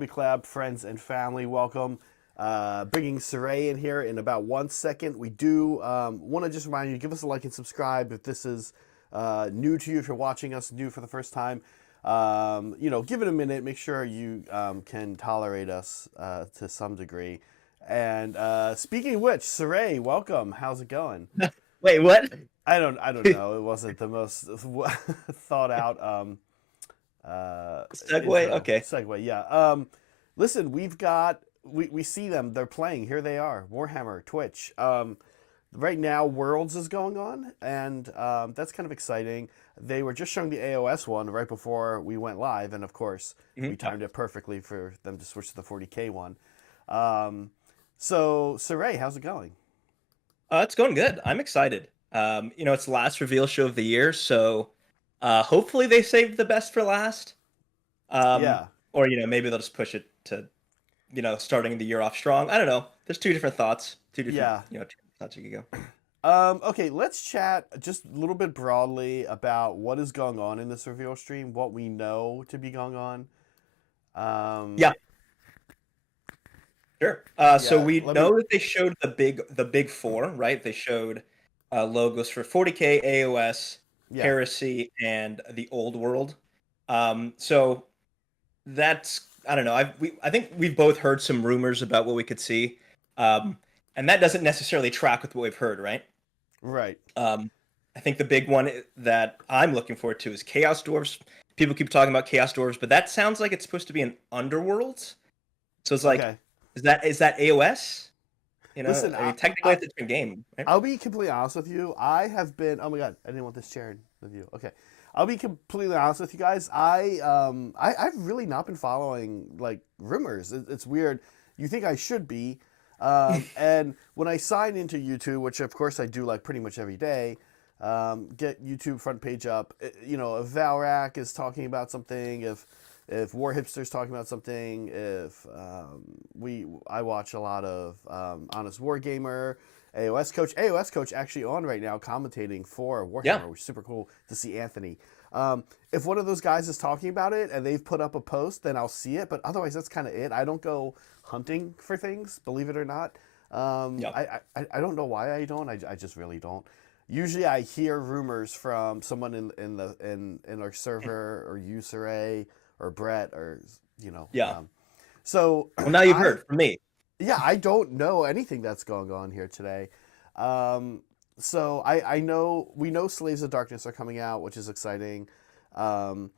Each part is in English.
Hobby Collab friends and family. Welcome. Bringing Saray in here in about 1 second. We do want to just remind you, give us a like and subscribe if this is new to you, if you're watching us new for the first time. Give it a minute. Make sure you can tolerate us to some degree. And speaking of which, Saray, welcome. How's it going? Wait, what? I don't know. It wasn't the most thought out Segue? intro Okay. segue. Yeah. Listen, we see them. They're playing. Here they are. Warhammer, Twitch. Right now, Worlds is going on, and that's kind of exciting. They were just showing the AOS one right before we went live, and of course, we Yeah. timed it perfectly for them to switch to the 40K one. So, Saray, how's it going? It's going good. I'm excited. It's the last reveal show of the year, so hopefully they saved the best for last. Um, Yeah. or maybe they'll just push it to, starting the year off strong. I don't know. There's two different thoughts. Yeah. Two different thoughts you could go. Okay, let's chat just a little bit broadly about what is going on in this reveal stream, what we know to be going on. Yeah, sure. So Yeah, we let me. know that they showed the big four, right? They showed logos for 40K, AOS, Yeah, Heresy, and the Old World. So that's I don't know. I think we've both heard some rumors about what we could see, and that doesn't necessarily track with what we've heard, right? right. Um, I think the big one that I'm looking forward to is Chaos Dwarves. People keep talking about Chaos Dwarves, but that sounds like it's supposed to be an Underworlds. So it's like, Okay. is that AOS? Listen, I mean, technically it's a different game, right? I'll be completely honest with you. I have been. Oh my god, I didn't want this chair in the view. Okay, I'll be completely honest with you guys. I've really not been following like rumors. It's weird. You think I should be, and when I sign into YouTube, which of course I do like pretty much every day, get YouTube front page up. If Valrak is talking about something, if War Hipster's talking about something, if I watch a lot of Honest Wargamer, AOS Coach actually on right now commentating for Yeah. Warhammer, which is super cool to see Anthony. If one of those guys is talking about it and they've put up a post, then I'll see it. But otherwise, that's kind of it. I don't go hunting for things, believe it or not. Yeah. I don't know why I don't. I just really don't. Usually, I hear rumors from someone in our server or user or Brett or you know. Yeah. So Well, now you've I heard from me. yeah, I don't know anything that's going on here today. I know we know Slaves of Darkness are coming out, which is exciting. Um,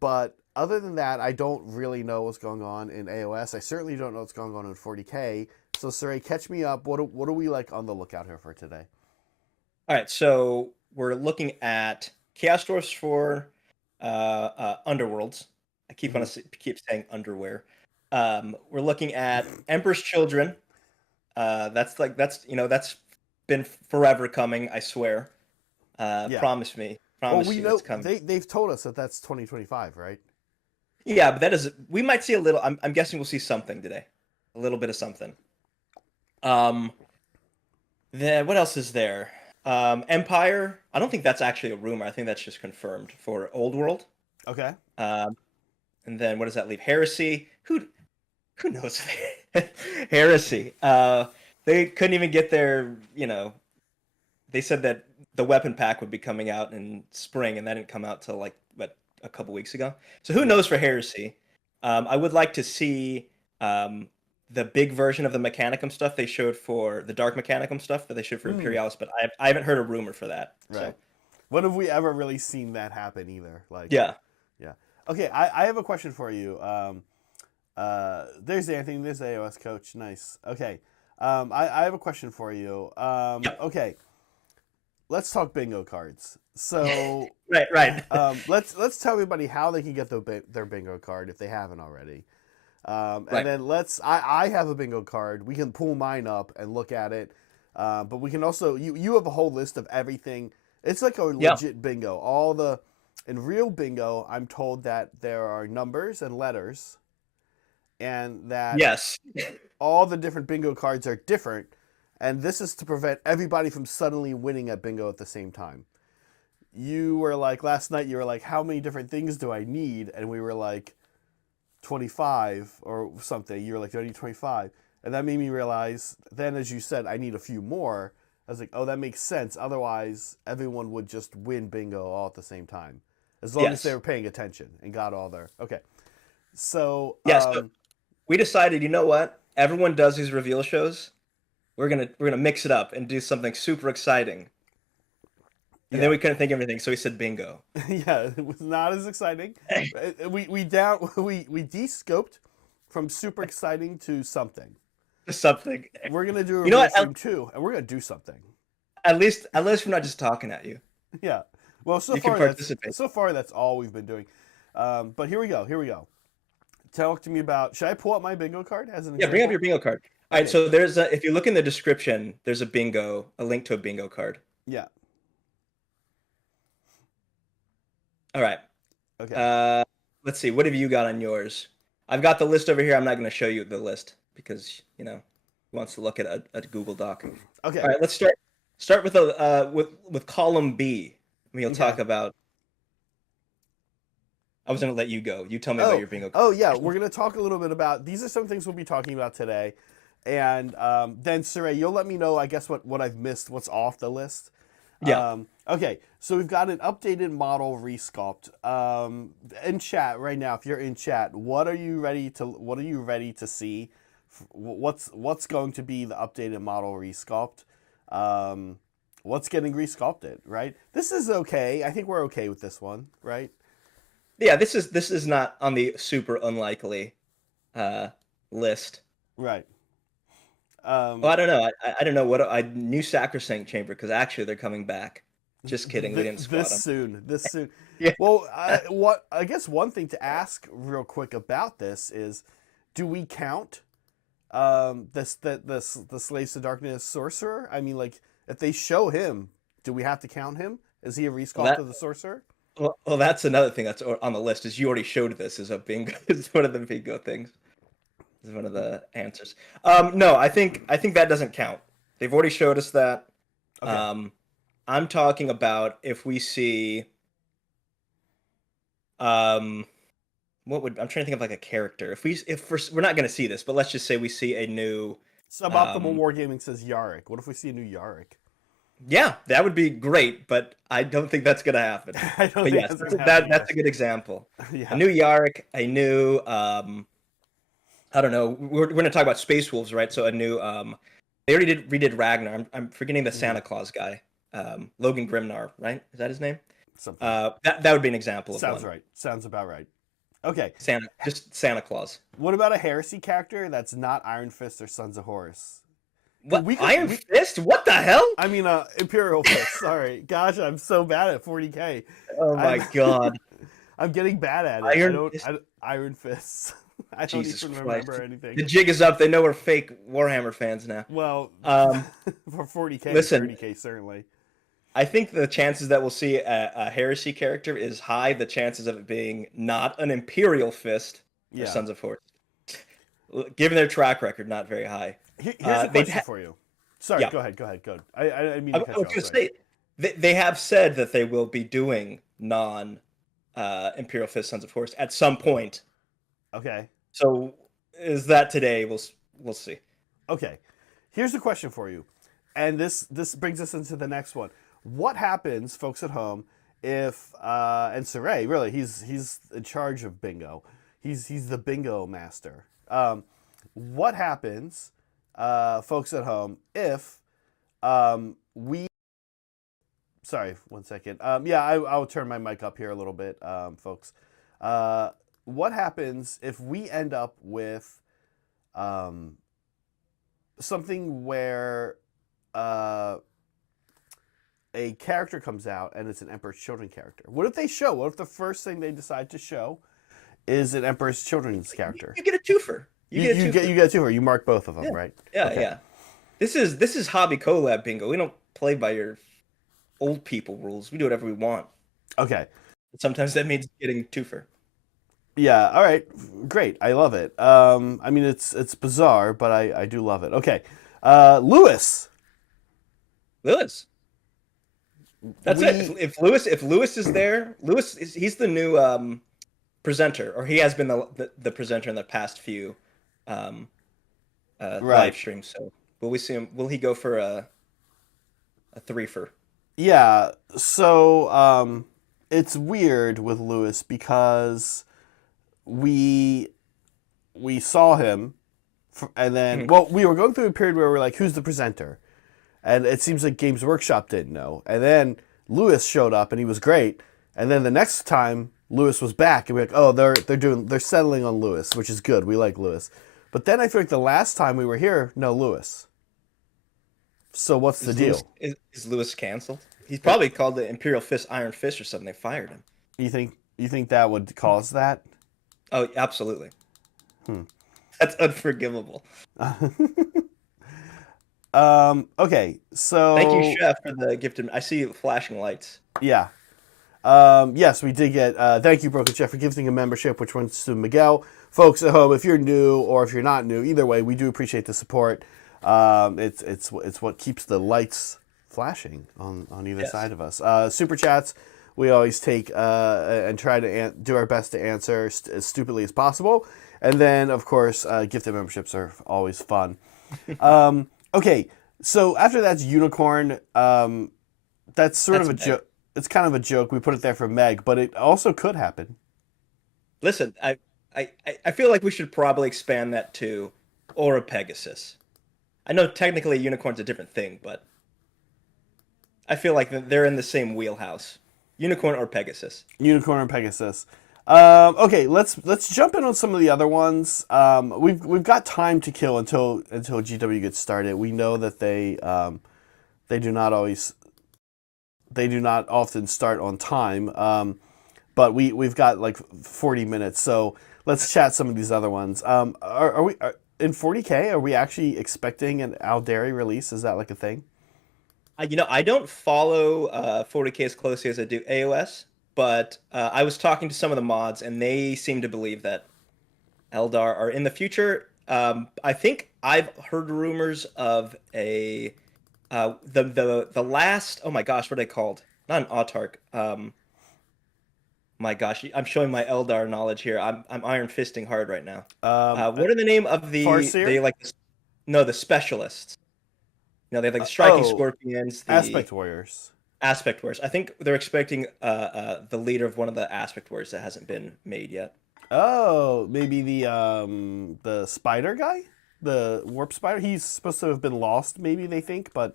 but other than that, I don't really know what's going on in AOS. I certainly don't know what's going on in 40K. So, Saray, catch me up. What are we like on the lookout here for today? All right, so we're looking at Chaos Dwarfs for Underworlds. I Hmm. keep saying underwear. We're looking at Emperor's Children. That's been forever coming. I swear. Yeah. Well, Promise we you, it's know coming. they've told us that that's 2025, right? Yeah, but that is we might see a little. I'm guessing we'll see something today, a little bit of something. Um, then what else is there? Empire. I don't think that's actually a rumor. I think that's just confirmed for Old World. Okay. Um, and then what does that leave? Heresy. Who knows? Heresy. They couldn't even get their. They said that the weapon pack would be coming out in spring, and that didn't come out till like what a couple weeks ago. So who Yeah. knows for Heresy? I would like to see the big version of the Mechanicum stuff they showed for the Dark Mechanicum stuff that they showed for Mm, Imperialis, but I haven't heard a rumor for that. right. So When have we ever really seen that happen either? Like, yeah, yeah. Okay, I have a question for you. There's Anthony. There's AOS coach. Nice. Okay. I have a question for you. yeah, Okay. Let's talk bingo cards. So, right, right. let's tell everybody how they can get their bingo card if they haven't already. And Right. then I have a bingo card. We can pull mine up and look at it. But we can also you have a whole list of everything. It's like a Yeah. legit bingo. In real bingo, I'm told that there are numbers and letters, and that Yes. all the different bingo cards are different. And this is to prevent everybody from suddenly winning at bingo at the same time. You were like last night. You were like, "How many different things do I need?" And we were like, 25 or something. You were like, do I need 25? And that made me realize, then as you said, I need a few more. I was like, oh, that makes sense. Otherwise, everyone would just win bingo all at the same time. As long as they Yes. were paying attention and got all their. Okay. So, Yeah, so we decided, you know what? Everyone does these reveal shows. We're gonna mix it up and do something super exciting. And then yeah. we couldn't think of anything, so we said bingo. Yeah, it was not as exciting. We de-scoped from super exciting to something. Something. We're gonna do a You know real what? stream too, and we're gonna do something. At least we're not just talking at you. Yeah. Well, so You can far participate. that's all we've been doing. But here we go. Here we go. Talk to me about. Should I pull up my bingo card as an Yeah, example? bring up your bingo card. All right, Okay. so there's if you look in the description, there's a link to a bingo card. Yeah. All right. Okay. Let's see. What have you got on yours? I've got the list over here. I'm not going to show you the list because he wants to look at a Google Doc. Okay. All right. Let's start with with column B. We'll talk about. I was going to let you go. You tell me about your bingo card. Oh yeah, we're gonna talk a little bit about. These are some things we'll be talking about today, and then Saray, you'll let me know. I guess what I've missed, what's off the list. Yeah. Okay, so we've got an updated model resculpt. In chat right now, if you're in chat, what are you ready to see? What's going to be the updated model resculpt? What's getting resculpted, right? This is okay. I think we're okay with this one, right? Yeah, this is not on the super unlikely list. Right. Well, I don't know. I don't know what I new Sacrosanct Chamber because actually they're coming back. Just kidding. We didn't squat them. This soon. Yeah. Well, I guess one thing to ask real quick about this is, do we count the Slaves to Darkness sorcerer? I mean, like, if they show him, do we have to count him? Is he a resculpt of the sorcerer? Well, that's another thing that's on the list. Is you already showed this as a bingo. It's one of the bingo things. Is one of the answers. No, I think that doesn't count. They've already showed us that. Okay. I'm talking about if we see. I'm trying to think of like a character. If we're not going to see this, but let's just say we see a new. Suboptimal Wargaming says Yarrick. What if we see a new Yarrick? Yeah, that would be great, but I don't think that's going to happen. I don't think yes, that's a good example. Yeah. A new Yarrick, a new I don't know. We're going to talk about Space Wolves, right? So a new they already redid Ragnar. I'm forgetting the Santa Claus guy. Logan Grimnar, right? Is that his name? Something. That would be an example of Sounds one. right. Sounds about right. Okay. Just Santa Claus. What about a heresy character that's not Iron Fist or Sons of Horus? What? Iron Fist? What the hell? I mean, Imperial Fist. Sorry. Gosh, I'm so bad at 40K. Oh my god. I'm getting bad at it. Iron Fists. I don't even remember anything. The jig is up. They know we're fake Warhammer fans now. Well, for 40K, listen, 30K, certainly. I think the chances that we'll see a heresy character is high. The chances of it being not an Imperial Fist or Sons of Horus. Given their track record, not very high. Here's a question for you. Sorry, go ahead. I mean, I was going to say, they have said that they will be doing non-Imperial Fist Sons of Horus at some point. Okay. So is that today? We'll see. Okay. Here's a question for you. And this brings us into the next one. What happens, folks at home, if and Saray, really, he's in charge of bingo. He's the bingo master. What happens, folks at home, if we sorry, one second. I'll turn my mic up here a little bit, folks. What happens if we end up with something where a character comes out and it's an Emperor's Children character? What if what if the first thing they decide to show is an Emperor's Children's character? You get a twofer. You get a twofer. You mark both of them, right? Yeah, okay. Yeah. This is hobby collab bingo. We don't play by your old people rules. We do whatever we want. Okay. Sometimes that means getting twofer. Yeah. All right. Great. I love it. I mean, it's bizarre, but I do love it. Okay. Lewis. That's it. If Lewis is there, he's the new presenter, or he has been the presenter in the past few um, live Right. streams. So will we see him? Will he go for a threefer? Yeah. So it's weird with Lewis because we we saw him, and then Mhm. well, we were going through a period where we're like, who's the presenter? And it seems like Games Workshop didn't know. And then Lewis showed up and he was great. And then the next time Lewis was back, and we're like, oh, they're settling on Lewis, which is good. We like Lewis. But then I feel like the last time we were here, no Lewis. So what's the Is Lewis deal? is Lewis canceled? He's probably called the Imperial Fist Iron Fist or something. They fired him. You think that would cause that? Oh, absolutely. Hmm. That's unforgivable. Okay, Thank you, so Chef, for the gifted. I see flashing lights. yeah. Yes, we did get. Thank you, Broken Chef, for gifting a membership, which went to Miguel. Folks at home, if you're new or if you're not new, either way, we do appreciate the support. It's what keeps the lights flashing on either Yes. side of us. Super chats, we always take and try to do our best to answer as stupidly as possible. And then, of course, gifted memberships are always fun. Okay, so after that's unicorn. That's sort That's of a Meg. joke. It's kind of a joke. We put it there for Meg, but it also could happen. Listen, I feel like we should probably expand that to Aura Pegasus. I know technically unicorn's a different thing, but I feel like they're in the same wheelhouse. Unicorn or Pegasus. Unicorn and Pegasus. Okay, let's jump in on some of the other ones. We've got time to kill until GW gets started. We know that they do not always they do not often start on time. But we've got like 40 minutes, so let's chat some of these other ones. Are we in 40K? Are we actually expecting an Aeldari release? Is that like a thing? I don't follow 40K as closely as I do AOS, but I was talking to some of the mods, and they seem to believe that Eldar are in the future. I think I've heard rumors of a the last. Oh my gosh, what are they called? Not an autarch. My gosh, I'm showing my Eldar knowledge here. I'm iron fisting hard right now. Um, What are the name of Farseer? the specialists? They have like the striking Oh, scorpions, the Aspect Warriors. aspect wars. I think they're expecting the leader of one of the aspect wars that hasn't been made yet. Oh, maybe the spider guy, the warp spider. He's supposed to have been lost. Maybe they think, but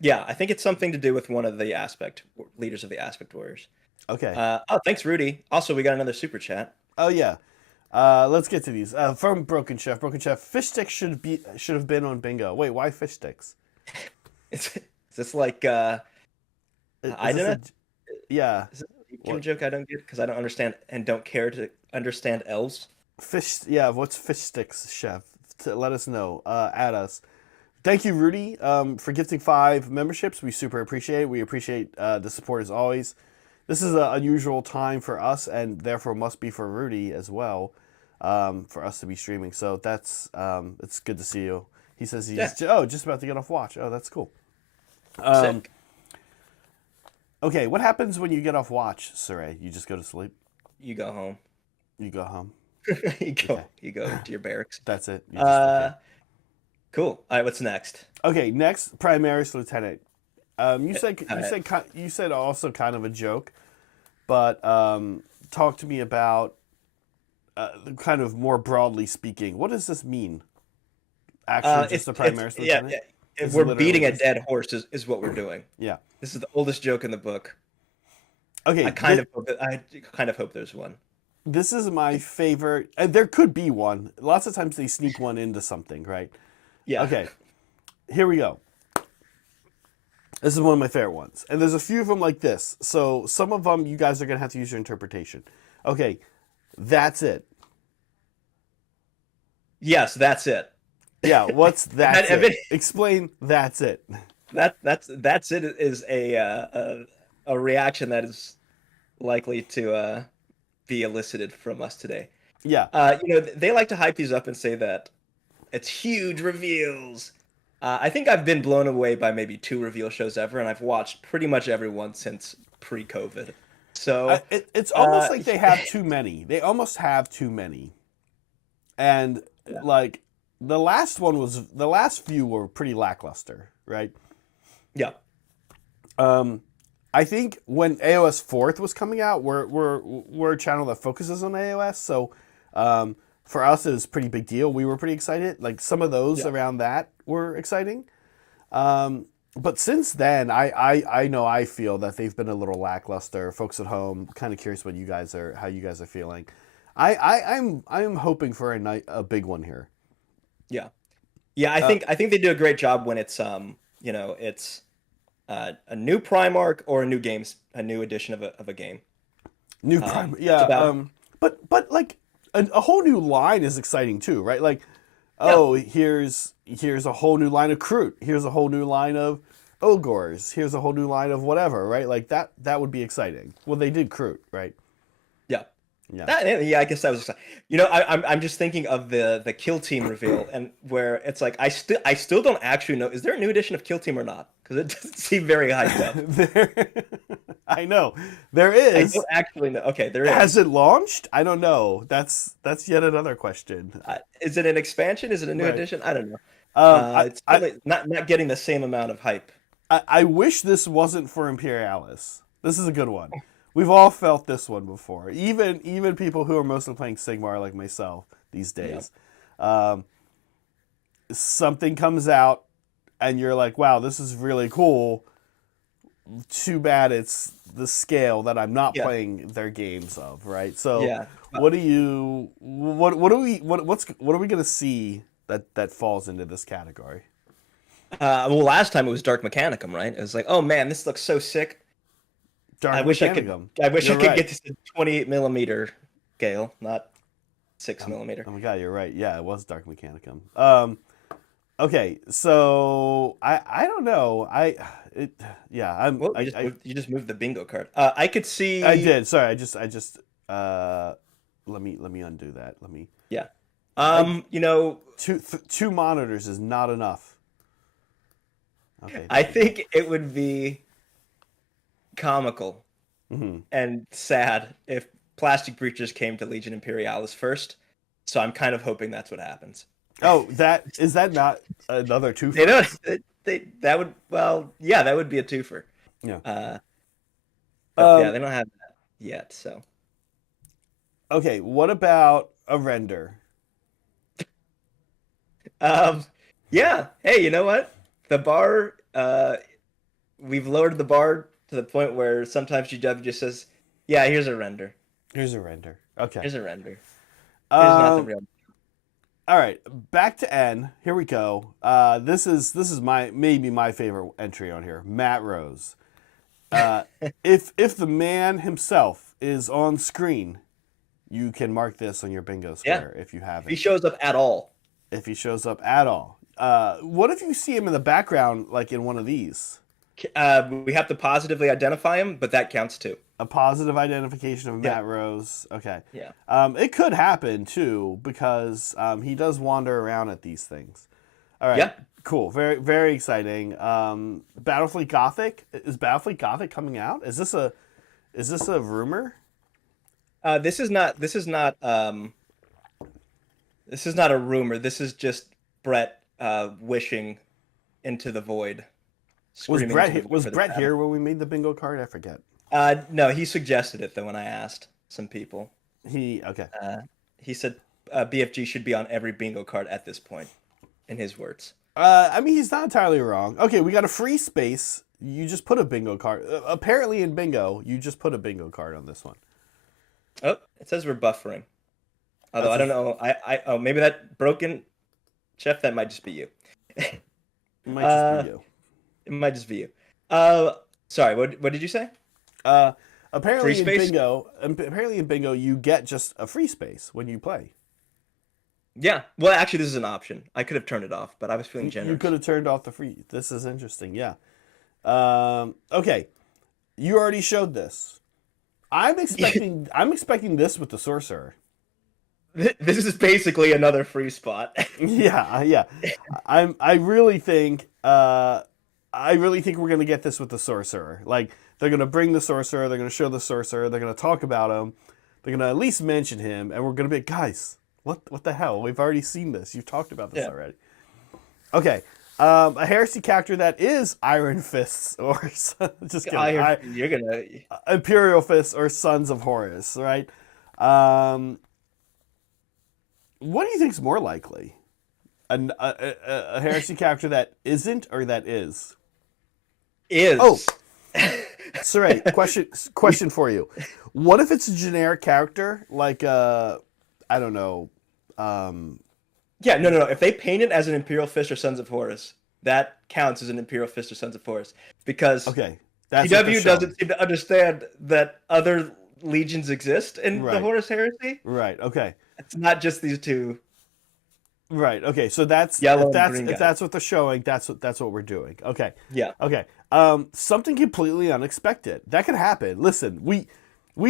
Yeah, I think it's something to do with one of the aspect leaders of the aspect warriors. okay. Oh, thanks, Rudy. Also, we got another super chat. Oh yeah. Let's get to these. From Broken Chef. Broken Chef. Fish sticks should have been on bingo. Wait, why fish sticks? Is this like I Is this don't a know? yeah? Is this a deep Kim What joke I don't get because I don't understand and don't care to understand elves? fish? Yeah, what's fish sticks, Chef? Let us know. At us. Thank you, Rudy, for gifting 5 memberships. We super appreciate it. We appreciate the support as always. This is an unusual time for us, and therefore must be for Rudy as well, for us to be streaming. So that's it's good to see you. He says he's Yeah, just about to get off watch. Oh, that's cool. Um, sick. okay, what happens when you get off watch, Saray? You just go to sleep. You go home. You go home. you go. Okay, You go to your barracks. that's it. You just okay. Uh, cool. All right, what's next? Okay, next, Primaris Lieutenant. You said Uh, you said also kind of a joke, but talk to me about kind of more broadly speaking. What does this mean? Actually, just a Primaris yeah, Lieutenant? yeah. If Is it we're literally beating a just dead horse is what we're doing. yeah? This is the oldest joke in the book. Okay, I kind of hope there's one. this is my favorite. And there could be one. Lots of times they sneak one into something, right? Yeah. Okay, here we go. This is one of my favorite ones, and there's a few of them like this. So some of them you guys are gonna have to use your interpretation. Okay, that's it. Yes, that's it. Yeah, what's that's If it? Explain that's it. that's it is a reaction that is likely to be elicited from us today. Yeah. They like to hype these up and say that it's huge reveals. I think I've been blown away by maybe 2 reveal shows ever, and I've watched pretty much every one since pre-COVID. So It's almost like they uh, have too many. They almost have too many. And yeah, like the last few were pretty lackluster, right? yeah, Um, I think when AOS Fourth was coming out, we're a channel that focuses on AOS, so for us it was a pretty big deal. We were pretty excited. Like some of those yeah. around that were exciting. But since then, I know I feel that they've been a little lackluster. Folks at home, kind of curious what how you guys are feeling. I'm hoping for a big one here. Yeah. Yeah, Uh, I think they do a great job when it's it's a new Primarch or a new edition of a game. New Prime, That's yeah. about But like a whole new line is exciting too, right? Like, yeah, oh, here's a whole new line of Kroot. Here's a whole new line of Ogres. Here's a whole new line of whatever, right? Like that would be exciting. Well, they did Kroot, right? yeah. Yeah. Yeah, I guess that was exciting. I'm just thinking of the Kill Team reveal and where it's like I still don't actually know, is there a new edition of Kill Team or not? Because it doesn't seem very hyped up. There, I know there I is. don't actually know. Okay, there Has is. it launched? I don't know. That's yet another question. Is it an expansion? Is it a new Right. edition? I don't know. I, It's I certainly not getting the same amount of hype. I wish this wasn't for Imperialis. This is a good one. We've all felt this one before. Even people who are mostly playing Sigmar like myself these Yeah. days. Um, Something comes out and you're like, wow, this is really cool. Too bad it's the scale that I'm not Yeah. playing their games of, right? So Yeah. what are we gonna see that falls into this category? Well, last time it was Dark Mechanicum, right? It was like, oh man, this looks so sick. Dark Mechanicum. I wish I You're could right. get this to 28 millimeter scale, not 6 millimeter. Oh my god, you're right. Yeah, it was Dark Mechanicum. Okay, so I don't know. Yeah, Well, you just moved the bingo card. I could I see. did. Sorry, I just let me undo that. Let me. Yeah. I You know, two monitors is not enough. Okay, I there we go. think it would be comical Hmm. and sad if Plastic Breachers came to Legion Imperialis first. So I'm kind of hoping that's what happens. Oh, that not another They twofer? don't. That would, well, yeah, that would be a twofer. Yeah. Uh, but yeah, Um. they don't have that yet. So Okay. What about a render? um, yeah. Hey, you know what? The bar. We've lowered the bar to the point where sometimes GW just says, "Yeah, here's a render. Here's a render. Okay. Here's a render. Here's not the Um. real." All right, back to N. Here we go. This is maybe my favorite entry on here. Matt Rose. Uh, if the man himself is on screen, you can mark this on your bingo Yeah, square if you if he haven't. shows up at all. If he shows up at all. What if you see him in the background, like in one of these? We have to positively identify him, but that counts too. A positive identification of Yeah, Matt Rose. Okay. yeah, It could happen too because he does wander around at these things. All right. yeah. Cool. Very very exciting. Battlefleet Gothic, is Battlefleet Gothic coming out? Is this a rumor? This is not. This is not. This is not a rumor. This is just Brett wishing into the void, screaming into the void Was for the Brett battle. here when we made the bingo card? I forget. No, he suggested it though when I asked some people. He okay. He said BFG should be on every bingo card at this point, in his words. I mean, he's not entirely wrong. Okay, we got a free space. You just put a bingo card. Apparently, in bingo, you just put a bingo card on this one. Oh, it says we're buffering. Although That's I don't know. Oh, maybe that broken chef. That might just be you. it might just uh, be you. it might just be you. Sorry. What did you say? Uh, Free apparently in bingo, you get just a free space when you play. Yeah. Well, actually, this is an option. I could have turned it off, but I was feeling You generous. could have turned off the free. This is interesting. Yeah. Okay. You already showed this. I'm expecting this with the sorcerer. This is basically another free spot. Yeah, yeah. I really think we're gonna get this with the sorcerer. Like they're going to bring the sorcerer, they're going to show the sorcerer, they're going to talk about him, they're going to at least mention him, and we're going to be, guys, what the hell? We've already seen this. You've talked about this already. Okay. A heresy character that is Iron Fists or just kidding. You're gonna Imperial Fists or Sons of Horus, right? What do you think is more likely? A heresy character that isn't or that is? Is. Oh, sorry. Question for you. What if it's a generic character like I don't know. Yeah, no. If they paint it as an Imperial Fist or Sons of Horus, that counts as an Imperial Fist or Sons of Horus. Because GW doesn't seem to understand that other legions exist in the Horus Heresy. Right, okay. It's not just these two. Right, okay. So that's if that's what they're showing, that's what we're doing. Okay. Yeah. Okay. Something completely unexpected. That could happen. Listen, we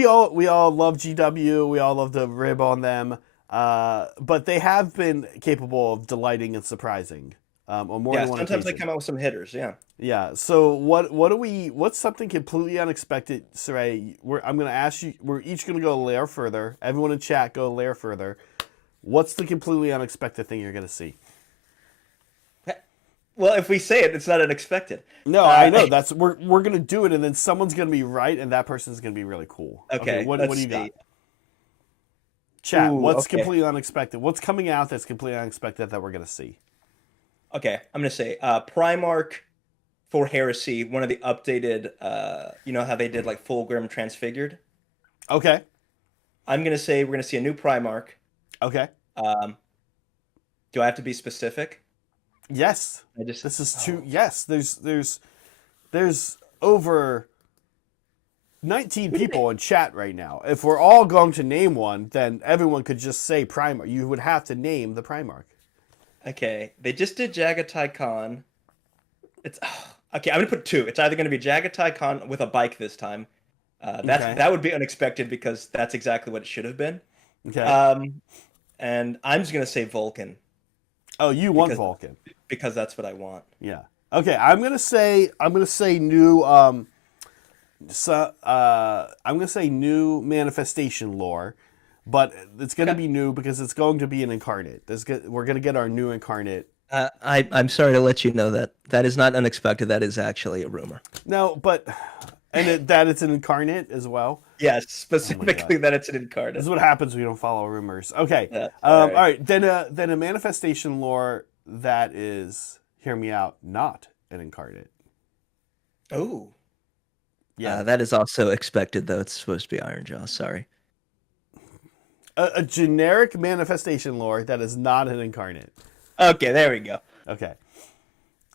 all love GW, we all love to rib on them. But they have been capable of delighting and surprising on more than one occasion. Sometimes they come out with some hitters, yeah. Yeah. So what's something completely unexpected, Saray? I'm going to ask you. We're each going to go a layer further. Everyone in chat, go a layer further. What's the completely unexpected thing you're going to see? Well, if we say it, it's not unexpected. No, I know. We're going to do it, and then someone's going to be right, and that person's going to be really cool. Okay. What do you got? Chat, what's completely unexpected? What's coming out that's completely unexpected that we're going to see? Okay, I'm going to say Primarch for Heresy, one of the updated, you know how they did like Fulgrim Transfigured? Okay. I'm going to say we're going to see a new Primarch. Okay. Do I have to be specific? Yes. This is too... Yes, there's over 19 people in chat right now. If we're all going to name one, then everyone could just say Primarch. You would have to name the Primarch. Okay, they just did Jagatai Khan. Okay, I'm gonna put two. It's either gonna be Jagatai Khan with a bike this time. That would be unexpected because that's exactly what it should have been. Okay. And I'm just gonna say Vulcan. Oh, you want Vulcan because that's what I want. Yeah. Okay, I'm gonna say new. I'm gonna say new manifestation lore. But it's going to be new because it's going to be an incarnate. We're going to get our new incarnate. I'm sorry to let you know that is not unexpected. That is actually a rumor. No, but that it's an incarnate as well. Yes, specifically that it's an incarnate. This is what happens when you don't follow rumors. Okay, all right. Then a manifestation lore that is, hear me out, not an incarnate. Oh, yeah. That is also expected though. It's supposed to be Ironjaw. Sorry. A generic manifestation lore that is not an incarnate. Okay, there we go. Okay.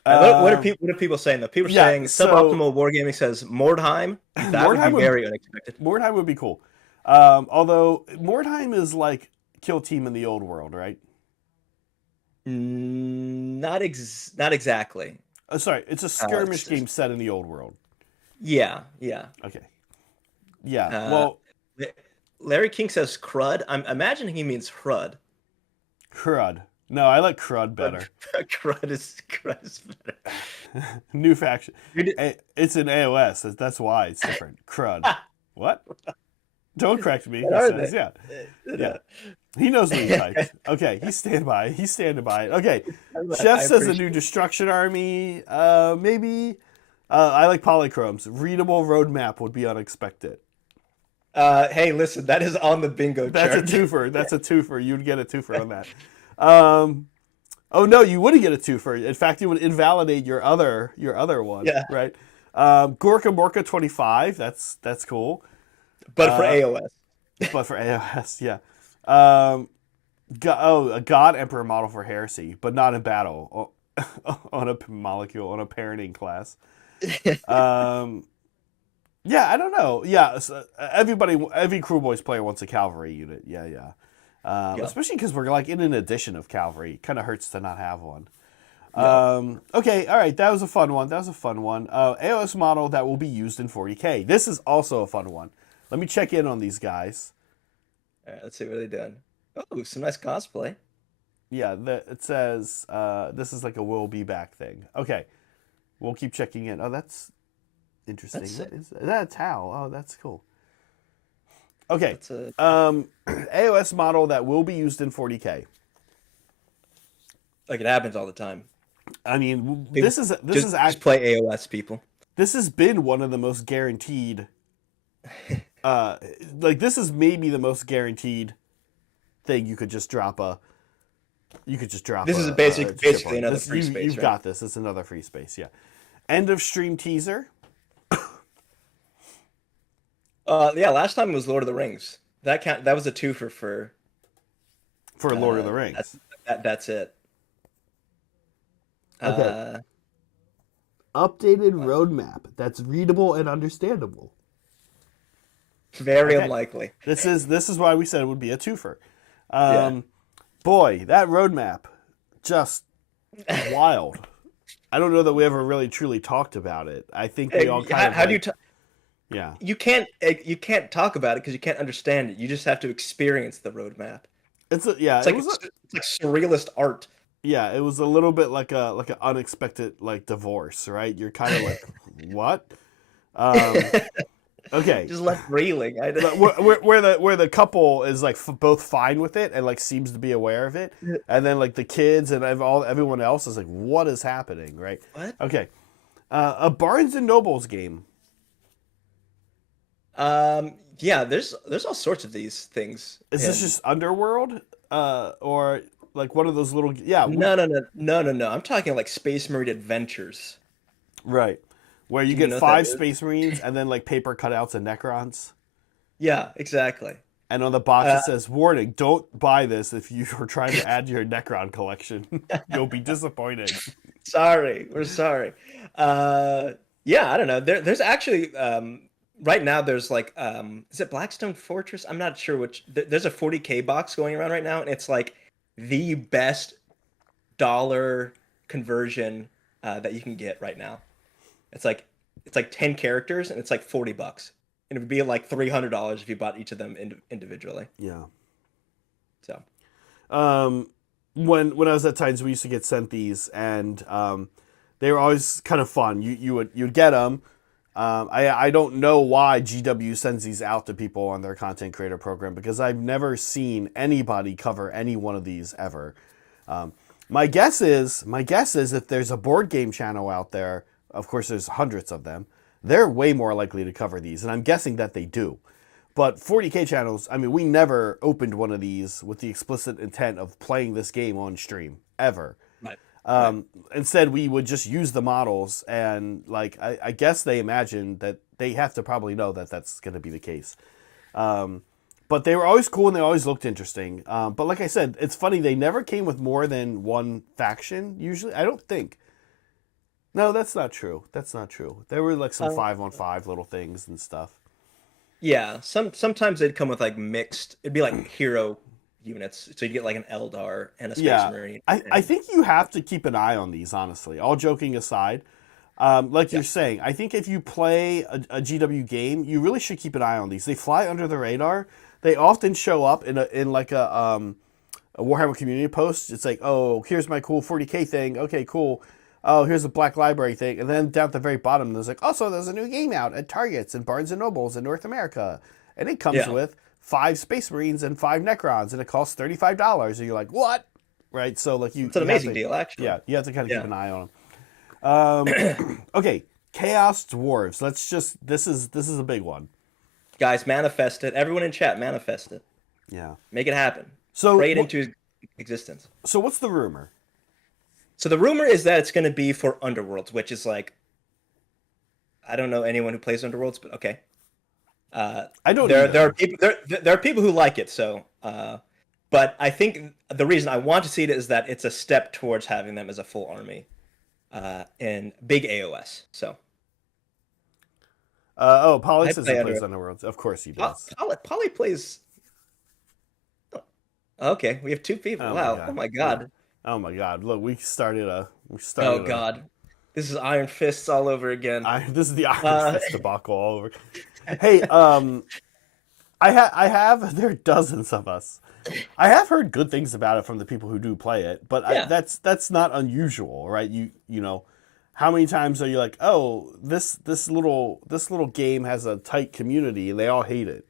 What are people saying though? People are saying Suboptimal Wargaming says Mordheim. That would be very unexpected. Mordheim would be cool. Although Mordheim is like kill team in the old world, right? Not exactly. Sorry, it's a skirmish game set in the old world. Yeah. Okay. Yeah. Well. Larry King says crud. I'm imagining he means crud. Crud. No, I like crud better. crud is better. New faction. It's an AOS. That's why it's different. Crud. What? Don't correct me. He says, yeah. He knows what he typed. Okay, he's standing by. He's standing by it. Okay. Chef says a new destruction army. Maybe. I like polychromes. Readable roadmap would be unexpected. Hey, listen, that is on the bingo chart. That's a twofer. You'd get a twofer on that. Oh no, you wouldn't get a twofer. In fact, you would invalidate your other one. Yeah. Right. Gorka Morka 25. That's cool. But for AOS. But for AOS, yeah. A God Emperor model for Heresy, but not in battle. On a molecule, on a parenting class. Yeah, I don't know. Yeah, so every Crew Boys player wants a cavalry unit. Yeah. Especially because we're like in an edition of cavalry. Kind of hurts to not have one. Okay, all right. That was a fun one. AOS model that will be used in 40K. This is also a fun one. Let me check in on these guys. All right, let's see what they've done. Oh, some nice cosplay. Yeah, it says this is like a will be back thing. Okay, we'll keep checking in. Oh, that's Interesting. That's What it. is that? That's how. Oh, that's cool. Okay. That's a AOS model that will be used in 40K. like it happens all the time. I mean, People just play AOS, people. this has been one of the most guaranteed. Like this is maybe the most guaranteed thing you could just drop a. You could just drop. This is chip basically on. another free space. You've right? got this. It's another free space. Yeah. End of stream teaser. Yeah. Last time it was Lord of the Rings. That was a twofer for Lord of the Rings. That's it. Okay. Updated roadmap that's readable and understandable. Very unlikely. This is why we said it would be a twofer. Yeah. Boy, that roadmap, just wild. I don't know that we ever really truly talked about it. I think we all kind of. How do you? Yeah. You can't talk about it because you can't understand it. You just have to experience the roadmap. It's like surrealist art. Yeah, it was a little bit like an unexpected like divorce, right? You're kind of like, what? Okay. Just left reeling. Where the couple is like both fine with it and like seems to be aware of it, and then like the kids and everyone else is like, what is happening, right? What? Okay. A Barnes and Nobles game. Yeah, there's all sorts of these things. Is this just Underworld? Or like one of those little No. I'm talking like Space Marine Adventures. Right. Where you get 5 Space Marines and then like paper cutouts of Necrons. Yeah, exactly. And on the box it says, warning, don't buy this if you are trying to add to your Necron collection. You'll be disappointed. We're sorry. Yeah, I don't know. There's actually right now there's like is it Blackstone Fortress? I'm not sure which. There's a 40K box going around right now, and it's like the best dollar conversion that you can get right now. It's like 10 characters and it's like $40, and it would be like $300 if you bought each of them individually. Yeah. So, when I was at Titans, we used to get sent these, and they were always kind of fun. You'd get them. I don't know why GW sends these out to people on their content creator program, because I've never seen anybody cover any one of these ever. My guess is if there's a board game channel out there, of course there's hundreds of them, they're way more likely to cover these, and I'm guessing that they do. But 40K channels, I mean, we never opened one of these with the explicit intent of playing this game on stream, ever. right. Instead, we would just use the models, and like I guess they imagined that they have to probably know that that's going to be the case. But they were always cool and they always looked interesting. But like I said, it's funny, they never came with more than one faction, usually. I don't think. No, that's not true. There were like some 5-on-5 little things and stuff. Yeah, sometimes they'd come with like mixed. It'd be like hero units, so you get like an Eldar and a Space Marine. I think you have to keep an eye on these, honestly. All joking aside, like you're saying, I think if you play a GW game, you really should keep an eye on these. They fly under the radar. They often show up in a Warhammer community post. It's like, oh, here's my cool 40K thing. Okay, cool. Oh, here's a Black Library thing. And then down at the very bottom, there's like, also, there's a new game out at Targets and Barnes & Nobles in North America. And it comes with 5 Space Marines and 5 Necrons, and it costs $35. And you're like, what? Right? So, like, it's an amazing deal, actually. Yeah, you have to kind of keep an eye on them. Okay, Chaos Dwarves. This is a big one. Guys, manifest it. Everyone in chat, manifest it. Yeah. Make it happen. So pray it into existence. So what's the rumor? So the rumor is that it's going to be for Underworlds, which is like, I don't know anyone who plays Underworlds, but okay. I don't. There are people who like it. So, but I think the reason I want to see it is that it's a step towards having them as a full army, in big AOS. So. Polly says he plays Underworlds. Of course he does. Polly plays. Okay, we have 2 people. Wow! Oh my god! Oh my god! Look, we started. Oh god! This is Iron Fists all over again. This is the Iron Fist debacle all over. Hey, I have. There are dozens of us. I have heard good things about it from the people who do play it, but that's not unusual, right? You know, how many times are you like, oh, this little game has a tight community and they all hate it?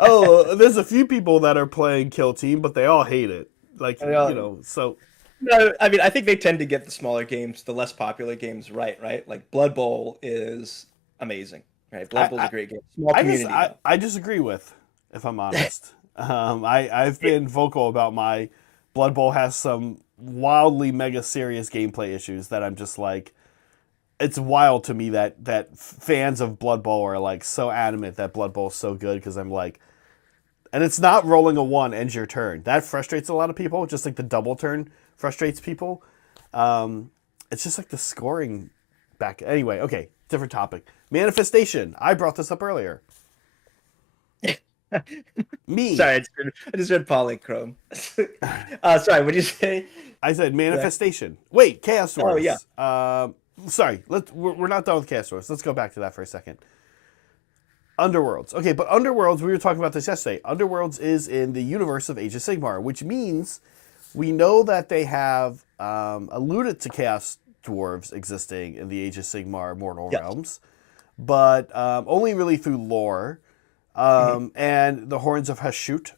Oh, there's a few people that are playing Kill Team, but they all hate it. Like, so No, I mean, I think they tend to get the smaller games, the less popular games, right? Right? Like Blood Bowl is amazing, right? Blood I, Bowl's a I, great game, small I just community I, though. I disagree with, if I'm honest. I've been vocal about my Blood Bowl has some wildly mega serious gameplay issues that I'm just like, it's wild to me that fans of Blood Bowl are like so adamant that Blood Bowl is so good because I'm like, and it's not rolling a one ends your turn. That frustrates a lot of people. Just like the double turn frustrates people. It's just like the scoring back. Anyway, okay, different topic. Manifestation. I brought this up earlier. Me. Sorry, I just read Polychrome. Sorry, what did you say? I said manifestation. Wait, Chaos Oh yeah. Dwarves. Sorry, we're not done with Chaos Dwarves. Let's go back to that for a second. Underworlds. Okay, but Underworlds, we were talking about this yesterday. Underworlds is in the universe of Age of Sigmar, which means we know that they have alluded to Chaos Dwarves existing in the Age of Sigmar Mortal Yes. Realms, but only really through lore. And the Horns of Hashut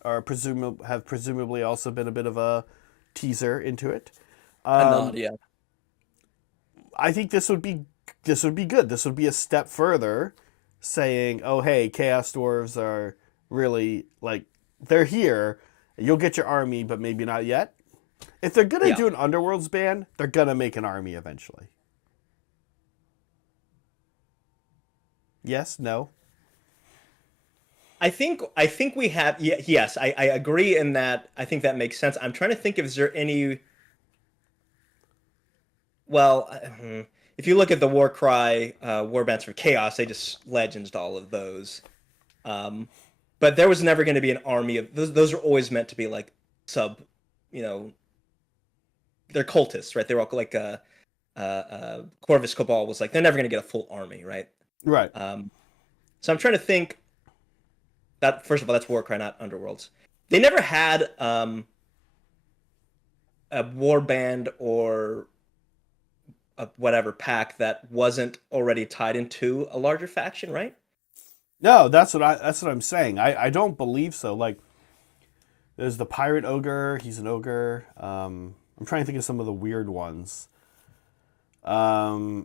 have presumably also been a bit of a teaser into it. A nod, yeah. I think this would be good. This would be a step further, saying, "Oh, hey, Chaos Dwarves are really like they're here. You'll get your army, but maybe not yet." If they're gonna do an Underworlds ban, they're gonna make an army eventually. Yes? No? I think we have yes, I agree in that. I think that makes sense. I'm trying to think if there any well, if you look at the Warcry warbands for Chaos, they just legendsed all of those. But there was never going to be an army of those. Those are always meant to be like sub, you know, they're cultists, right? They're all like Corvus Cabal was like they're never going to get a full army, right? Right. So I'm trying to think. That first of all, that's Warcry, not Underworlds. They never had a warband or a whatever pack that wasn't already tied into a larger faction, right? No, that's what I'm saying. I don't believe so. Like, there's the Pirate Ogre. He's an ogre. I'm trying to think of some of the weird ones. I mean,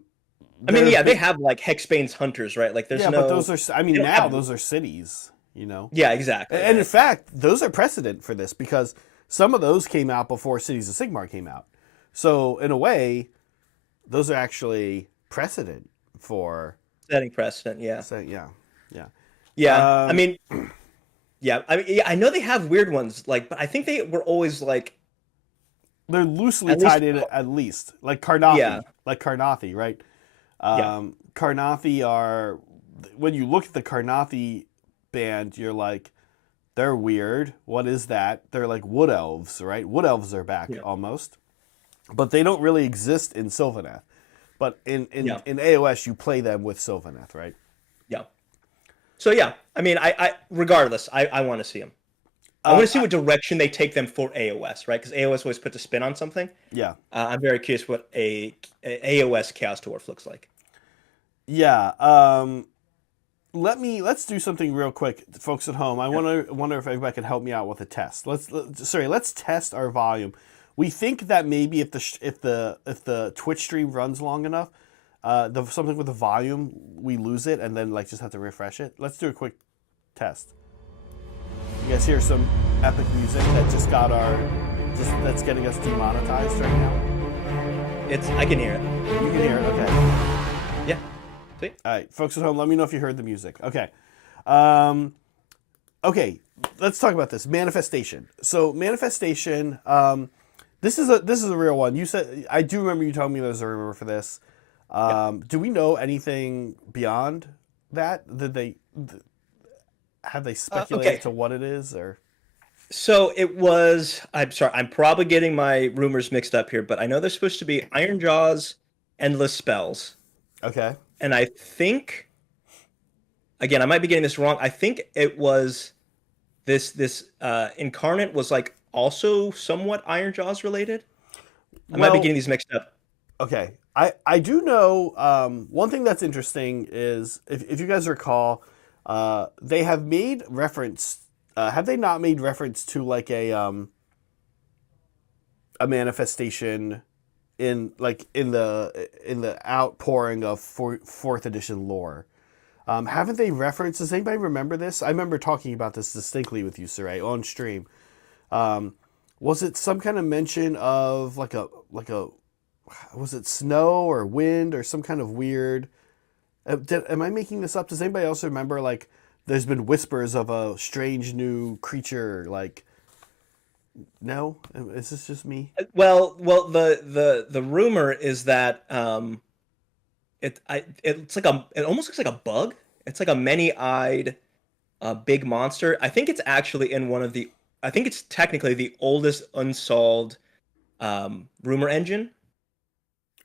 yeah, they have like Hexbane's Hunters, right? Like, there's yeah, no. but those are. I mean, now those are cities. You know. Yeah, exactly. And in fact, those are precedent for this because some of those came out before Cities of Sigmar came out. So in a way, those are actually precedent for setting precedent. Yeah. Yeah. I mean, yeah. I know they have weird ones, like, but I think they were always like. They're loosely tied in at least, like Karnathi. Yeah. Like Karnathi, right? Karnathi are when you look at the Karnathi band, you're like, they're weird. What is that? They're like wood elves, right? Wood elves are back almost, but they don't really exist in Sylvaneth. But in AOS, you play them with Sylvaneth, right? Yeah. So yeah, I mean, I regardless, I want to see them. I want to see what direction they take them for AOS, right? Because AOS always puts a spin on something. Yeah. I'm very curious what a AOS Chaos Dwarf looks like. Yeah. Let's do something real quick, folks at home. I wonder if everybody can help me out with a test. Let's test our volume. We think that maybe if the Twitch stream runs long enough, something with the volume, we lose it and then like just have to refresh it. Let's do a quick test. You guys hear some epic music that just got that's getting us demonetized right now? I can hear it. You can hear it, okay. Yeah. See? All right, folks at home, let me know if you heard the music. Okay. Okay, let's talk about this. Manifestation. So manifestation, this is a real one. You said, I do remember you telling me there's a rumor for this. Do we know anything beyond that? Have they speculated to what it is, or? So it was. I'm sorry. I'm probably getting my rumors mixed up here, but I know there's supposed to be Ironjaw's endless spells. Okay. And I think, again, I might be getting this wrong. I think it was this incarnate was like also somewhat Ironjaw's related. I might be Well, getting these mixed up. okay. I do know one thing that's interesting is if you guys recall, they have made reference. Have they not made reference to like a manifestation in the outpouring of fourth edition lore? Haven't they referenced? Does anybody remember this? I remember talking about this distinctly with you, Sarai, on stream. Um, was it some kind of mention of like a was it snow or wind or some kind of weird? Am I making this up? Does anybody else remember like there's been whispers of a strange new creature? Like, no, is this just me? Well, the rumor is that it's like it almost looks like a bug. It's like a many-eyed big monster. I think it's actually in one of the. I think it's technically the oldest unsolved rumor engine.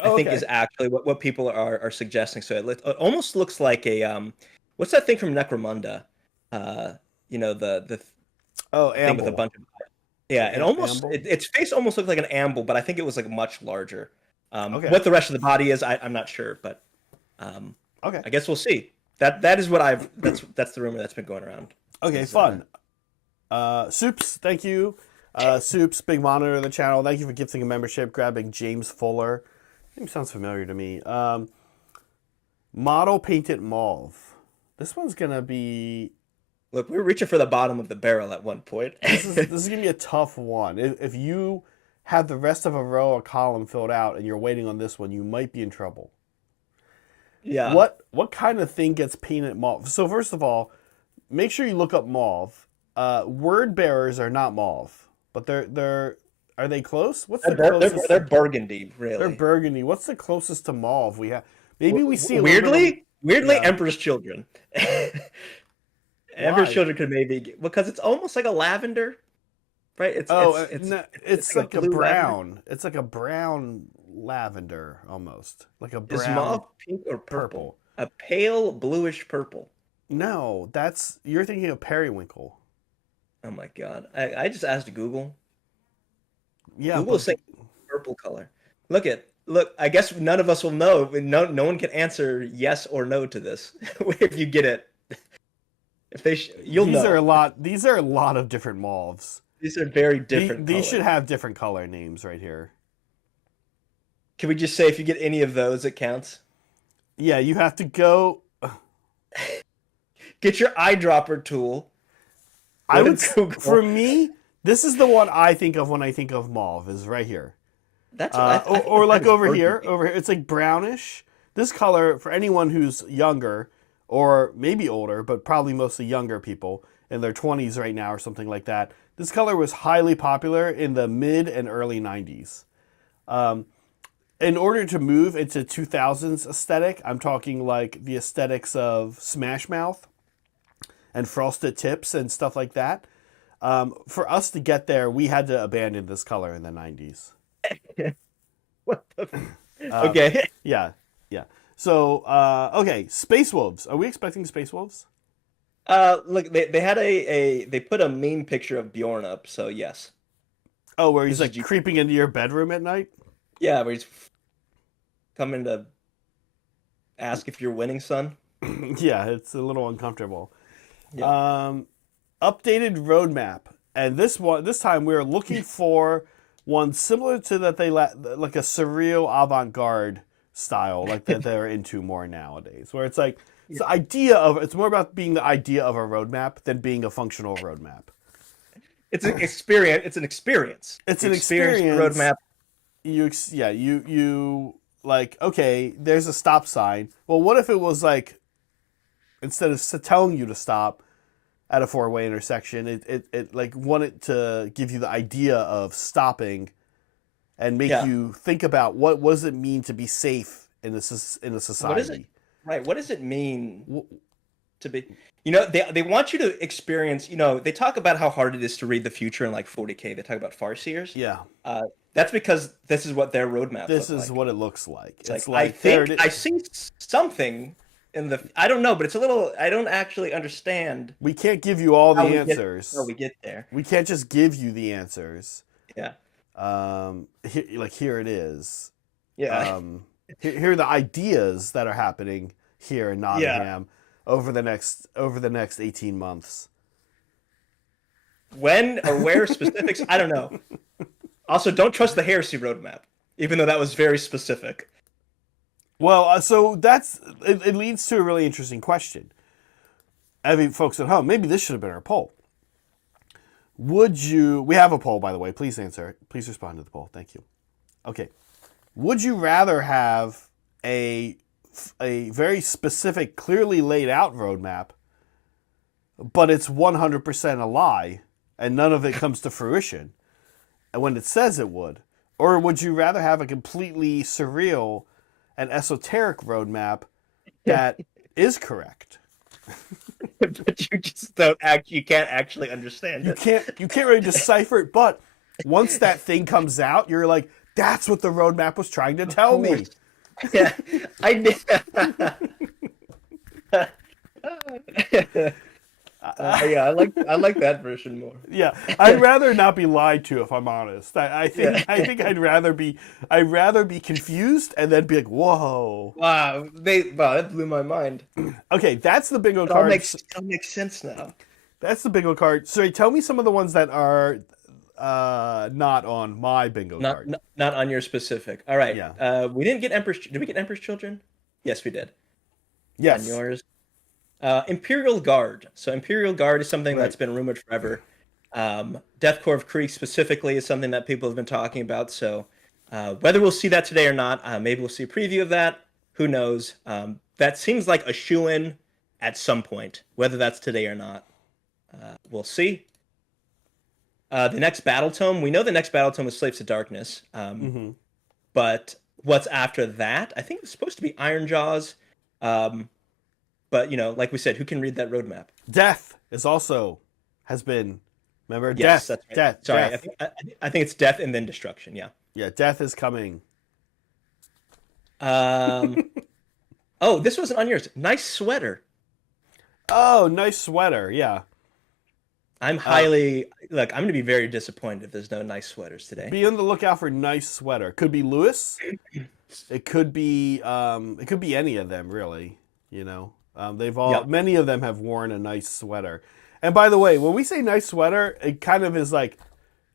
I Oh, think okay. is actually what people are suggesting. So it almost looks like a what's that thing from Necromunda? The Oh, thing with a amble. bunch of yeah. It almost Amble. its face almost looked like an amble, but I think it was like much larger. Okay. What the rest of the body is, I'm not sure, but um, Okay. I guess we'll see. That is what I've that's the rumor that's been going around. Okay. Is, Fun. Soups, thank you. Soups, big monitor of the channel. Thank you for gifting a membership, grabbing James Fuller. Name sounds familiar to me. Model painted mauve. This one's gonna be. Look, we were reaching for the bottom of the barrel at one point. This is gonna be a tough one. If you have the rest of a row or column filled out and you're waiting on this one, you might be in trouble. Yeah. What kind of thing gets painted mauve? So first of all, make sure you look up mauve. Word bearers are not mauve, but they're are they close? What's the closest? They're burgundy, really. They're burgundy. What's the closest to mauve we have? Maybe we see a weirdly, yeah. Emperor's Children. Emperor's Children could maybe because it's almost like a lavender, right? It's like a brown. Lavender. It's like a brown lavender almost, like a brown. Is mauve pink or purple? A pale bluish purple. No, you're thinking of periwinkle. Oh my god! I just asked Google. Yeah, Google's saying purple color. Look. I guess none of us will know. No one can answer yes or no to this. If you get it, if they, you'll know. These are a lot of different mauves. These are very different. These should have different color names right here. Can we just say if you get any of those, it counts? Yeah, you have to go. Get your eyedropper tool. I would for me. This is the one I think of when I think of mauve. Is right here. That's or like over here. Over here, it's like brownish. This color for anyone who's younger or maybe older, but probably mostly younger people in their 20s right now or something like that. This color was highly popular in the mid and early 90s. In order to move into 2000s aesthetic, I'm talking like the aesthetics of Smash Mouth and Frosted Tips and stuff like that. For us to get there, we had to abandon this color in the 90s. What the? Okay. Yeah. So, okay, Space Wolves. Are we expecting Space Wolves? Look, they had they put a meme picture of Bjorn up, so yes. Oh, where he's like creeping into your bedroom at night? Yeah, where he's coming to ask if you're winning, son. Yeah, it's a little uncomfortable. Yeah. Updated roadmap, and this time we're looking for one similar to that like a surreal avant-garde style, like that they're into more nowadays, where it's like it's the idea of it's more about being the idea of a roadmap than being a functional roadmap. It's an experience. It's an experience. It's an experience roadmap. You like, okay, there's a stop sign. Well, what if it was like instead of telling you to stop at a four-way intersection, it like wanted to give you the idea of stopping and make you think about what does it mean to be safe in a society. What is it? Right. What does it mean to be? You know, they want you to experience. You know, they talk about how hard it is to read the future in like 40K. They talk about farseers. Yeah. That's because this is what their roadmap. This is what it looks like. It's like I think I see something in the. I don't know, but it's a little. I don't actually understand. We can't give you all the answers. We get there. We can't just give you the answers. Yeah. Here it is. Yeah. Here are the ideas that are happening here in Nottingham over the next 18 months. When or where specifics, I don't know. Also, don't trust the Heresy roadmap, even though that was very specific. Well, so it leads to a really interesting question. I mean, folks at home, maybe this should have been our poll. We have a poll, by the way. Please answer it. Please respond to the poll. Thank you. Okay. Would you rather have a very specific, clearly laid out roadmap, but it's 100% a lie and none of it comes to fruition, and when it says it would? Or would you rather have a completely surreal and esoteric roadmap that is correct? But you just you can't actually understand it. You can't really decipher it, but once that thing comes out, you're like, that's what the roadmap was trying to tell me. Yeah, I did. Yeah, I like that version more. Yeah, I'd rather not be lied to, if I'm honest. I think I'd rather be confused and then be like, whoa. Wow, that blew my mind. Okay, that's the bingo card. It all makes sense now. That's the bingo card. Sorry, tell me some of the ones that are not on my bingo card. Not on your specific. All right. Yeah. We didn't get Emperor's. Did we get Emperor's Children? Yes, we did. Yes. On yours. Imperial Guard. So Imperial Guard is something that's been rumored forever. Death Corps of Krieg specifically is something that people have been talking about. So whether we'll see that today or not, maybe we'll see a preview of that. Who knows? That seems like a shoo-in at some point. Whether that's today or not, we'll see. The next battle tome. We know the next battle tome is Slaves to Darkness. But what's after that? I think it's supposed to be Iron Jaws. But, like we said, who can read that roadmap? Death has been, remember? Yes, death. That's right. Death. Sorry, Death. I think it's death and then destruction, yeah. Yeah, death is coming. Oh, this wasn't on yours. Nice sweater. Oh, nice sweater, yeah. I'm I'm going to be very disappointed if there's no nice sweaters today. Be on the lookout for nice sweater. Could be Lewis. It could be any of them, really, many of them have worn a nice sweater. And by the way, when we say nice sweater, it kind of is like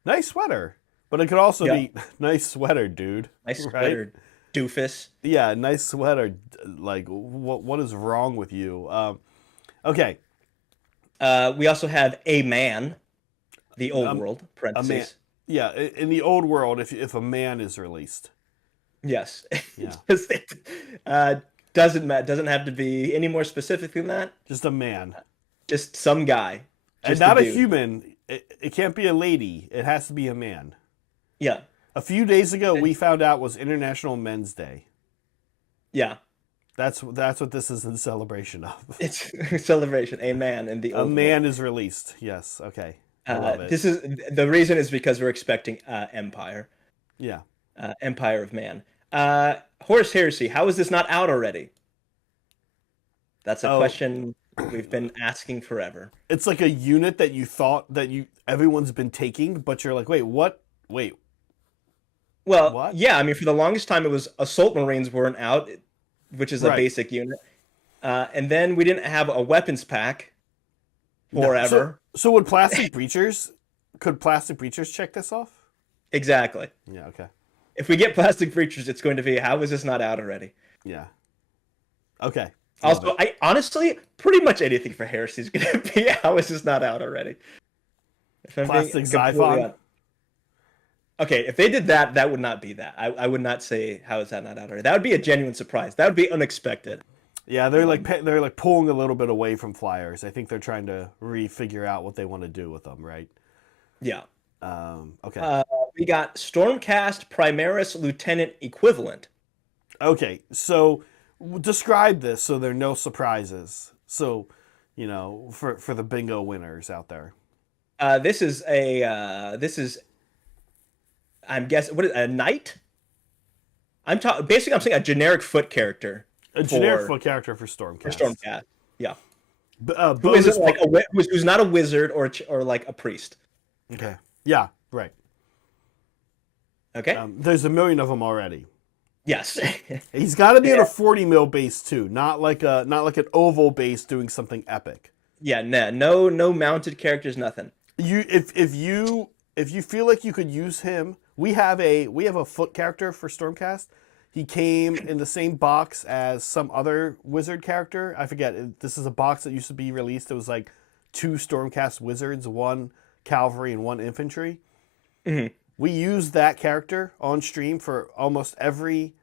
nice sweater, but it could also be nice sweater, dude. Nice sweater, doofus. Yeah, nice sweater. Like, what is wrong with you? Okay. We also have A Man, the old world, parentheses. Yeah, in the old world, if a man is released. Yes. Yeah. Doesn't have to be any more specific than that. Just a man. Just some guy. And not a human. It can't be a lady. It has to be a man. Yeah. A few days ago, we found out was International Men's Day. Yeah. That's what this is in celebration of. It's a celebration. A man in the old A man world. is released. Yes. Okay. I love it. This is the reason is because we're expecting Empire. Yeah. Empire of Man. Horus Heresy, how is this not out already? That's a question we've been asking forever. It's like a unit that you thought that everyone's been taking, but you're like, wait, what? Wait. Well, what? Yeah, I mean, for the longest time, it was Assault Marines weren't out, which is a basic unit. And then we didn't have a weapons pack forever. No. So could Plastic Breachers check this off? Exactly. Yeah, okay. If we get Plastic Breachers, it's going to be, how is this not out already? Yeah. Okay. Also, I honestly, pretty much anything for Heresy is going to be, how is this not out already? Plastic Xiphon? Okay, if they did that, that would not be that. I would not say, how is that not out already? That would be a genuine surprise. That would be unexpected. Yeah, they're like pulling a little bit away from Flyers. I think they're trying to refigure out what they want to do with them, right? Yeah. Okay. We got Stormcast Primaris Lieutenant Equivalent. Okay, so describe this so there are no surprises. So, for the bingo winners out there. This is I'm guessing what is a knight? Basically I'm saying a generic foot character. Generic foot character for Stormcast. For Stormcast. Yeah. Who's not a wizard or like a priest. Okay. Yeah, right. Okay. There's a million of them already. Yes. He's got to be on Yeah. a 40 mil base too, not like an oval base doing something epic. Yeah. No mounted characters. Nothing. If you feel like you could use him, we have a foot character for Stormcast. He came in the same box as some other wizard character. I forget. This is a box that used to be released. It was like 2 Stormcast wizards, 1 cavalry and 1 infantry. Mm-hmm. We use that character on stream for almost every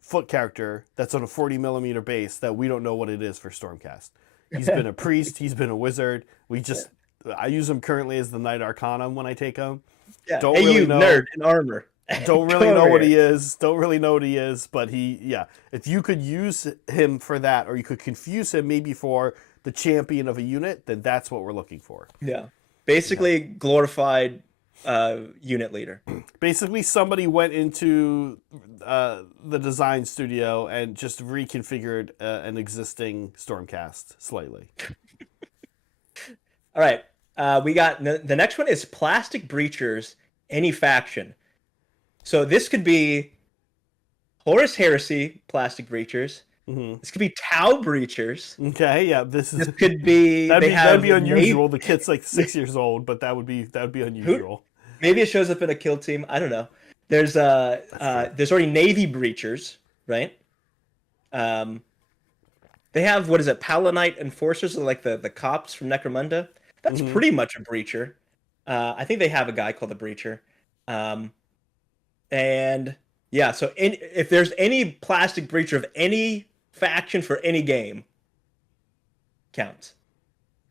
foot character that's on a 40 millimeter base that we don't know what it is for Stormcast. He's been a priest. He's been a wizard. I use him currently as the Knight Arcanum when I take him. Yeah. Don't Hey, really you know. nerd in armor. Don't really know what he is. Don't really know what he is. But if you could use him for that, or you could confuse him maybe for the champion of a unit, then that's what we're looking for. Yeah. Basically, glorified unit leader. Basically, somebody went into the design studio and just reconfigured an existing Stormcast slightly. All right. We got the next one is Plastic Breachers, any faction. So this could be Horus Heresy, Plastic Breachers. Mm-hmm. This could be Tau Breachers. Okay, yeah, this could be that'd be unusual. The kid's like 6 years old, but that would be unusual. Maybe it shows up in a kill team. I don't know. There's already Navy Breachers, right? They have, what is it, Palanite Enforcers, like the cops from Necromunda. That's pretty much a Breacher. I think they have a guy called the Breacher. And yeah, so if there's any Plastic Breacher of any faction for any game, counts.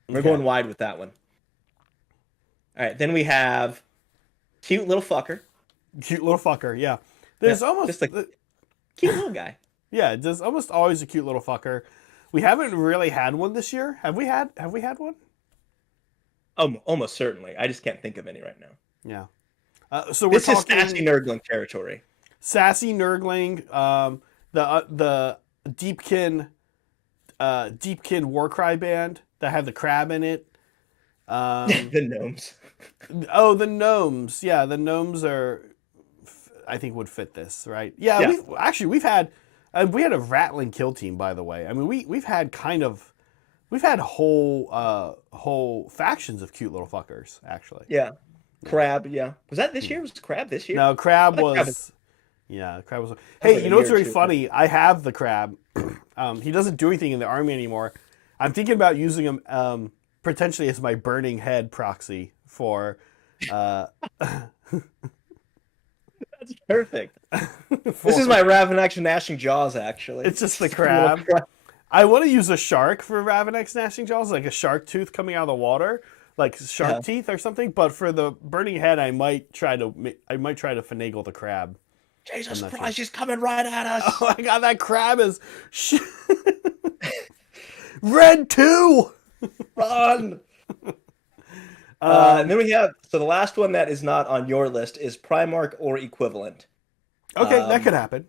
We're going wide with that one. All right, then we have Cute Little Fucker. Cute little fucker, yeah. There's almost just like cute little guy. Yeah, there's almost always a cute little fucker. We haven't really had one this year. Have we had one? Almost certainly. I just can't think of any right now. Yeah. So we're talking is sassy nerdling territory. Sassy nerdling. The Deepkin Warcry band that had the crab in it. The gnomes. Oh, the gnomes. Yeah, the gnomes I think would fit this, right? Yeah. We've had a rattling kill team, by the way. I mean, we've had whole factions of cute little fuckers, actually. Yeah. Crab, yeah. Was that this year? Was Crab this year? No, Crab was. Yeah, Crab was. Hey, you know what's very funny? I have the Crab. He doesn't do anything in the army anymore. I'm thinking about using him potentially as my burning head proxy for. That's perfect. This is my Ravenex Gnashing Jaws, actually. It's just the Crab. I want to use a shark for Ravenex Gnashing Jaws, like a shark tooth coming out of the water, like shark teeth or something. But for the burning head, I might try to finagle the Crab. Jesus Christ, she's coming right at us! Oh my god, that Crab is red too. Run! And then we have the last one that is not on your list is Primarch or equivalent. Okay, that could happen.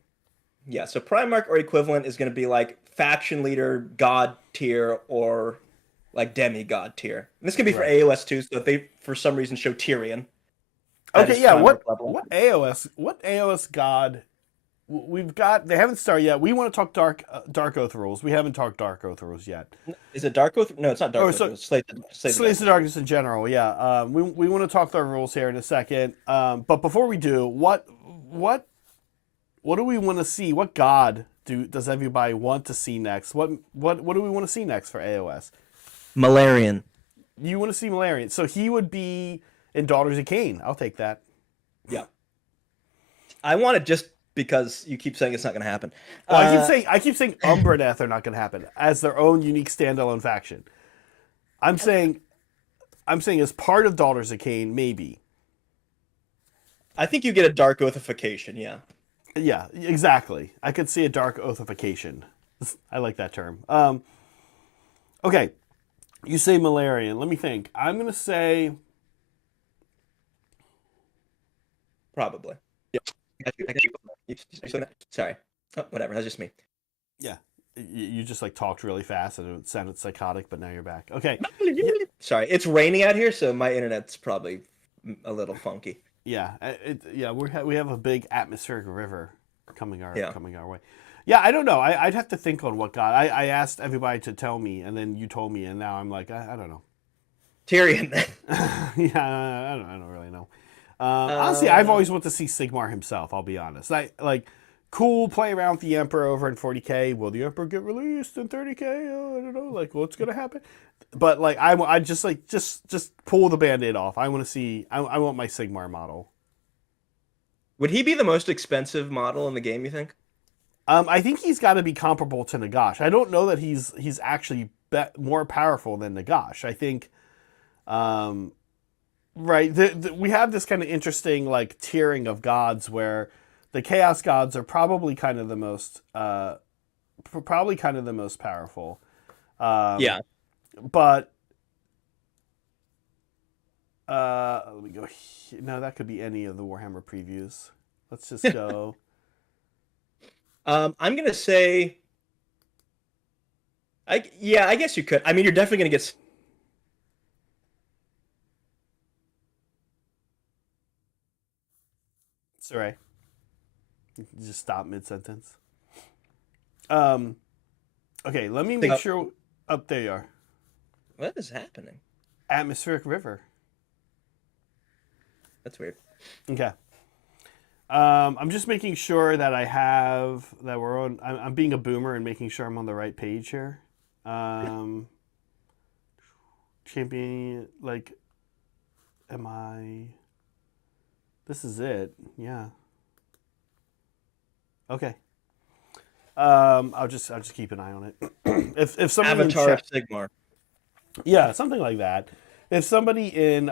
Yeah, so Primarch or equivalent is going to be like faction leader, god tier, or like demigod tier. And this can be for AOS too. So if they for some reason show Tyrion. Okay, yeah. What AOS god? We've got. They haven't started yet. We want to talk Dark Oath rules. We haven't talked Dark Oath rules yet. Is it Dark Oath? No, it's not Dark Oath. It's Slates of Darkness in general. Yeah. We want to talk the rules here in a second. But before we do, what do we want to see? What god does everybody want to see next? What do we want to see next for AOS? Malarian. You want to see Malarian? So he would be in Daughters of Cain. I'll take that. Yeah. I want it just because you keep saying it's not going to happen. Well, I keep saying Umbra are not going to happen as their own unique standalone faction. I'm saying as part of Daughters of Cain, maybe. I think you get a Dark Oathification, yeah. Yeah, exactly. I could see a Dark Oathification. I like that term. Okay, you say Malarian. Let me think. I'm going to say... Probably. Yeah. Sorry. Oh, whatever, that's just me. Yeah. You just like talked really fast and it sounded psychotic, but now you're back. Okay. Sorry, it's raining out here, so my internet's probably a little funky. Yeah, we have a big atmospheric river coming Yeah. our way. Yeah, I don't know. I'd have to think on what god. I asked everybody to tell me, and then you told me, and now I'm like, I don't know. Tyrion. Yeah, I don't really know. Honestly, I've uh, always wanted to see Sigmar himself. I'll be honest. Cool play around with the Emperor over in 40K. Will the Emperor get released in 30K? Oh, I don't know. Like, what's gonna happen? But like, I just like just pull the Band-Aid off. I want to see. I want my Sigmar model. would he be the most expensive model in the game, you think? I think he's got to be comparable to Nagash. I don't know that he's actually more powerful than Nagash. I think, right. We have this kind of interesting like tiering of gods where the Chaos gods are probably kind of the most, powerful. Um, Yeah. but let me go. No, that could be any of the Warhammer previews. Let's just go. I'm gonna say, I guess you could. I mean, you're definitely gonna get. Sorry, you just stop mid sentence. Um, Okay, let me make sure. Up there you are. What is happening? Atmospheric river. That's weird. Okay. I'm just making sure that we're on. I'm being a boomer and making sure I'm on the right page here. Champion, like, am I? This is it. Yeah. Okay. I'll just keep an eye on it. if somebody Avatar in of Sigmar. yeah, something like that. If somebody in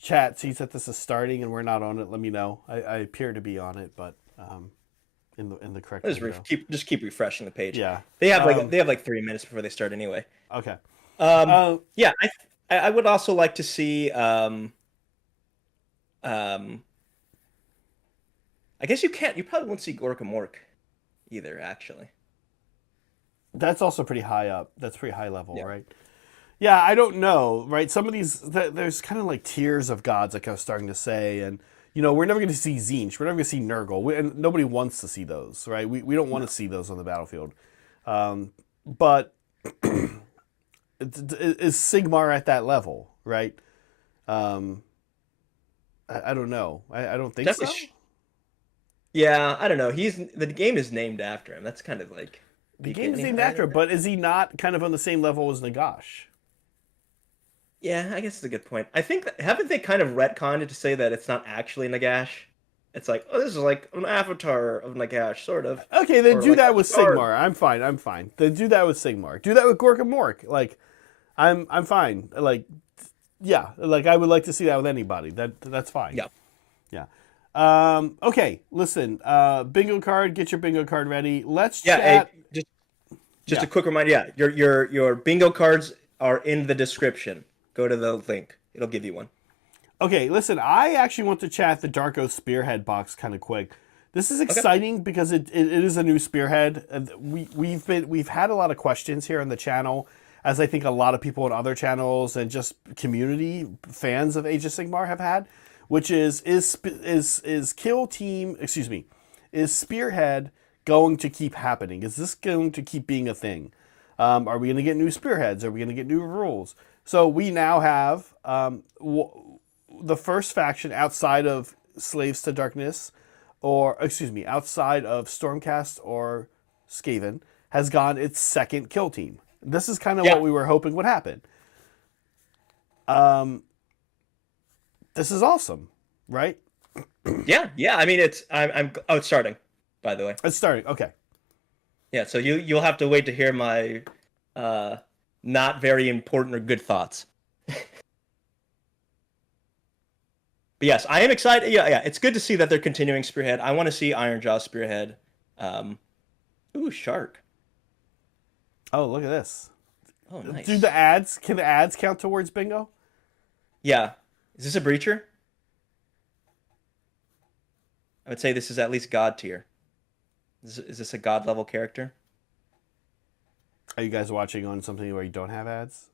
chat sees that this is starting and we're not on it, let me know. I appear to be on it, but in the correct window. Just keep refreshing the page. Yeah. They have like 3 minutes before they start anyway. Okay. Yeah, I would also like to see I guess you probably won't see Gorka Mork either, actually. That's also pretty high up. That's pretty high level, Yeah. right? Yeah, I don't know, right? Some of these, there's kind of like tiers of gods, like I was starting to say, and we're never going to see Tzeentch, we're never going to see Nurgle, and nobody wants to see those, right? We don't want to see those on the battlefield, but is Sigmar at that level, right? I don't know. I don't think Definitely. so. Yeah, I don't know. The game is named after him. That's kind of like. The Do you get game's any named higher after, than that? but is he not kind of on the same level as Nagash? Yeah, I guess it's a good point. I think haven't they kind of retconned it to say that it's not actually Nagash? It's like, oh, this is like an avatar of Nagash, sort of, Okay, then or do like that a with guard. Sigmar. I'm fine. I'm fine. Then do that with Sigmar. Do that with Gorka Mork. Like, I'm fine. Like, yeah. Like, I would like to see that with anybody. That's fine. Yeah. Yeah. Okay. Listen. Bingo card. Get your bingo card ready. Let's Yeah. Hey, chat. just Yeah. a quick reminder. Yeah, your bingo cards are in the description. Go to the link. It'll give you one. Okay, listen, I actually want to chat the Darko Spearhead box kind of quick. This is Okay. exciting because it is a new Spearhead. And we've had a lot of questions here on the channel, as I think a lot of people on other channels and just community fans of Age of Sigmar have had, which is kill team, excuse me, is Spearhead going to keep happening? Is this going to keep being a thing? Are we going to get new Spearheads? Are we going to get new rules? So we now have the first faction outside of Slaves to Darkness, or excuse me, outside of Stormcast or Skaven, has gone its second kill team. This is kind of Yeah. what we were hoping would happen. This is awesome, right? Yeah. Yeah. I mean, it's starting, by the way. It's starting. Okay. Yeah. So you'll have to wait to hear my not very important or good thoughts. But yes, I am excited. Yeah, it's good to see that they're continuing Spearhead. I want to see Ironjaw Spearhead. Ooh, Shark. Oh, look at this. Oh, nice. Can the ads count towards bingo? Yeah. Is this a Breacher? I would say this is at least God tier. Is this a God level character? Are you guys watching on something where you don't have ads?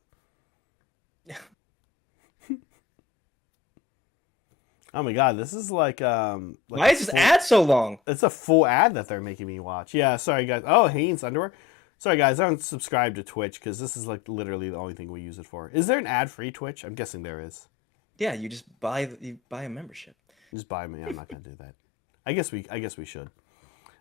Oh my god, this is like Why is this ad so long? It's a full ad that they're making me watch. Yeah, sorry guys. Oh, Hanes underwear. Sorry guys, I don't subscribe to Twitch because this is like literally the only thing we use it for. Is there an ad-free Twitch? I'm guessing there is. Yeah, you just buy a membership. Just buy me. I'm not gonna do that. I guess we should.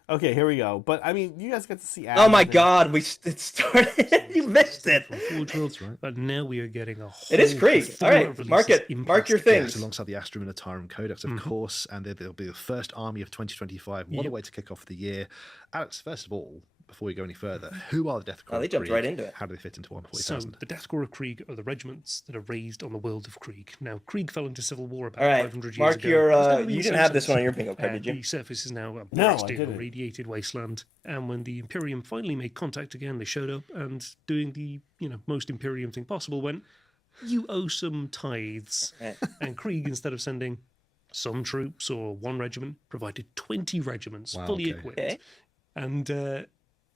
Okay, here we go. But I mean, you guys got to see ads. Oh my god, it started. You missed it. Forge Worlds, right? But now we are getting a whole. It is Krieg. All right, mark it. Mark your things. Alongside the Astra Militarum Codex, of course, and they'll be the first army of 2025. What a way to kick off the year. Alex, first of all, before we go any further, who are the Death Corps? Oh, they jumped right into it. How do they fit into Warhammer So 40,000? the Death Corps of Krieg are the regiments that are raised on the world of Krieg. Now, Krieg fell into civil war about All right, 500 years mark ago. your. There's no real You didn't have this sense. one on your bingo card, did you? The surface is now a No, I blasted, didn't. irradiated wasteland. And when the Imperium finally made contact again, they showed up and doing the most Imperium thing possible went, you owe some tithes. Right. And Krieg, instead of sending some troops or one regiment, provided 20 regiments Wow, fully okay. equipped. Okay. And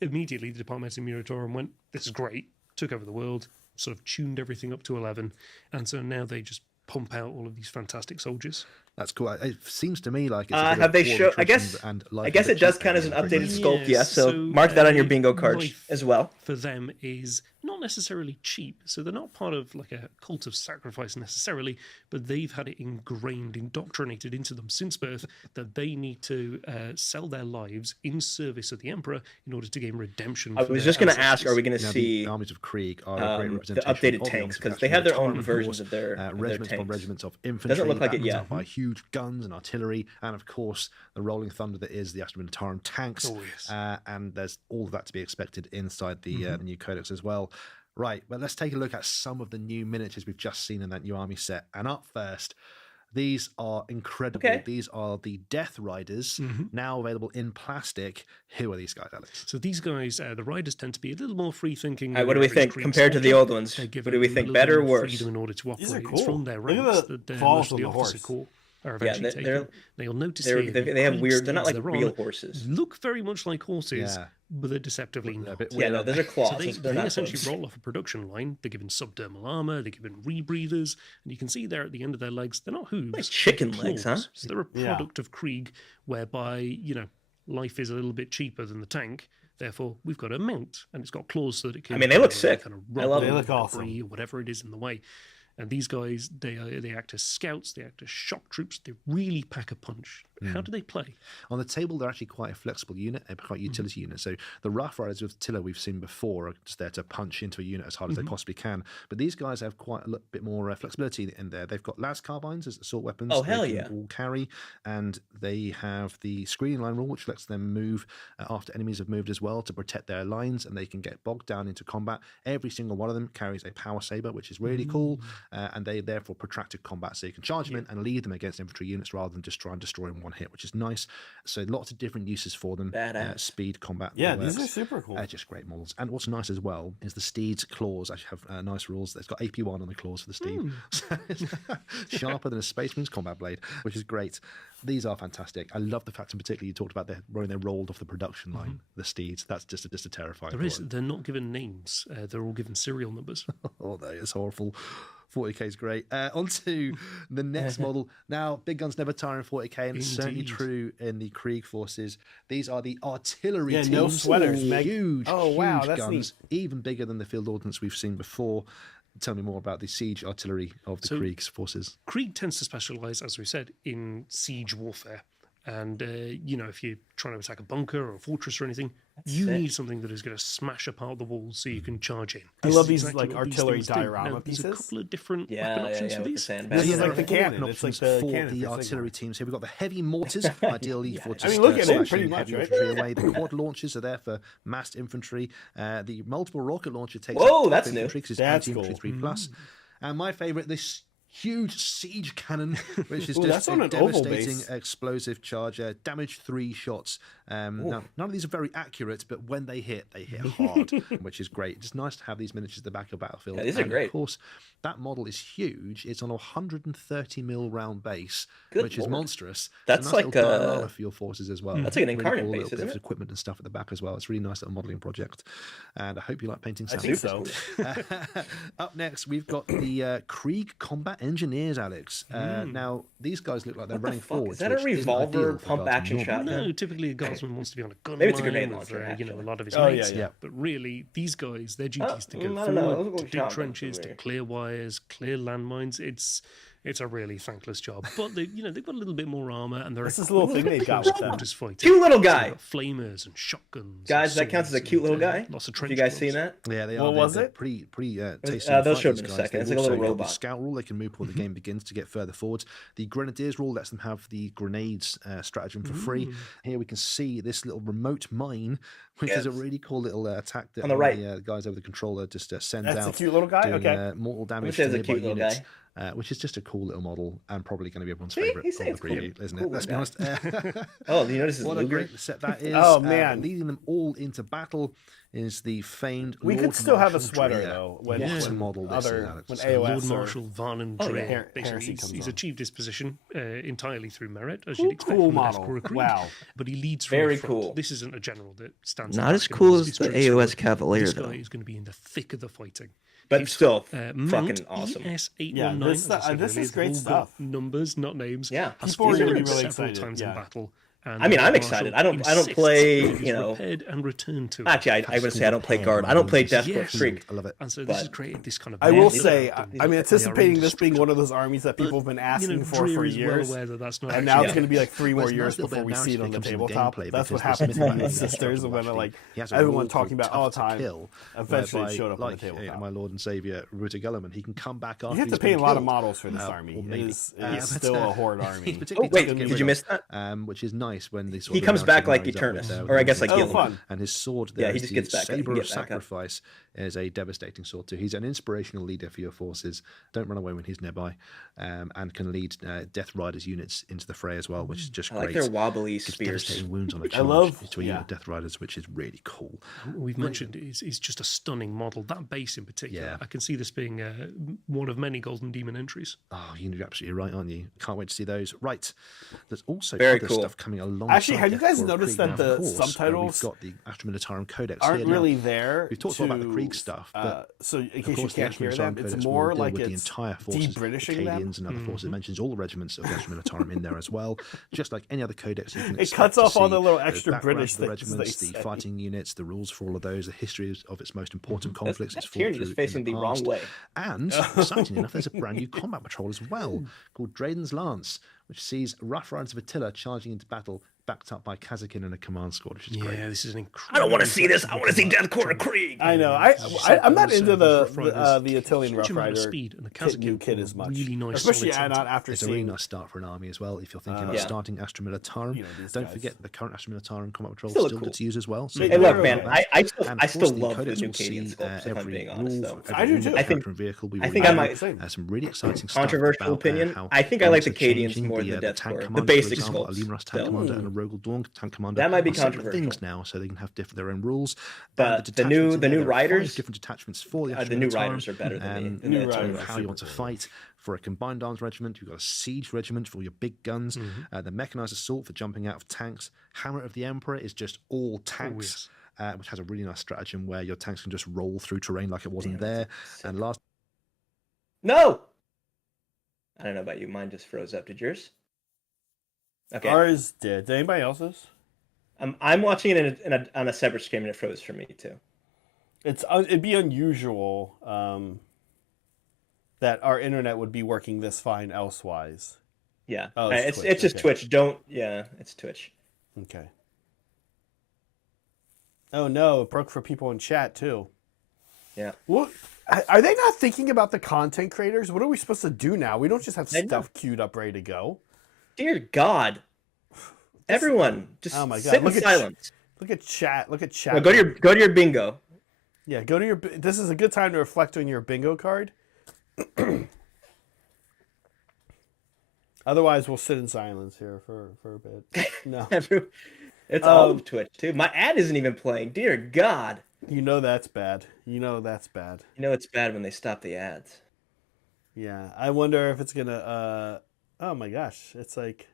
immediately the Departmentum Militarum went, this is great, took over the world, sort of tuned everything up to 11. And so now they just pump out all of these fantastic soldiers. That's cool. It seems to me like it's a bit Have of they war shown? I attrition guess. and I life guess of a it does cheap count as an man, pretty updated much. sculpt. Yes. So mark that on your bingo cards life as well. For them is not necessarily cheap. So they're not part of like a cult of sacrifice necessarily, but they've had it ingrained, indoctrinated into them since birth that they need to sell their lives in service of the Emperor in order to gain redemption. I for was their just going to ask: ancestors. Are we going to Now, see the armies of Krieg are a great the representation updated of the tanks? Orthodox Because they have their own Militarum, of versions course. of their regiments upon tanks. regiments of infantry. Doesn't look like it backed yet. up by huge guns and artillery, and of course the rolling thunder that is the Astra Militarum tanks. Oh, yes. And there's all of that to be expected inside the new codex as well. Right, but let's take a look at some of the new miniatures we've just seen in that new army set. And up first, these are incredible. Okay. These are the Death Riders, now available in plastic. Who are these guys, Alex? So these guys, the riders tend to be a little more free thinking. All right, what do we think compared to the old ones? What do we think, better or worse? In order to operate. These are It's cool. from their Look at ranks the that claws most of on the the officer horse. corps are Yeah, eventually they're- taken. Now you'll notice They here, have weird. They're not like steeds real on horses. look very much like horses, Yeah. but they're deceptively They're a not. bit Yeah, weird, no, aren't those they? are claws. So They're they not essentially hooves. roll off a production line. They're given subdermal armor. They're given rebreathers, and you can see there at the end of their legs, they're not hooves. Like chicken they're legs, huh? claws. So they're a Yeah. product of Krieg, whereby life is a little bit cheaper than the tank. Therefore, we've got a mount, and it's got claws so that it can. I mean, they look sick. Kind of I love them. They rubble look or awesome. debris or whatever it is in the way. And these guys, they act as scouts. They act as shock troops. They really pack a punch. How do they play? On the table, they're actually quite a flexible unit, quite a utility unit. So the Rough Riders with Tiller we've seen before are just there to punch into a unit as hard as they possibly can. But these guys have quite a little bit more flexibility in there. They've got las carbines as assault weapons. Oh, they hell can yeah. all carry, and they have the screening line rule, which lets them move after enemies have moved as well to protect their lines, and they can get bogged down into combat. Every single one of them carries a power saber, which is really cool, and they therefore protracted combat, so you can charge them in and lead them against infantry units rather than just try and destroy in one hit, which is nice. So lots of different uses for them. Badass. Speed, combat. Yeah, all these are works. super cool. Just great models. And what's nice as well is the steed's claws actually have nice rules. It's got AP1 on the claws for the steed. So it's sharper than a spaceman's combat blade, which is great. These are fantastic. I love the fact in particular you talked about when they're rolled off the production line, the steeds. That's just a terrifying thought. They're not given names. They're all given serial numbers. Oh, that is horrible. 40k is great. On to the next model. Now, big guns never tire in 40k, and it's certainly Indeed. true in the Krieg forces. These are the artillery teams. no sweaters, Meg. Huge, Oh, wow, huge that's guns, even bigger than the field ordnance we've seen before. Tell me more about the siege artillery of the Krieg's forces. Krieg tends to specialize, as we said, in siege warfare. And, if you're trying to attack a bunker or a fortress or anything, you sick. need something that is going to smash apart the walls so you can charge in. I This love is these, exactly like, what these artillery things do. diorama Now, there's a pieces. couple of different Yeah, weapon yeah, options yeah, for with the these. sandbags. This is like the Weapon cannon. It's like options the for cannon the for artillery Sigmar. teams. Here we've got the heavy mortars, ideally for just I mean, look at it, slashing pretty much, heavy right? infantry away. The quad launchers are there for massed infantry. The multiple rocket launcher takes Whoa, out that's top new. infantry 'cause it's That's anti-infantry cool. 3+. And my favourite, this huge siege cannon, which is Ooh, just that's on a an oval devastating base. explosive charger. Damage 3 shots. Now, none of these are very accurate, but when they hit hard, which is great. It's nice to have these miniatures at the back of the battlefield. Yeah, these are And great. Of course, that model is huge. It's on a 130mm round base, Good which is lord. monstrous. That's it's a nice like little a- diorama for your forces as well. That's like an Really incarnate cool base, little bit isn't of it? equipment and stuff at the back as well. It's a really nice little modelling project, and I hope you like painting I sounds. think so. Up next, we've got the Krieg Combat engineers, Alex. Now, these guys look like they're running forward. Is that a revolver pump action shotgun? No, typically a guardsman wants to be on a gun Maybe it's a line grenade with, launcher, you know, a lot of his Oh, mates. yeah. But really, these guys, their duty is to go I don't know. forward, to dig Shotgun trenches, for to me. clear wires, clear landmines. It's a really thankless job. But they, you know, they've got a little bit more armor, and they're This is a little thing they've got with them. quarters fighting. Cute little So guy. they've got flamers and shotguns. Guys, and that counts as a swords cute and, little guy. Lots of Have trench you guys coats. seen that? Yeah, they are. What was They're it? Pretty tasty. they'll to show fight, it in a these guys. second. It's They've like a little also got the robot. scout rule. They can move before the game begins to get further forwards. The grenadiers rule lets them have the grenades stratagem for free. Here we can see this little remote mine, which is a Yes. really cool little attack that On the right. the guys over the controller just send That's a out. cute little guy. Doing, Okay. mortal damage say to it's a nearby cute little units. guy. Which is just a cool little model and probably going to be everyone's See? favorite He's of saying the it's preview, cool. isn't Cool it? Let's be little honest. Oh, you notice his What a Luger? great set that is. Oh, man. Leading them all into battle is the famed We Lord could still have a Marshal sweater Dreer. though when, What a when model this is, other Alex. when So AOS Lord or- Marshal Varnon Oh, yeah. Dreer. Heresy Basically, comes he's on. achieved his position entirely through merit, as Cool, you'd expect cool from an model. Escort Creed. Wow. But he leads from Very the front. cool. This isn't a general that stands Not back as and cool holds as his the troops AOS forward. Cavalier, This though. guy is going to be in the thick of the fighting. But still, Mount fucking awesome. ES819. Yeah, as I said this earlier, is great they've all got stuff. Numbers, not names. Yeah. Has People are gonna be fought really several excited, times yeah. in battle. And I mean, I'm Marshal excited. I don't insists play, that it is you know- repaired and returned to him. Actually, I would say I don't play guard. I don't play Desperate Yes. Freak. I love it. And so this has But- created this kind of. I will mess say, of them. I'm They are anticipating this being indestructible. one of those armies that people have been But, asking you know, for Dreer is years. well aware that that's not And now actually- it's going to be like 3 Well, more it's a years nice little bit before of we see it on the narrative that comes with tabletop. gameplay That's what because happened this to my main sisters character when actually- like he has a everyone rule talking called about all the Tough to time. Kill, Eventually it whereby, showed up on the like tabletop. my Lord and Savior Ruta Gulliman, he can come back after You have to he's pay a been lot of killed. models for this Or army. It maybe. is But, still a horde he's army. particularly wait, tough to did get you rid miss of, that? which is nice when they sort He of comes back like marries up with Eternus, their- or I guess like Oh, Gilliman. fun. And his sword, Yeah, there he is just the gets back up. He Saber can of get back up. Sacrifice is a devastating sword too. He's an inspirational leader for your forces. Don't run away when he's nearby, and can lead Death Riders units into the fray as well, which is just I like great. their wobbly Gives spears. devastating wounds on a I charge love- to a unit yeah. of Death Riders, which is really cool. We've mentioned is just a stunning model. That base in particular, Yeah. I can see this being one of many Golden Demon entries. Oh, you're absolutely right, aren't you? Can't wait to see those. Right, there's also Very other cool. stuff coming along. Actually, have you guys noticed that the We've subtitles got the Astra Militarum Codex aren't here now. really there. We've talked to, about the Krieg stuff, but so in of case you course, the can't Astra hear them, Militarum it's Codex more will deal like with the it's entire forces, de-Britishing them. Acadians and other forces. It mentions all the regiments of the Astra Militarum in there as well. Just like any other codex, you can It expect cuts to off all see the little the extra background British of the things they regiments, the say. fighting units, the rules for all of those, the history of its most important conflicts. That it's fought Tyranny through is in facing the wrong past. way. And exciting enough, there's a brand new combat patrol as well called Drayden's Lance, which sees Rough Riders of Attila charging into battle, backed up by Kazakin and a command squad, which is great. Yeah, this is an incredible. I don't want to see this. I want to see Death Quarter Krieg. I know. I'm not into the Attilian Rough Huge amount of Rider speed, and the new Kazakin kit as much, really nice, especially solid not after It's a really seeing. nice start for an army as well. If you're thinking about Yeah. starting Astra Militarum, You know, these don't guys. forget the current Astra Militarum combat patrol Still still look good to use as well. So Hey, Hey, look, Hey, man, look, I still, And I of still course, the love the codex new will see, Cadian sculpts, if I'm every being honest, rule though. for I every do too. unit, I think- character and vehicle. We I will think know. I might- Some really exciting stuff. Controversial about, opinion. how I think I like the guns are Cadians changing. more than the Death tank Corps. The commander, basic for example, sculpts. a Lemurus tank So- commander and a Rogel Dawn tank commander. That might be are separate controversial. things now, so they can have their own rules. But And the new- detachments in the there, new there are 5 riders- different detachments for the The new Astra riders Militarum, are better than and the New Death riders Corps. are how you want to super cool. fight. For a combined arms regiment, you've got a siege regiment for your big guns, the mechanized assault for jumping out of tanks. Hammer of the Emperor is just all tanks, which has a really nice stratagem where your tanks can just roll through terrain like it wasn't there. And last, No! I don't know about you. Mine just froze up. Did yours? Okay. Ours did. Did anybody else's? I'm watching it on a separate screen, and it froze for me, too. It'd be unusual that our internet would be working this fine elsewise. Yeah. Oh, it's Twitch, just okay. Twitch. Yeah, it's Twitch. Okay. Oh no, it broke for people in chat too. Yeah. What? Are they not thinking about the content creators? What are we supposed to do now? We don't just have I know. stuff queued up ready to go. Dear God. Everyone, just Oh my God, sit in look at silence. Look at chat. Look at chat. No, go to your bingo. Yeah, go to your. This is a good time to reflect on your bingo card. Otherwise, we'll sit in silence here for a bit. No, It's all of Twitch too. My ad isn't even playing. Dear God. you know that's bad. You know that's bad. You know it's bad when they stop the ads. Yeah, I wonder if it's gonna. Oh my gosh, it's like.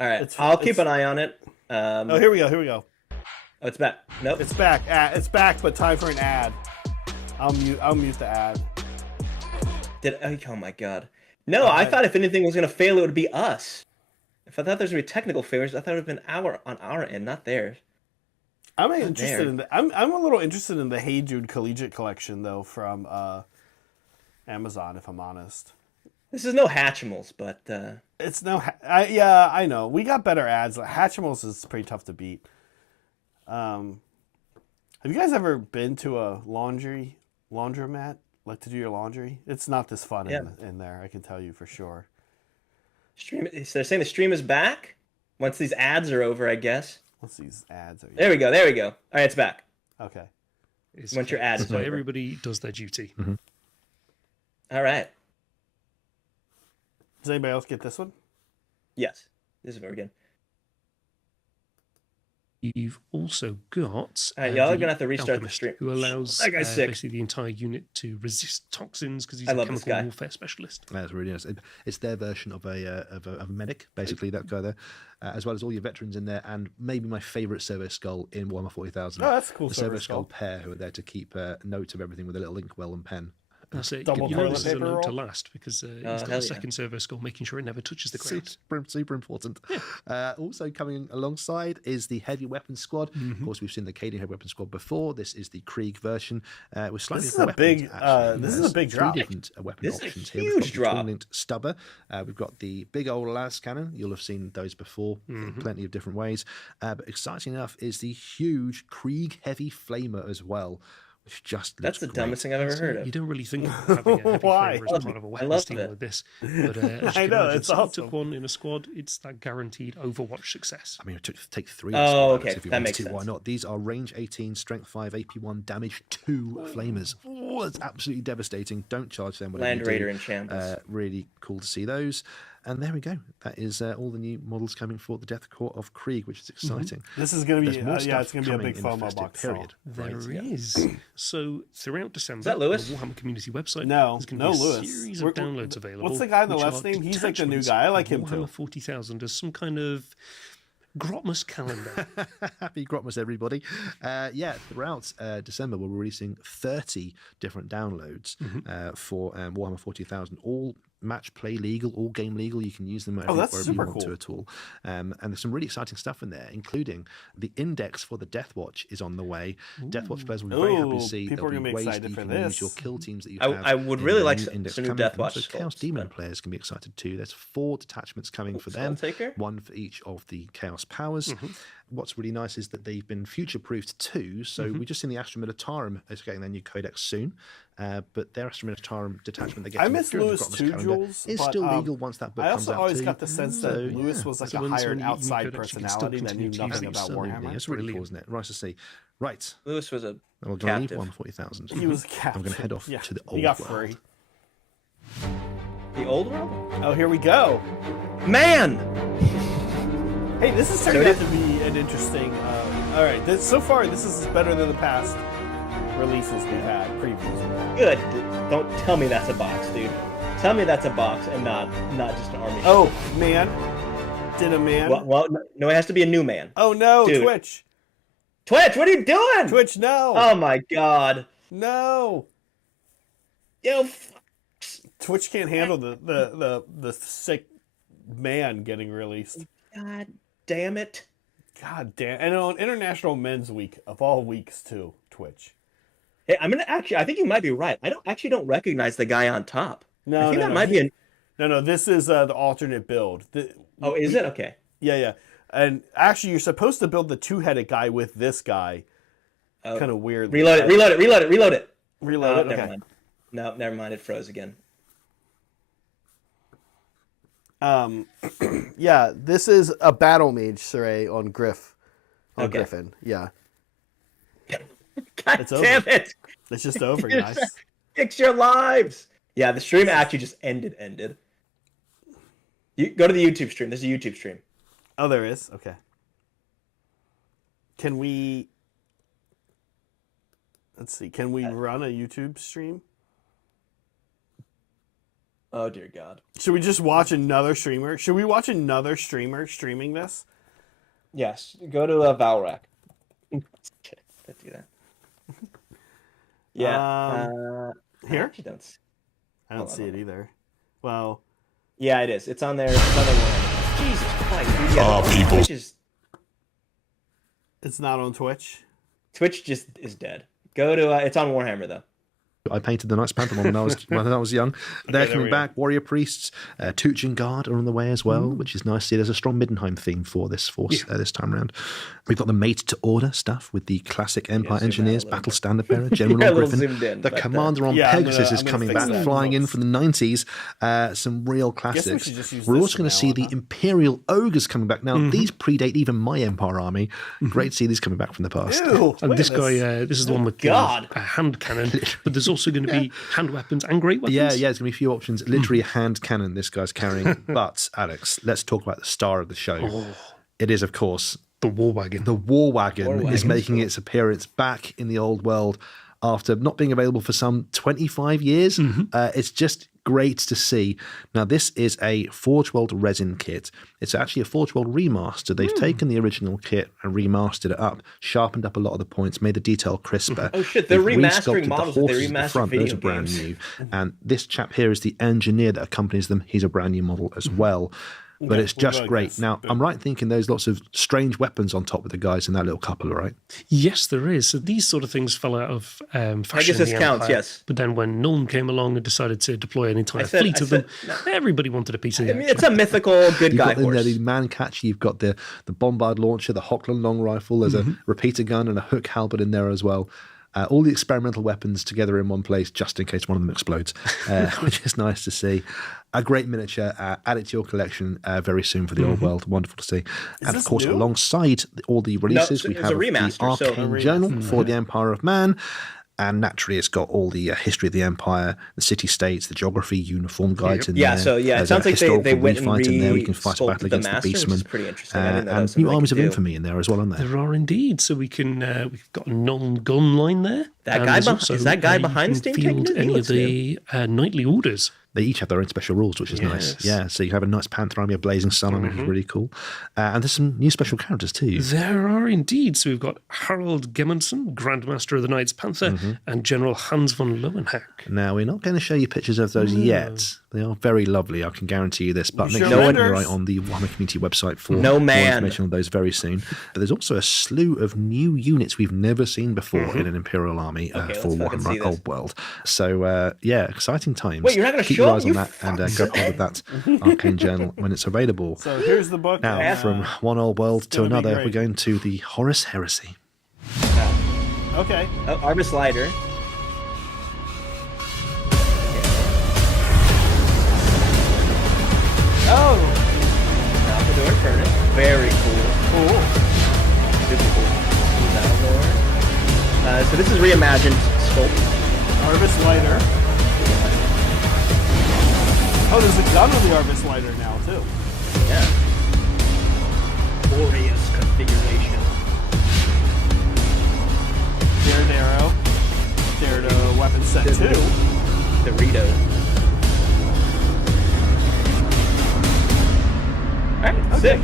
All right, It's- I'll keep it's- an eye on it. Oh, here we go. Here we go. Oh, it's back. Nope. It's back. It's back, but time for an ad. I'll mute the ad. Oh my god. No, I thought if anything was gonna fail, it would be us. If I thought there's gonna be technical failures, I thought it would have been on our end, not theirs. I'm Not interested there. in I'm a little interested in the Hey Jude Collegiate Collection though from Amazon, if I'm honest. This is no Hatchimals, but It's no, yeah, I know. We got better ads. Hatchimals is pretty tough to beat. Have you guys ever been to a laundromat, like to do your laundry? It's not this fun in there, I can tell you for sure. so they're saying the stream is back once these ads are over, I guess. Once these ads are... There we go. There we go. All right, it's back. Okay. Once your ad is So over. everybody does their duty. All right. Does anybody else get this one? Yes. This is very good. You've also got All right, y'all are the gonna have to restart the Alchemist, stream. who allows That guy's sick. basically the entire unit to resist toxins because he's I a love this chemical guy. warfare specialist. That's really nice. It's their version of a medic, basically, that guy there, as well as all your veterans in there, and maybe my favourite Servo Skull in Warhammer 40,000. Oh, that's a cool. The Servo Skull pair who are there to keep note of everything with a little inkwell and pen. That's it. Double You know toilet this is a paper note to roll? last because he's hell got yeah. a second servo skull, making sure it never touches the ground. Super important. Also coming alongside is the heavy weapon squad. Of course, we've seen the Cadian heavy weapon squad before. This is the Krieg version with slightly This is a different big, weapons, actually. this is a There's big three drop. different weapon This is a options here. huge We've got drop. the Twin-linked stubber. We've got the big old las cannon. You'll have seen those before in plenty of different ways. But exciting enough is the huge Krieg heavy flamer as well. Just That's the looks dumbest thing I've ever heard of. You don't really think of having a heavy Why? flamer as part of a weapons love team it. like this. But as you I can know, imagine, it's someone awesome. took one in a squad, it's that guaranteed Overwatch success. I mean, it took take three. Oh, Alex, okay, if you that wanted makes to. Why sense. not? These are range 18, strength 5, AP1, damage 2 flamers. Oh, that's absolutely devastating. Don't charge them. whatever Land you do. Raider in shambles. Really cool to see those. And there we go. That is all the new models coming for the Death Court of Krieg, which is exciting. This is going to be, There's more yeah, stuff it's going to be a coming big in the FOMO festive box. period. There Right, yeah. is. So throughout December, that Lewis? on the Warhammer community website, No, there's going no to be a Lewis. series We're- of downloads available. what's the guy on the which left are name? He's like the new detachments guy. I like of him too. Warhammer 40,000 as some kind of Grotmas calendar. Happy Grotmas, everybody. Throughout December, we're releasing 30 different downloads for Warhammer 40,000, all match play legal, all game legal. You can use them wherever, that's wherever you super want to cool. at all. And there's some really exciting stuff in there, including the index for the Death Watch is on the way. Death Watch players will be very happy to Ooh, see people are there'll be gonna be ways excited that you for can this. use your kill teams that you I- have. I would in really the like new some index new coming. Death And also Watch Chaos sculpts, Demon but- players can be excited too. There's 4 detachments coming for them, Taker? one for each of the Chaos powers. What's really nice is that they've been future-proofed too. So we've just seen the Astra Militarum is getting their new codex soon, but their Astra Militarum detachment they get I miss during the Lewis Grotmas too, calendar Jules, is but, still legal once that book I comes also out always too. got the sense that So, Lewis was like So a when hired you outside could actually still personality that knew continue to use nothing them. about Absolutely. Warhammer. It's really cool, Brilliant. isn't it? Nice to see. Right, Lewis was a we're going to leave captive. 140,000. He was I'm captive. going to head off Yeah, to the he old got world. free. The old world? Oh, here we go. Man! Hey, this is turning out to be an interesting. All right, so far this is better than the past releases we've had, previews. Good. Don't tell me that's a box, dude. Tell me that's a box and not just an army. Oh man, did a man? Well, no, it has to be a new man. Oh no, Dude. Twitch! Twitch, what are you doing? Twitch, no, Oh my god. no! Yo, Twitch can't handle the sick man getting released. god damn it. God damn! And on International Men's Week of all weeks too, Twitch. Hey, I think you might be right. I don't recognize the guy on top. No, I think no, that no. might be a... No, this is the alternate build. Oh, is it? Okay. Yeah. And actually, you're supposed to build the two-headed guy with this guy. Oh. Kind of weird. Reload it. Reload it. Never Okay. mind. No, never mind. It froze again. Yeah, this is a battle mage, Saray, on Griff. On Okay. Griffin. Yeah. God It's damn over. it. It's just over, guys. Fix your lives. Yeah, the stream actually just ended. You go to the YouTube stream. There's a YouTube stream. Oh, there is? Okay. Can we... Let's see. Can we run a YouTube stream? Oh dear God. Should we just watch another streamer? Should we watch another streamer streaming this? Yes. Go to Valrack. Don't do that. Yeah. I Here? actually don't. I don't see it either. Well, yeah, it is. It's on there. It's on there. Jesus Christ, dude. Yeah, it's not on Twitch. Twitch just is dead. Go to. It's on Warhammer though. I painted the Knights Panther one when I was young. They're coming back. Warrior Priests, Tuchin Guard are on the way as well, which is nice to see. There's a strong Middenheim theme for this force this time around. We've got the Made to Order stuff with the classic Empire Engineers, Battle Standard Bearer, General Griffin. The Commander on Pegasus is coming back, flying in from the 90s. Some real classics. We're also going to see the Imperial Ogres coming back. Now, these predate even my Empire army. Great to see these coming back from the past. Ew, and this guy, this is the one with a hand cannon, but there's also going to be hand weapons and great weapons. Yeah, there's going to be a few options. Literally a hand cannon this guy's carrying. But, Alex, let's talk about the star of the show. It is, of course, the War Wagon. The War Wagon is making its appearance back in the old world after not being available for some 25 years. It's just great to see. Now, this is a Forge World resin kit. It's actually a Forge World remaster. They've taken the original kit and remastered it up, sharpened up a lot of the points, made the detail crisper. Oh shit, they're remastering models that they remastered remastered front. video Those are brand games. new. And this chap here is the engineer that accompanies them. He's a brand new model as well. But it's just great. Now, I'm right in thinking there's lots of strange weapons on top of the guys in that little couple, right? Yes, there is. So these sort of things fell out of fashion. I guess this counts, Empire. yes. But then when Nuln came along and decided to deploy an entire fleet of them, everybody wanted a piece of the action. It's a mythical good guy You've got in there horse. the man catcher, you've got the bombard launcher, the Hochland long rifle, there's a repeater gun and a hook halberd in there as well. All the experimental weapons together in one place just in case one of them explodes, which is nice to see. A great miniature. Add it to your collection very soon for the old world. Wonderful to see. And of course, alongside all the releases, we have the Arcane Journal for the Empire of Man. And naturally, it's got all the history of the Empire, the city-states, the geography, uniform guides in there. It sounds like they went and in there. We can fight a battle against the Beastmen. Which is pretty interesting. And new armies of infamy in there as well, aren't there? There are indeed. So we can we've got a non-gun line there. That guy is that guy behind Steam field any of the knightly orders. They each have their own special rules, which is nice. Yeah, so you have a Knights Panther army, a Blazing Sun army, which is really cool. And there's some new special characters too. There are indeed. So we've got Harold Gemmonson, Grandmaster of the Knights Panther, and General Hans von Lowenhack. Now, we're not going to show you pictures of those yet. They are very lovely, I can guarantee you this. But make sure you're right on the Warhammer Community website for more information on those very soon. But there's also a slew of new units we've never seen before in an Imperial army for Warhammer Old World. So, exciting times. Wait, you're not going to Keep your eyes on that and go hold of that Arcane Journal when it's available. So here's the book. Now, from one old world to another, we're going to the Horus Heresy. Okay. Oh, Arbus Lighter. Oh! Alpha Furnace. Very cool. Super cool. So this is reimagined sculpt. Arbus Lighter. Oh, there's a gun on the Arbus Lighter now, too. Yeah. Glorious configuration. Dared arrow. Dared weapon set 2. Dorito. Alright, sick.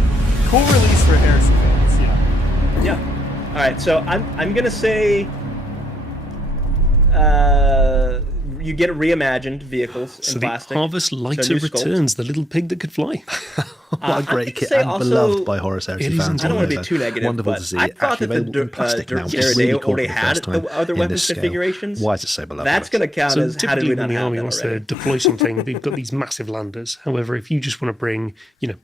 Cool release for Heresy fans, yeah. Alright, so I'm gonna say you get reimagined vehicles in plastic. The Harvest Lighter returns, the little pig that could fly. What a great kit, and beloved by Horus Heresy fans. I don't want to be too negative, wonderful but to see. I thought that in plastic now, which is they really cool already for the had first time the other in weapons this scale. configurations. Why is it so beloved? That's going to count as how did we not when the have army that wants already? to deploy something, they've got these massive landers. However, if you just want to bring,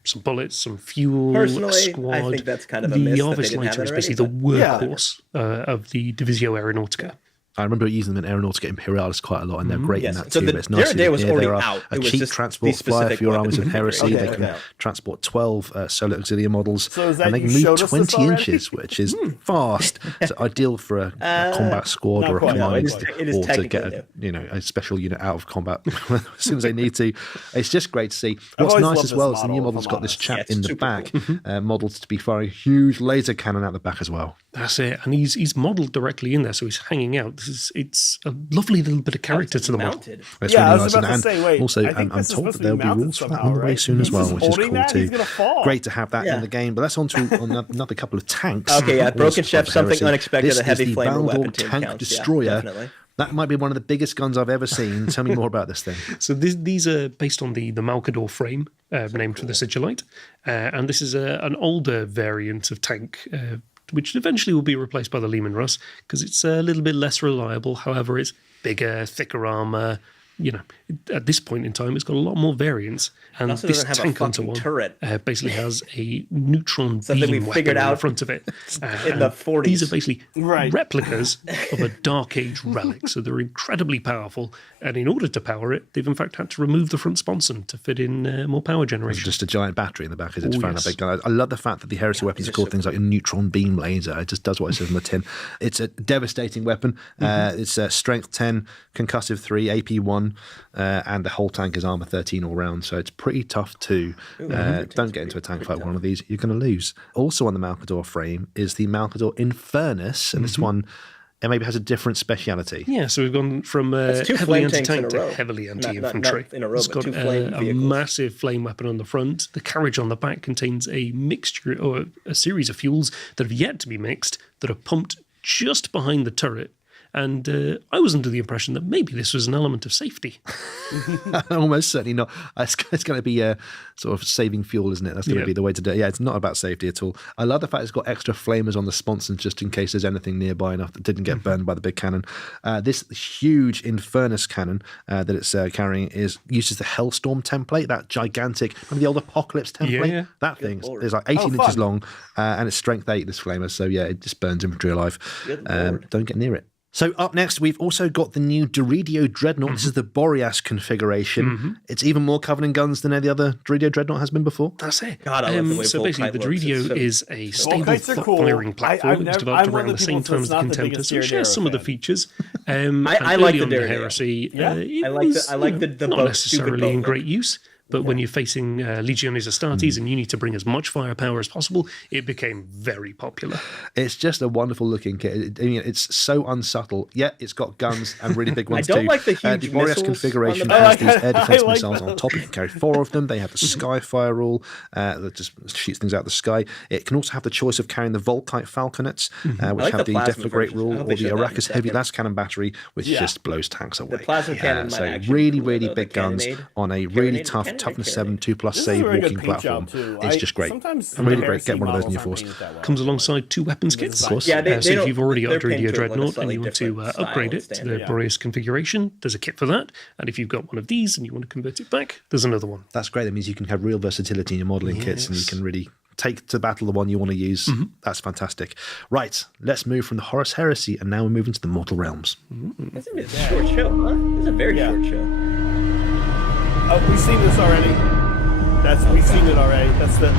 some bullets, some fuel, Personally, a squad, I think that's kind of a miss the that they Harvest didn't have Lighter is that basically already, the workhorse of the Divisio Aeronautica. I remember using them in Aeronautica Imperialis quite a lot, and they're great in that so too. the But it's nice Day was already there are out. a It was cheap just transport these flyer specific for your armies of weapons. heresy. Okay, They can transport 12 Solar Auxilia models, So is that and they can you move showed us this 20 already? inches, which is fast. So ideal for a combat squad not or a quite. command, It is or to get technically a special unit out of combat as soon as they need to. It's just great to see. I've What's always nice loved as this well is the new model, model's if I'm got this honest. chap Yeah, in it's the super back, modelled to be firing a huge laser cannon out the back as well. That's it, and he's modelled directly in there, so he's hanging out. It's a lovely little bit of character to the model. Mounted. It's Yeah, I really was nice. about to And say, wait, also, I think I'm this is told supposed that to there'll be be mounted rules for that somehow, on the way right? soon as He's well, just which is holding cool that, too. he's gonna fall. Great to have that in the game, but that's on to another couple of tanks. Okay, yeah, Also Broken Chef, of something Heresy. unexpected, This a heavy is the flammable Baldur weapon team tank counts. destroyer. Yeah, definitely. That might be one of the biggest guns I've ever seen. Tell me more about this thing. So these are based on the Malcador frame, named for the Sigillite. And this is an older variant of tank, which eventually will be replaced by the Lehman Russ, because it's a little bit less reliable. However, it's bigger, thicker armor. You know, at this point in time, it's got a lot more variants. And also this doesn't have a tank hunter fucking one turret. Basically has a neutron Something beam we weapon figured in out front of it. in the 40s. These are basically Right. replicas of a Dark Age relic, so they're incredibly powerful. And in order to power it, they've in fact had to remove the front sponson to fit in more power It's generation. just a giant battery in the back as it's firing yes. a big gun. I love the fact that the heresy weapons are called things like a neutron beam laser. It just does what it says on the tin. It's a devastating weapon. It's strength 10, concussive 3, AP 1, and the whole tank is armor 13 all round. So it's pretty tough too. Don't get into a tank fight with one of these. You're going to lose. Also on the Malcador frame is the Malcador Infernus, and this one it maybe has a different speciality. Yeah, so we've gone from That's two heavily flame tanks in anti-tank a to row. heavily Not anti-infantry. in a row, It's but got two flame a vehicles. massive flame weapon on the front. The carriage on the back contains a mixture or a series of fuels that have yet to be mixed that are pumped just behind the turret. And I was under the impression that maybe this was an element of safety. Almost certainly not. It's going to be sort of saving fuel, isn't it? That's going to be the way to do it. Yeah, it's not about safety at all. I love the fact it's got extra flamers on the sponsons just in case there's anything nearby enough that didn't get burned by the big cannon. This huge Infernus cannon that it's carrying uses the Hellstorm template, that gigantic, remember the old Apocalypse template? Yeah. That thing Lord. is like 18 Oh, inches fun. long and it's strength 8, this flamer. So yeah, it just burns infantry alive. Good Lord. Don't get near it. So up next, we've also got the new Doridio Dreadnought. This is the Boreas configuration. It's even more Covenant guns than any other Doridio Dreadnought has been before. That's it. God, I love the way So basically, the Volkite looks. It's Doridio so- is a stable Volkites are cool. firing platform. I've It was never- developed I'm one around of the the same people time as the that's not the Contemptor, biggest so it shares Daredevil some of the fan. features. I and like early the on in Daredevil. Heresy, Yeah. it I like the- was, I like you the know, boat, not stupid necessarily in boat great use. But when you're facing Legiones Astartes and you need to bring as much firepower as possible, it became very popular. It's just a wonderful looking kit. It's so unsubtle, yet it's got guns and really big ones don't too. like the huge the Boreas missiles configuration on the has back. these air defense I like missiles on those. top. You can carry 4 of them. They have the Skyfire rule that just shoots things out of the sky. It can also have the choice of carrying the Volkite Falconets, which like have the the plasma Deflagrate version. I rule, hope or they the show that in a Arrakis Heavy second. Las Cannon battery, which Yeah. just blows tanks away. plasma cannon might so actually really, be cool, really though, big the guns cannonade. on a really Cannonade, tough cannonade, toughness cannonade. 7 2+ This is a save very good walking paint platform. job too. It's just great. Sometimes I'm really the great. Get one of those in your Heresy force. models aren't painted that well Comes anyway. alongside 2 weapons With the kits. design. Yeah, they So if don't- you've already got they're a Doridio painted with a Dreadnought and slightly you want to different upgrade style it to the standard. Boreas configuration, there's a kit for that. And if you've got one of these and you want to convert it back, there's another one. That's great. That means you can have real versatility in your modelling kits and you can really take to battle the one you want to use. That's fantastic. Right, let's move from the Horus Heresy and now we're moving to the Mortal Realms. This is a short show, huh? This is a very short show. Oh, we've seen this already. We've seen it already. That's the.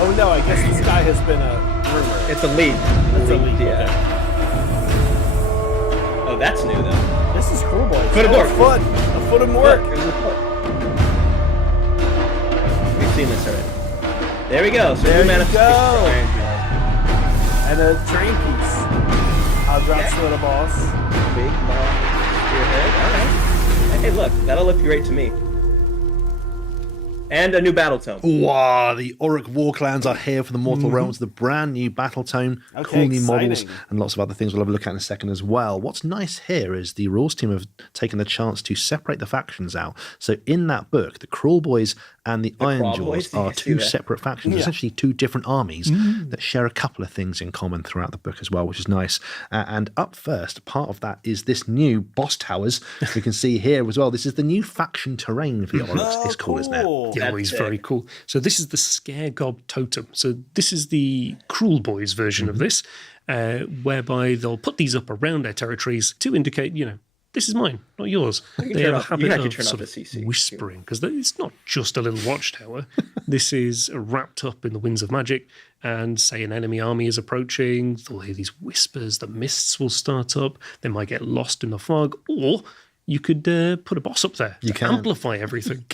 Oh no, I guess this guy has been a rumor. It's a lead. It's a leak. Yeah. Oh, that's new though. This is cool, boys. Foot of Oh, work. a foot of work. Look, here's the foot. We've seen this already. There we go. So There new you manifestation go. for Iron Jaws. And a train piece. I'll drop Okay. Slither Boss. Big long spearhead. All right. Hey, look, that'll look great to me. And a new battle tome. Wow, the Orruk Warclans are here for the Mortal Realms, the brand new battle tome, Okay, cool new models, exciting. and lots of other things we'll have a look at in a second as well. What's nice here is the rules team have taken the chance to separate the factions out. So in that book, the Crawl Boys and the Iron Crawl Jaws Boys, did are you see 2 that? separate factions, essentially 2 different armies that share a couple of things in common throughout the book as well, which is nice. And up first, part of that is this new Boss Towers. We can see here as well. This is the new faction terrain for the Orruks. It's cool, isn't it? Yeah, That's he's it. very cool. So this is the Scare Gob Totem. So this is the Cruel Boys version of this, whereby they'll put these up around their territories to indicate, this is mine, not yours. They turn have a off- you habit have to of turn off sort the of CC. whispering, because it's not just a little watchtower. This is wrapped up in the winds of magic, and say an enemy army is approaching, they'll hear these whispers, the mists will start up, they might get lost in the fog, or you could put a boss up there. You to can amplify everything.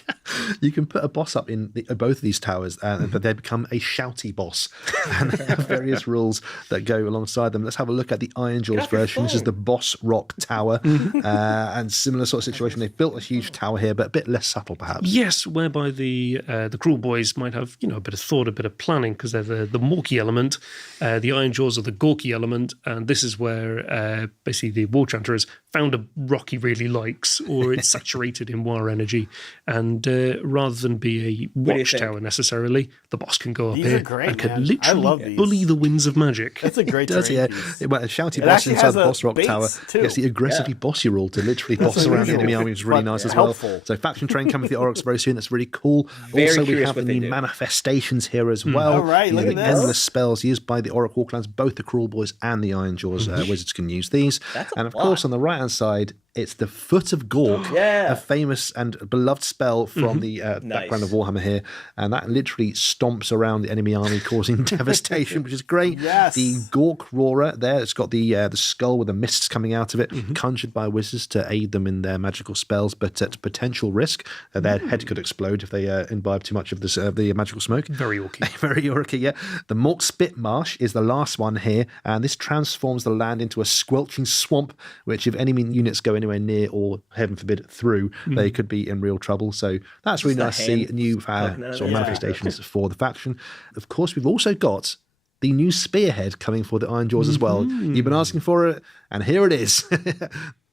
You can put a boss up in both of these towers, but they become a shouty boss, and they have various rules that go alongside them. Let's have a look at the Iron Jaws version. This is the Boss Rock Tower, and similar sort of situation. They've built a huge tower here, but a bit less subtle, perhaps. Yes, whereby the Cruel Boys might have a bit of thought, a bit of planning, because they're the Morky element, the Iron Jaws are the Gorky element, and this is where basically the War Chanter has found a rock he really likes, or it's saturated in war energy, and rather than be a watchtower necessarily, the boss can go up These here are great, and can man. I literally love these. bully the winds of magic. That's a great Does terrain yeah? piece. Well, a shouty It boss actually inside has the a Boss Rock base, Tower too. gets the aggressively bossy rule to literally That's boss around the unusual, enemy army, which is really but nice as well. helpful. So faction train coming to the Orruks very soon. That's really cool. Very Also, we curious have the what they new do. manifestations here as well. All right, These look are at the this. endless spells used by the Orruk Warclans. Both the Cruel Boys and the Iron Jaws wizards can use these. That's a And of lot. course, on the right hand side, it's the Foot of Gork, Yeah. a famous and beloved spell from the background of Warhammer here, and that literally stomps around the enemy army, causing devastation, which is great. Yes. The Gork Roarer there, it's got the skull with the mists coming out of it, conjured by wizards to aid them in their magical spells, but at potential risk. Their head could explode if they imbibe too much of the magical smoke. Very orky. Very orky, yeah. The Mork Spit Marsh is the last one here, and this transforms the land into a squelching swamp, which if enemy units go anywhere near or, heaven forbid, through, they could be in real trouble. So that's really nice to see new sort of manifestations for the faction. Of course, we've also got the new Spearhead coming for the Iron Jaws as well. You've been asking for it, and here it is.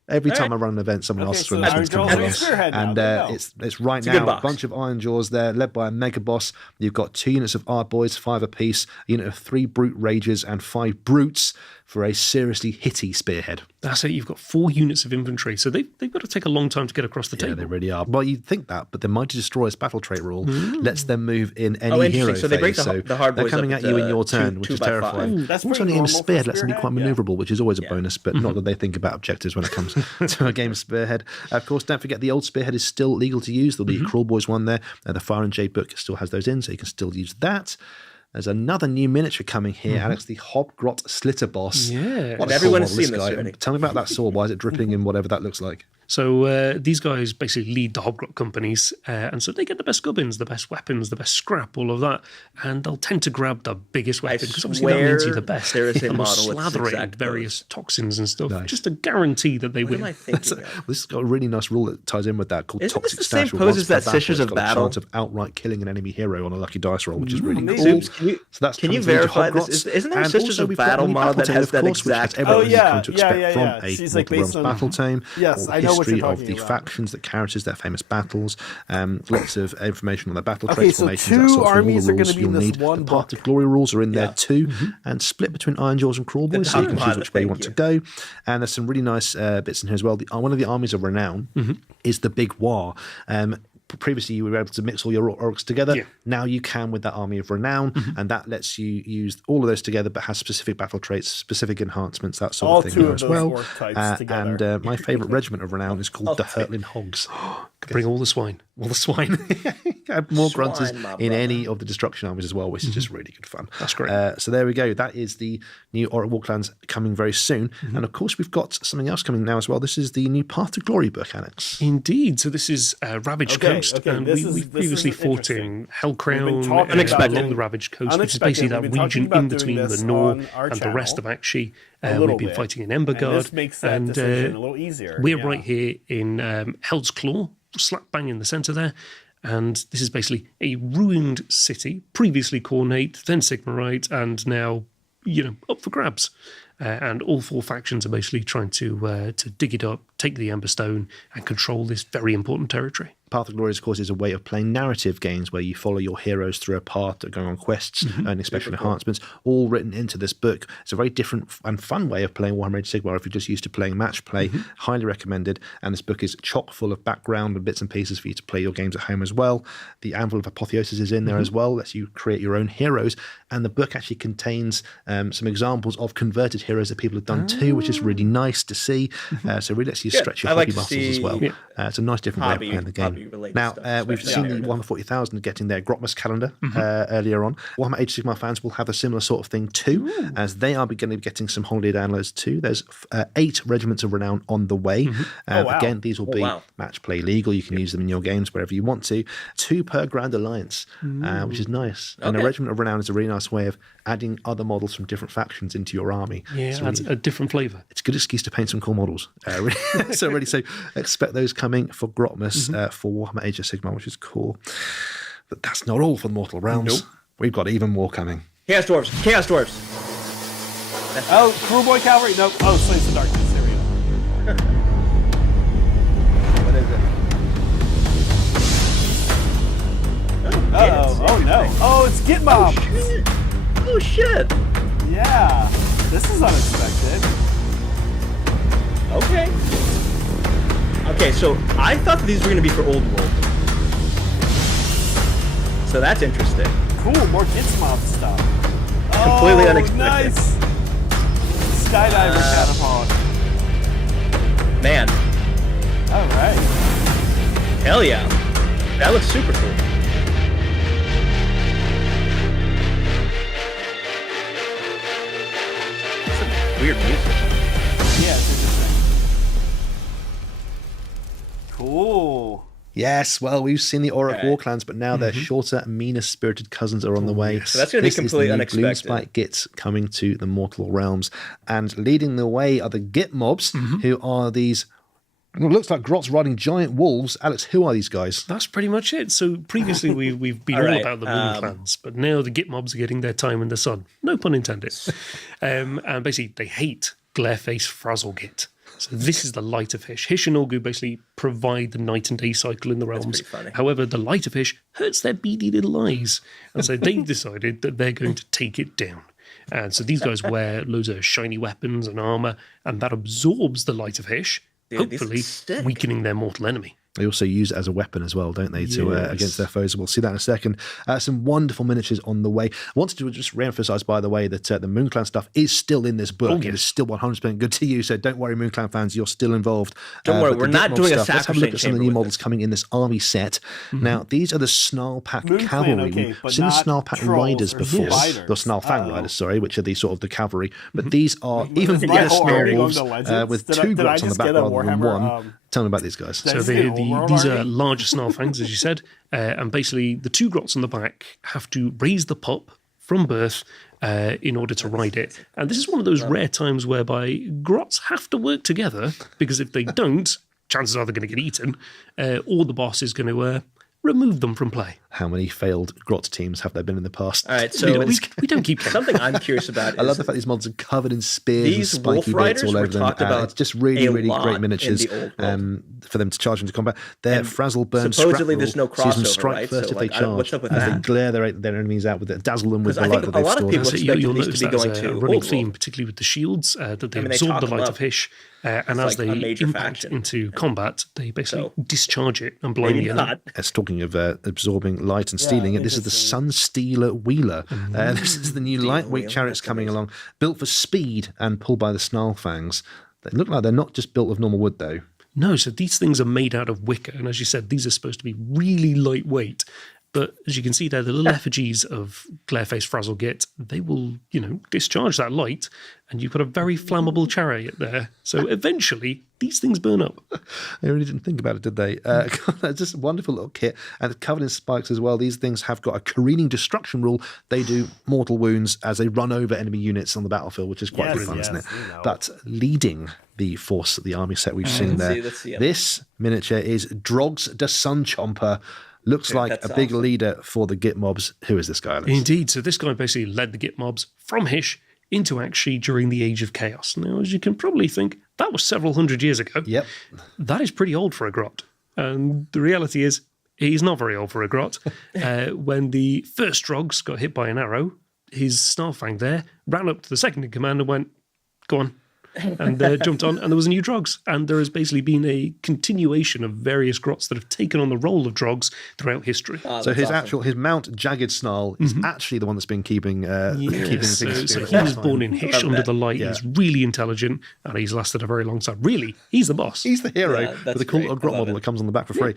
Every time I run an event, someone asks for so this Iron one's coming Jaws along. is Spearhead now. And There you go. it's right a good now a box. bunch of Iron Jaws there, led by a mega boss. You've got 2 units of Ard Boys, 5 apiece, a unit of 3 Brute Rages, and 5 Brutes for a seriously hitty Spearhead. That's it. You've got 4 units of infantry, so they've got to take a long time to get across the Yeah, table. they really are. Well, you'd think that, but the Mighty Destroyer's battle trait rule lets them move in any interesting. hero So they break phase. the hard they're boys coming up at you in to your turn, two- which two is by terrifying. That's Also, pretty in a normal for Spearhead lets them be quite Spearhead, yeah. maneuverable, which is always a bonus, but not that they think about objectives when it comes to a game of Spearhead. Of course, don't forget the old Spearhead is still legal to use. There'll be a Cruel Boys one there. The Fire and Jade book still has those in, so you can still use that. There's another new miniature coming here, Alex, the Hobgrot Slitter Boss. Yeah. What a Everyone cool has model, seen this guy. already. Tell me about that sword. Why is it dripping in whatever that looks like? So these guys basically lead the Hobgrot companies, and so they get the best gubbins, the best weapons, the best scrap, all of that, and they'll tend to grab the biggest weapon because obviously that means you're the best. there is a and they'll model with slather it in exact various toxins and stuff, Nice. just to guarantee that they What win. am I thinking of? This has got a really nice rule that ties in with that called Isn't this Toxic the same Stash. where pose once as that per battle, Sisters it's of got a Battle? chance of outright killing an enemy hero on a lucky dice roll, which is really cool. Soups, can you, So that's can you coming through to verify this? Hobgrots. Isn't there a And Sisters also of we've got Battle the model that Battle has Tome, that of course, which has exact? everything Oh, yeah, you've come to expect yeah, from yeah. a She's, like, Mortal Realms based on- battle tome. Yes, all the I know what you're history of talking the about. factions, the characters, their famous battles, lots of information on their battle Okay, traits, so formations, that 2 sort of thing. All armies the are gonna rules be in you'll this need. one The Path book. of Glory rules are in there Yeah. too, and split between Iron Jaws and Cruel Boys, so you can Top choose one, which way you thank want to you. go. And there's some really nice bits in here as well. One of the armies of renown is the Big War. Previously, you were able to mix all your orcs together. Yeah. Now you can with that army of renown, and that lets you use all of those together, but has specific battle traits, specific enhancements, that sort All of thing 2 there of as those well. orc types together. And my favourite regiment of renown is called the Hurtling Hogs. Could bring all the swine. All the swine. Have more grunters Swine, my in brother. any of the destruction armies as well, which is just really good fun. That's great. So there we go. That is the new Orruk Warclans coming very soon. And of course, we've got something else coming now as well. This is the new Path to Glory book, Alex. Indeed. So this is Ravaged Okay, Coast, okay, and this we is previously fought interesting. in We've Hellcrown been talking about along doing- the Ravaged Coast, which is basically that We've been talking region about in doing between the this Nor on our and the rest of channel Akshi. a We've little been bit. fighting in And Embergard, this makes that decision a little easier. we're yeah. right here in Held's Claw, slap bang in the centre there. And this is basically a ruined city, previously Cornate, then Sigmarite, and now, up for grabs. And all 4 factions are basically trying to dig it up, take the Emberstone, and control this very important territory. Path of Glory, of course, is a way of playing narrative games where you follow your heroes through a path, going on quests, earning special enhancements, all written into this book. It's a very different and fun way of playing Warhammer Age of Sigmar if you're just used to playing match play. Highly recommended. And this book is chock full of background and bits and pieces for you to play your games at home as well. The Anvil of Apotheosis is in there as well, lets you create your own heroes. And the book actually contains some examples of converted heroes that people have done too, which is really nice to see. So it really lets you stretch your I like hobby to muscles as see well. It's a nice different way of playing the game. related Now, stuff. we've especially seen the out Warhammer 40,000 getting their Grotmas calendar earlier on. Warhammer Age of Sigmar fans will have a similar sort of thing too, as they are going to be getting some holiday downloads too. There's 8 Regiments of Renown on the way. wow. Again, these will be wow. match play legal. You can use them in your games wherever you want to. 2 per Grand Alliance, which is nice. And a Okay. Regiment of Renown is a really nice way of adding other models from different factions into your army. Yeah, It's adds really- a different flavour. it's a good excuse to paint some cool models. So expect those coming for Grotmas for Warhammer Age of Sigmar, which is cool. But that's not all for the Mortal Realms. Nope. We've got even more coming. Chaos Dwarves. Chaos Dwarves. Oh, Crewboy Cavalry. No. Oh, Slaves of Darkness. There we go. What is it? Oh no. Oh, it's Git Mob. Oh shit. Yeah. This is unexpected. Okay. Okay, so I thought that these were going to be for Old World. So that's interesting. Cool. More Gits Mob stuff. Completely Oh, unexpected. Nice. Skydiver catapult. Man, All right. hell yeah. That looks super cool. Some weird music. Yeah, it's interesting. Cool. Yes, well, we've seen the Orruk Okay. Warclans, but now their shorter, meaner-spirited cousins are on the way. yes. So that's gonna be This is the completely new unexpected. Gloomspite Gits coming to the Mortal Realms. And leading the way are the Git mobs, who are these... Well, it looks like Grot's riding giant wolves. Alex, who are these guys? That's pretty much it. So previously we've been all Alright, about the Moon clans, but now the Git mobs are getting their time in the sun. No pun intended. And basically they hate Glareface Frazzle Git. So this is the lighter fish. Hish and Orgu basically provide the night and day cycle in the realms. pretty funny. However, the lighter fish hurts their beady little eyes. And so they've decided that they're going to take it down. And so these guys wear loads of shiny weapons and armor, and that absorbs the lighter fish, Dude, these hopefully stick. weakening their mortal enemy. They also use it as a weapon as well, don't they, to Yes. against their foes. We'll see that in a second. Some wonderful miniatures on the way. I wanted to just re-emphasize, by the way, that the MoonClan stuff is still in this book. Oh, It yes. is still 100% good to you, so don't worry, MoonClan fans, you're still involved. Don't worry, but the we're not Gitmob doing a stuff, let's have a look sacrosanct at some of the chamber new with models this. coming in this army set. Now, these are the Snarl Pack MoonClan, Cavalry. okay, We've but seen the not Snarl Pack trolls Riders or before. spiders. The Snarl Fang Uh-oh. Riders, sorry, which are the sort of the cavalry. But these are even Did I- bigger oh, are Snarl we going Wolves to Legends? with Did I- 2 did I Grots on the just back get a rather than Warhammer, 1. Tell me about these guys. Did I So just get a World these are Army? larger snarl fangs, as you said, and basically the 2 grots on the back have to raise the pup from birth in order to ride it. And this is one of those rare times whereby grots have to work together, because if they don't, chances are they're going to get eaten, or the boss is going to remove them from play. How many failed Grot teams have there been in the past? All right, We so don't, we don't keep count. something I'm curious about is I love the fact these mods are covered in spears these and wolf spiky bits riders all were over them. talked about It's just really, a really lot great in miniatures the old world. for them to charge into combat. Their And frazzle burn supposedly scrap there's no rule sees them crossover, strike right? first So, if like, they I don't- charge, what's up with as they that? glare their enemies out with it, dazzle them with Because the I light think that a they've lot of stored. people So expected you'll these notice to be that going as to a running Old theme, World. particularly with the shields, that they I mean, they absorb the chalk 'em light up. of Hish, and It's as like a they major impact faction. into combat, they basically So, discharge it and blind Maybe the enemy. not. As talking of absorbing light and stealing it, this is the Sun Stealer Wheeler. This is the new lightweight Wheeler, chariots that's coming amazing. along, built for speed and pulled by the Snarl Fangs. They look like they're not just built of normal wood, though. No, so these things are made out of wicker, and as you said, these are supposed to be really lightweight. But as you can see there, the little effigies of Glareface Frazzle Git, they will, discharge that light, and you've got a very flammable chariot there. So eventually, these things burn up. They really didn't think about it, did they? Just a wonderful little kit, and covered in spikes as well. These things have got a careening destruction rule. They do mortal wounds as they run over enemy units on the battlefield, which is quite good fun, isn't it? you know. But leading the force, the army set we've seen Let's there, see, let's see 'em. this miniature is Drogs the Sun Chomper. Looks like a that's big awesome. leader for the Git mobs. Who is this guy, Alex? Indeed. So this guy basically led the Git mobs from Hish into Akshi during the Age of Chaos. Now, as you can probably think, that was several hundred years ago. Yep. That is pretty old for a grot. And the reality is, he's not very old for a grot. When the first Drogs got hit by an arrow, his Snarlfang there ran up to the second in command and went, "Go on, and jumped on, and there was a new Drogs. And there has basically been a continuation of various grots that have taken on the role of Drogs throughout history. Oh, So that's awesome. his Mount Jagged Snarl is actually the one that's been keeping Yes, things. so he was born in Hish Love under that. the light. He's really intelligent, and he's lasted a very long time. Really, he's the boss. He's the hero Yeah, with that's a cool great. little I grot love model it. that comes on the back for free.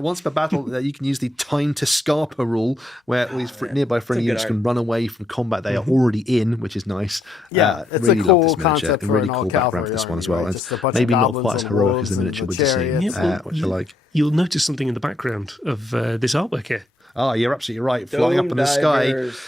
Once per battle, you can use the Time to Scarper rule, where all these nearby friendly good units art. can run away from combat they are already in, which is nice. Yeah, it's really a love cool this miniature. concept A for really an cool all background cavalry for this one as army, well. right? And Just a bunch of maybe not goblins quite as on heroic as wolves the and miniature the with the scene, chariots. Yeah, well, which I like. You'll notice something in the background of this artwork here. Oh, you're absolutely right. Flying up in the sky. Divers.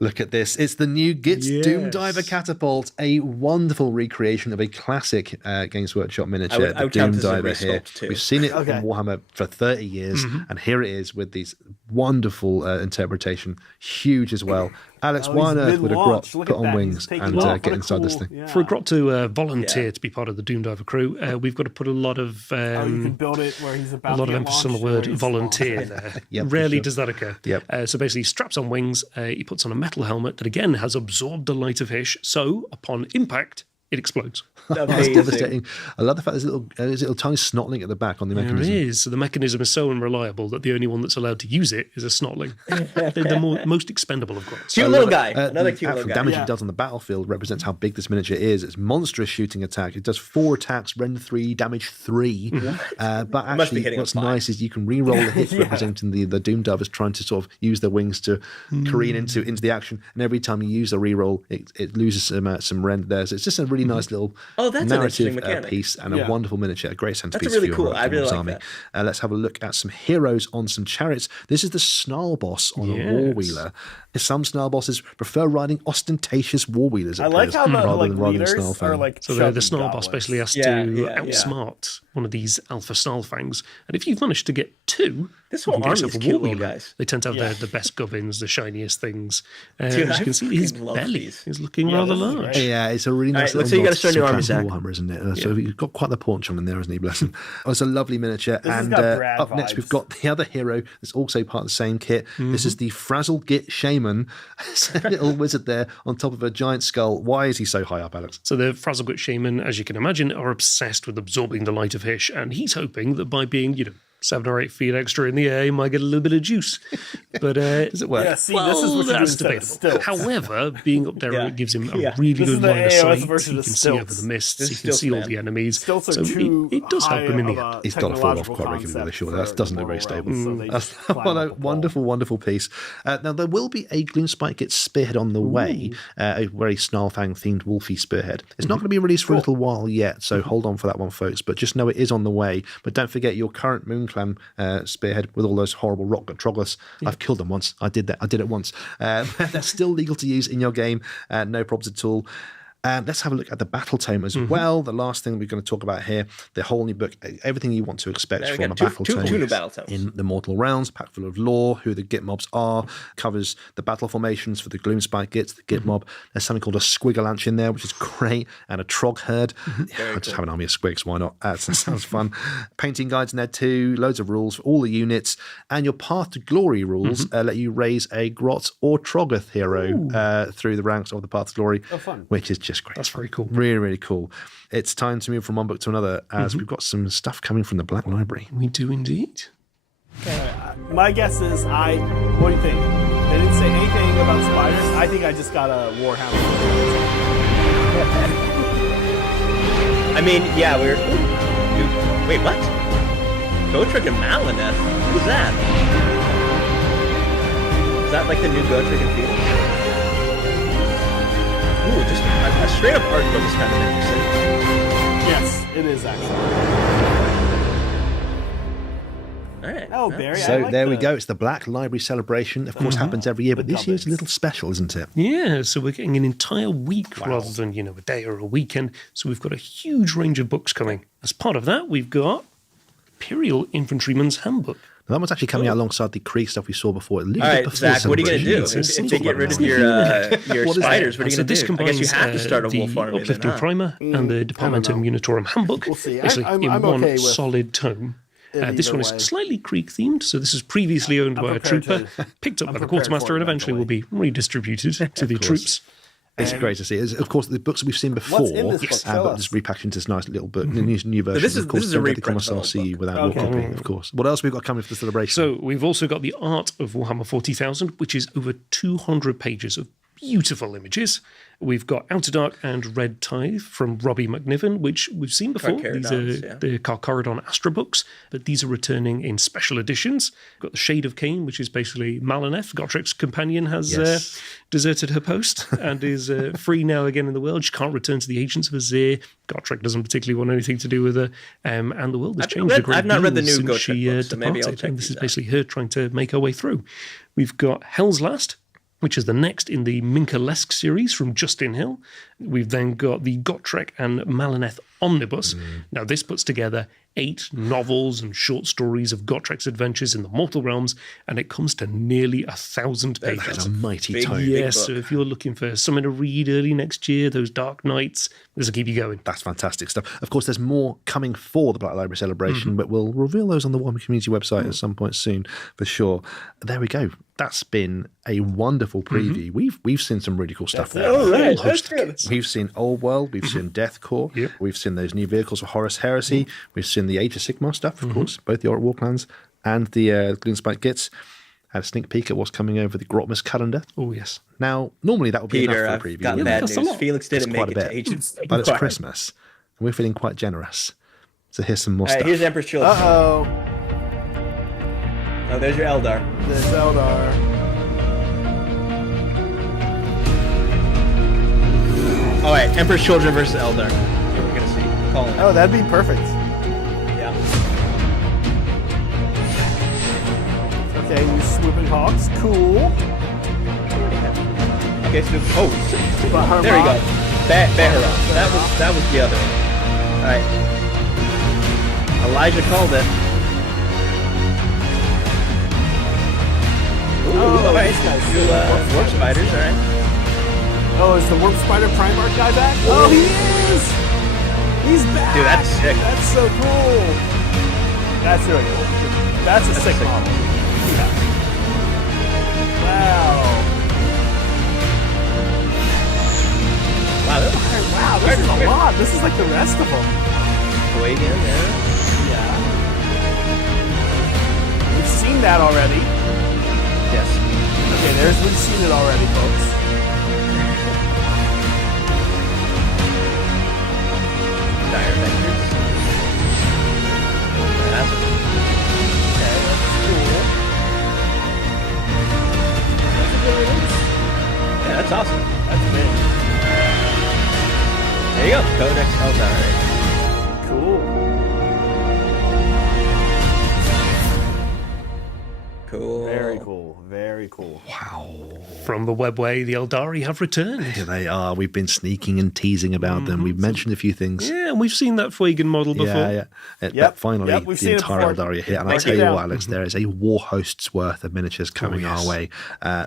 Look at this. It's the new Gits Doom Yes. Diver Catapult, a wonderful recreation of a classic Games Workshop miniature, I the would count Doom this as a Diver here. resculpt too. We've seen it Okay. in Warhammer for 30 years, and here it is with these wonderful interpretation. Huge as well. Alex, Oh, why on he's earth would a grot mid-launch. Look put at on that. He's wings taking and off. What get a inside this cool- thing? yeah. For a grot to volunteer to be part of the Doom Diver crew, we've got to put a lot of Oh, you can build it where he's a about lot to of get emphasis on the launched, word or he's volunteer launched. there. Yep, for Rarely sure. does that occur. Yep. So basically, he straps on wings, he puts on a metal helmet that again has absorbed the light of Hish, so upon impact, it explodes. That's Amazing. devastating. I love the fact there's a little tiny snotling at the back on the There mechanism. is. So the mechanism is so unreliable that the only one that's allowed to use it is a snotling. They're the most expendable of grots. Cute little guy. Another The cute actual little guy. damage Yeah. it does on the battlefield represents how big this miniature is. It's monstrous shooting attack. It does 4 attacks, rend 3, damage 3. But Must be actually, hitting what's on 5. nice is you can re-roll the hits representing the Doom Divers trying to sort of use their wings to careen into the action. And every time you use a re-roll, it loses some rend there. So it's just a really nice little Oh, that's an narrative interesting mechanic. piece and Yeah. a wonderful miniature. A great centerpiece really for cool. your I really Dwarves like army. that. Let's have a look at some heroes on some chariots. This is the Snarl Boss on a War Yes. Wheeler. Some Snarl Bosses prefer riding ostentatious War Wheelers. I like how the rather than riding leaders Snarl are Fang. like So chubby the Snarl boss goblins. basically has Yeah, to yeah. outsmart one of these alpha Snarl fangs. And if you've managed to get 2, This you whole can get army yourself is a cute War little Wheeler. guys. They tend to have Yeah. the best gubbins, the shiniest things. Dude, As you I can see, his fucking love belly these. is looking Yeah, rather this is large. great. Yeah, it's a really nice All right, little let's see, you nod gotta show to your some army, classic Zach. Warhammer, isn't it? So you've got quite the paunch on in there, hasn't he? Bless him. Oh, it's a lovely miniature. This has And got Brad up next, we've vibes. got the other hero that's also part of the same kit. This is the Frazzle Git Shaman. It's a little wizard there on top of a giant skull. Why is he so high up, Alex? So the Frazzlegrit Shaman, as you can imagine, are obsessed with absorbing the light of Hish, and he's hoping that by being, 7 or 8 feet extra in the air, he might get a little bit of juice. But Does it work? Yeah, see, well, this is what you do that's instead of debatable. stilts. However, being up there Yeah. it gives him a Yeah. really This is good the line of AOS sight. He version can of see over stilts. the mists. This He is can see all stilts, the enemies. Stilts are So too it does help him in the end. He's got to fall off technological quite regularly with this short. concept That doesn't look for very stable. mortal realms, so they just Well, climb a up the pole. wonderful, wonderful piece. Now, there will be a Gloomspite Git spearhead on the way, a very Snarlfang themed Wolfie spearhead. It's not going to be released for a little while yet, so hold on for that one, folks. But just know it is on the way. But don't forget your current Moon Clan spearhead with all those horrible rock troglodytes. I've killed them once. I did that. I did it once. They're still legal to use in your game. No problems at all. Let's have a look at the battle tome as well. The last thing we're going to talk about here, the whole new book, everything you want to expect There we from go. a Two battle tome new battle tomes. in the Mortal Realms, packed full of lore, who the Git mobs are, covers the battle formations for the Gloomspite Gits, the Git mob. There's something called a Squiggalanch in there, which is great, and a Trog herd. I just have an army of squigs, why not? That sounds fun. Painting guides in there too, loads of rules for all the units, and your Path to Glory rules let you raise a Grot or Troggoth hero through the ranks of the Path to Glory, fun. which is just great. That's very cool. Really, really cool. It's time to move from one book to another as we've got some stuff coming from the Black Library. We do indeed. My guess is what do you think? They didn't say anything about spiders. I think I just got a Warhammer. I mean, yeah, wait, what? Gotrek and Malineth? Who's that? Is that like the new Gotrek and Phoenix? Ooh, just a straight up art book is kind of interesting. Yes, it is actually. All right. Oh, well, Barry. I So like there we the- go. It's the Black Library celebration. Of course, happens every year, but this year's a little special, isn't it? Yeah, so we're getting an entire week rather than, a day or a weekend. So we've got a huge range of books coming. As part of that, we've got Imperial Infantryman's Handbook. Now, that one's actually coming out alongside the Krieg stuff we saw before. A little All bit right, before Zach, what are you going to do? celebration. If they get rid of your What is spiders, that? what are you So going to this do? I combines guess you have to start a the wolf army. then, Uplifting huh? Primer and the Departmentum Unitorum Handbook. We'll see. Basically, I'm in one okay with solid tome. This either one is way. slightly Krieg themed, so this is previously owned by a prepared trooper, to- picked up I'm by the prepared for Quartermaster, it and eventually will eventually. be redistributed to the troops. It's great to see. Of course, the books that we've seen before, What's in this book? Show but us. just repackaged into this nice little book, new version. this is- of course, this is a don't get the reprint of Commissar the see you book. without Okay. your copy, of course. What else we've got coming for the celebration? So we've also got the Art of Warhammer 40,000, which is over 200 pages of beautiful images. We've got Outer Dark and Red Tithe from Robbie McNiven, which we've seen before. These are Carcharodons, yeah. the Carcharodon Astra books, but these are returning in special editions. We've got the Shade of Cain, which is basically Malaneth, Gotrek's companion, has Yes. deserted her post and is free now again in the world. She can't return to the Agents of Azir. Gotrek doesn't particularly want anything to do with her. And the world has changed a great I've not read the deal new since Gotrek she books, so maybe I'll departed. check And this these is out. basically her trying to make her way through. We've got Hell's Last, which is the next in the Minka-Lesk series from Justin Hill. We've then got the Gotrek and Malaneth Omnibus. Now, this puts together 8 novels and short stories of Gotrek's adventures in the mortal realms, and it comes to nearly 1,000 pages. That's a mighty Big- tome. big Yes, book. so if you're looking for something to read early next year, those Dark Nights, this will keep you going. That's fantastic stuff. Of course, there's more coming for the Black Library celebration, but we'll reveal those on the Warhammer Community website at some point soon, for sure. There we go. That's been a wonderful preview. We've seen some really cool stuff there. All right, Whole that's host of good. kits. We've seen Old World, we've seen Deathcore, Yep. we've seen those new vehicles for Horus Heresy, we've seen the Age of Sigmar stuff, of course, both the Orruk Warclans and the Gloomspite Gits. Had a sneak peek at what's coming over the Grotmas calendar. Oh, yes. Now, normally that would be Peter, enough I've for a preview, got wouldn't bad it? that's a news. lot. Felix That's didn't quite make a it to bit. Agents. But it's Christmas, and we're feeling quite generous. So here's some more All right, stuff. here's Emperor's Children. Uh-oh. Oh, there's your Eldar. There's Eldar. All right, Emperor's Children versus Eldar. Here we're gonna see. Calling it. Oh, that'd be perfect. Yeah. Okay, new swooping hawks. Cool. Okay, so oh, But there we go. Beharon. That was the other one. All right. Elijah called it. Ooh, Oh, all right. these guys. Two warp spiders. All right. Oh, is the Warp Spider Primarch guy back? Oh, he is! He's back! Dude, that's sick. That's so cool. That's really cool. That's a sick sick. model. Yeah. Wow. Wow, that was Wow, this is a lot. This is like the rest of them. way again. Yeah. Yeah. We've seen that already. Yes. Okay, we've seen it already, folks. Dire Vectors. That's Okay, that's cool. That's a good release. yeah, that's awesome. That's big. There you go. Codex Eldar. Cool. Cool. Very cool. Very cool. Wow. From the webway, the Eldari have returned. Here they are. We've been sneaking and teasing about them. We've mentioned a few things. Yeah, and we've seen that Fuegan model before. Yeah. But finally, Yep, we've the seen it entire before. Eldari are here. And I Break tell it you down. what, Alex, there is a war host's worth of miniatures coming yes. our way.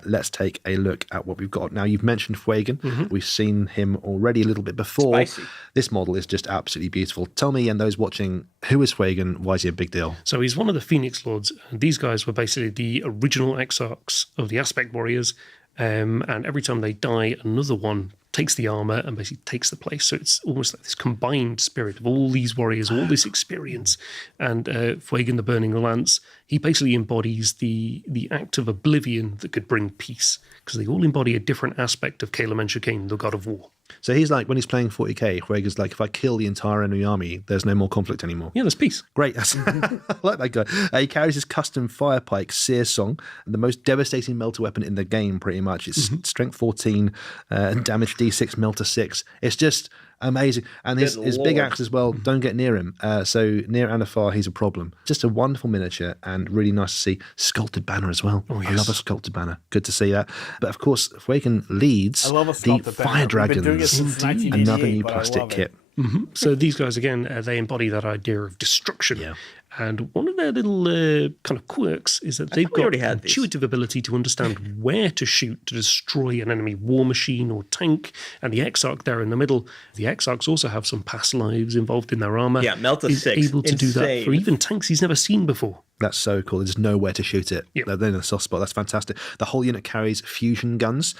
Let's take a look at what we've got. Now, you've mentioned Fuegan. We've seen him already a little bit before. Spicy. This model is just absolutely beautiful. Tell me and those watching, who is Fuegan? Why is he a big deal? So he's one of the Phoenix Lords. And these guys were basically the original exarchs of the Aspect Warriors. And every time they die, another one takes the armor and basically takes the place. So it's almost like this combined spirit of all these warriors, all this experience. And Fuegan the Burning Lance, he basically embodies the act of oblivion that could bring peace, because they all embody a different aspect of Calum and Shakane, the god of war. So he's like, when he's playing 40k, Fuegan's like, if I kill the entire enemy army, there's no more conflict anymore. Yeah, there's peace. Great. I like that guy. He carries his custom firepike, Sear Song, the most devastating melter weapon in the game, pretty much. It's strength 14, damage D6, melter 6. It's just amazing. And his Good big lord. axe as well, don't get near him. So near and afar, he's a problem. Just a wonderful miniature and really nice to see. Sculpted banner as well. Oh, I love a sculpted banner. Good to see that. But of course, Fuegan leads I love a the sculpted banner. Fire We've been doing it Dragons. since Indeed. 1988, Another new but I plastic love it. kit. So these guys, again, they embody that idea of destruction. Yeah. And one of their little kind of quirks is that they've thought we got already had these. intuitive ability to understand where to shoot to destroy an enemy war machine or tank. And the Exarch there in the middle, the Exarchs also have some past lives involved in their armor. Yeah, Melta is 6. able to do that for Insane. even tanks he's never seen before. That's so cool. There's nowhere to shoot it. Yep. They're in a soft spot. That's fantastic. The whole unit carries fusion guns,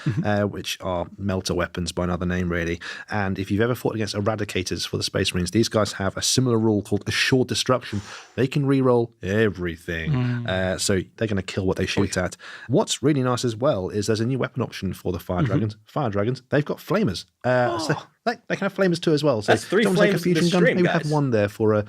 which are melter weapons by another name, really. And if you've ever fought against Eradicators for the Space Marines, these guys have a similar rule called Assured Destruction. They can re-roll everything. So they're going to kill what they shoot at. What's really nice as well is there's a new weapon option for the Fire Dragons. Fire Dragons, they've got flamers. So they can have flamers too as well. So that's 3 don't flames take a fusion this gun. stream, Maybe guys. have one there for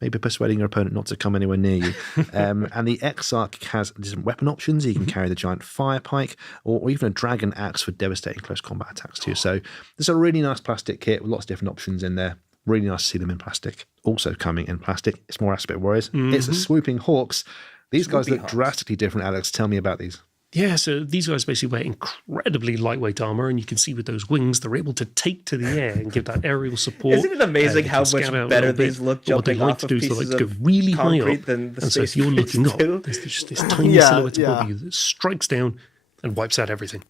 maybe persuading your opponent not to come anywhere near you. And the Exarch has different weapon options. You can carry the giant fire pike or even a dragon axe for devastating close combat attacks too. So there's a really nice plastic kit with lots of different options in there. Really nice to see them in plastic. Also coming in plastic, it's more Aspect Warriors. It's a Swooping Hawks. These guys look drastically different, Alex. Tell me about these. Yeah, so these guys basically wear incredibly lightweight armor, and you can see with those wings, they're able to take to the air and give that aerial support. Isn't it amazing They how can much scout out a better little bit, these look but what they jumping like off to of do is they pieces like to of go really high concrete up. than the And so if Space you're Marines looking up, do? there's just this tiny Yeah, silhouette yeah. above you that strikes down and wipes out everything.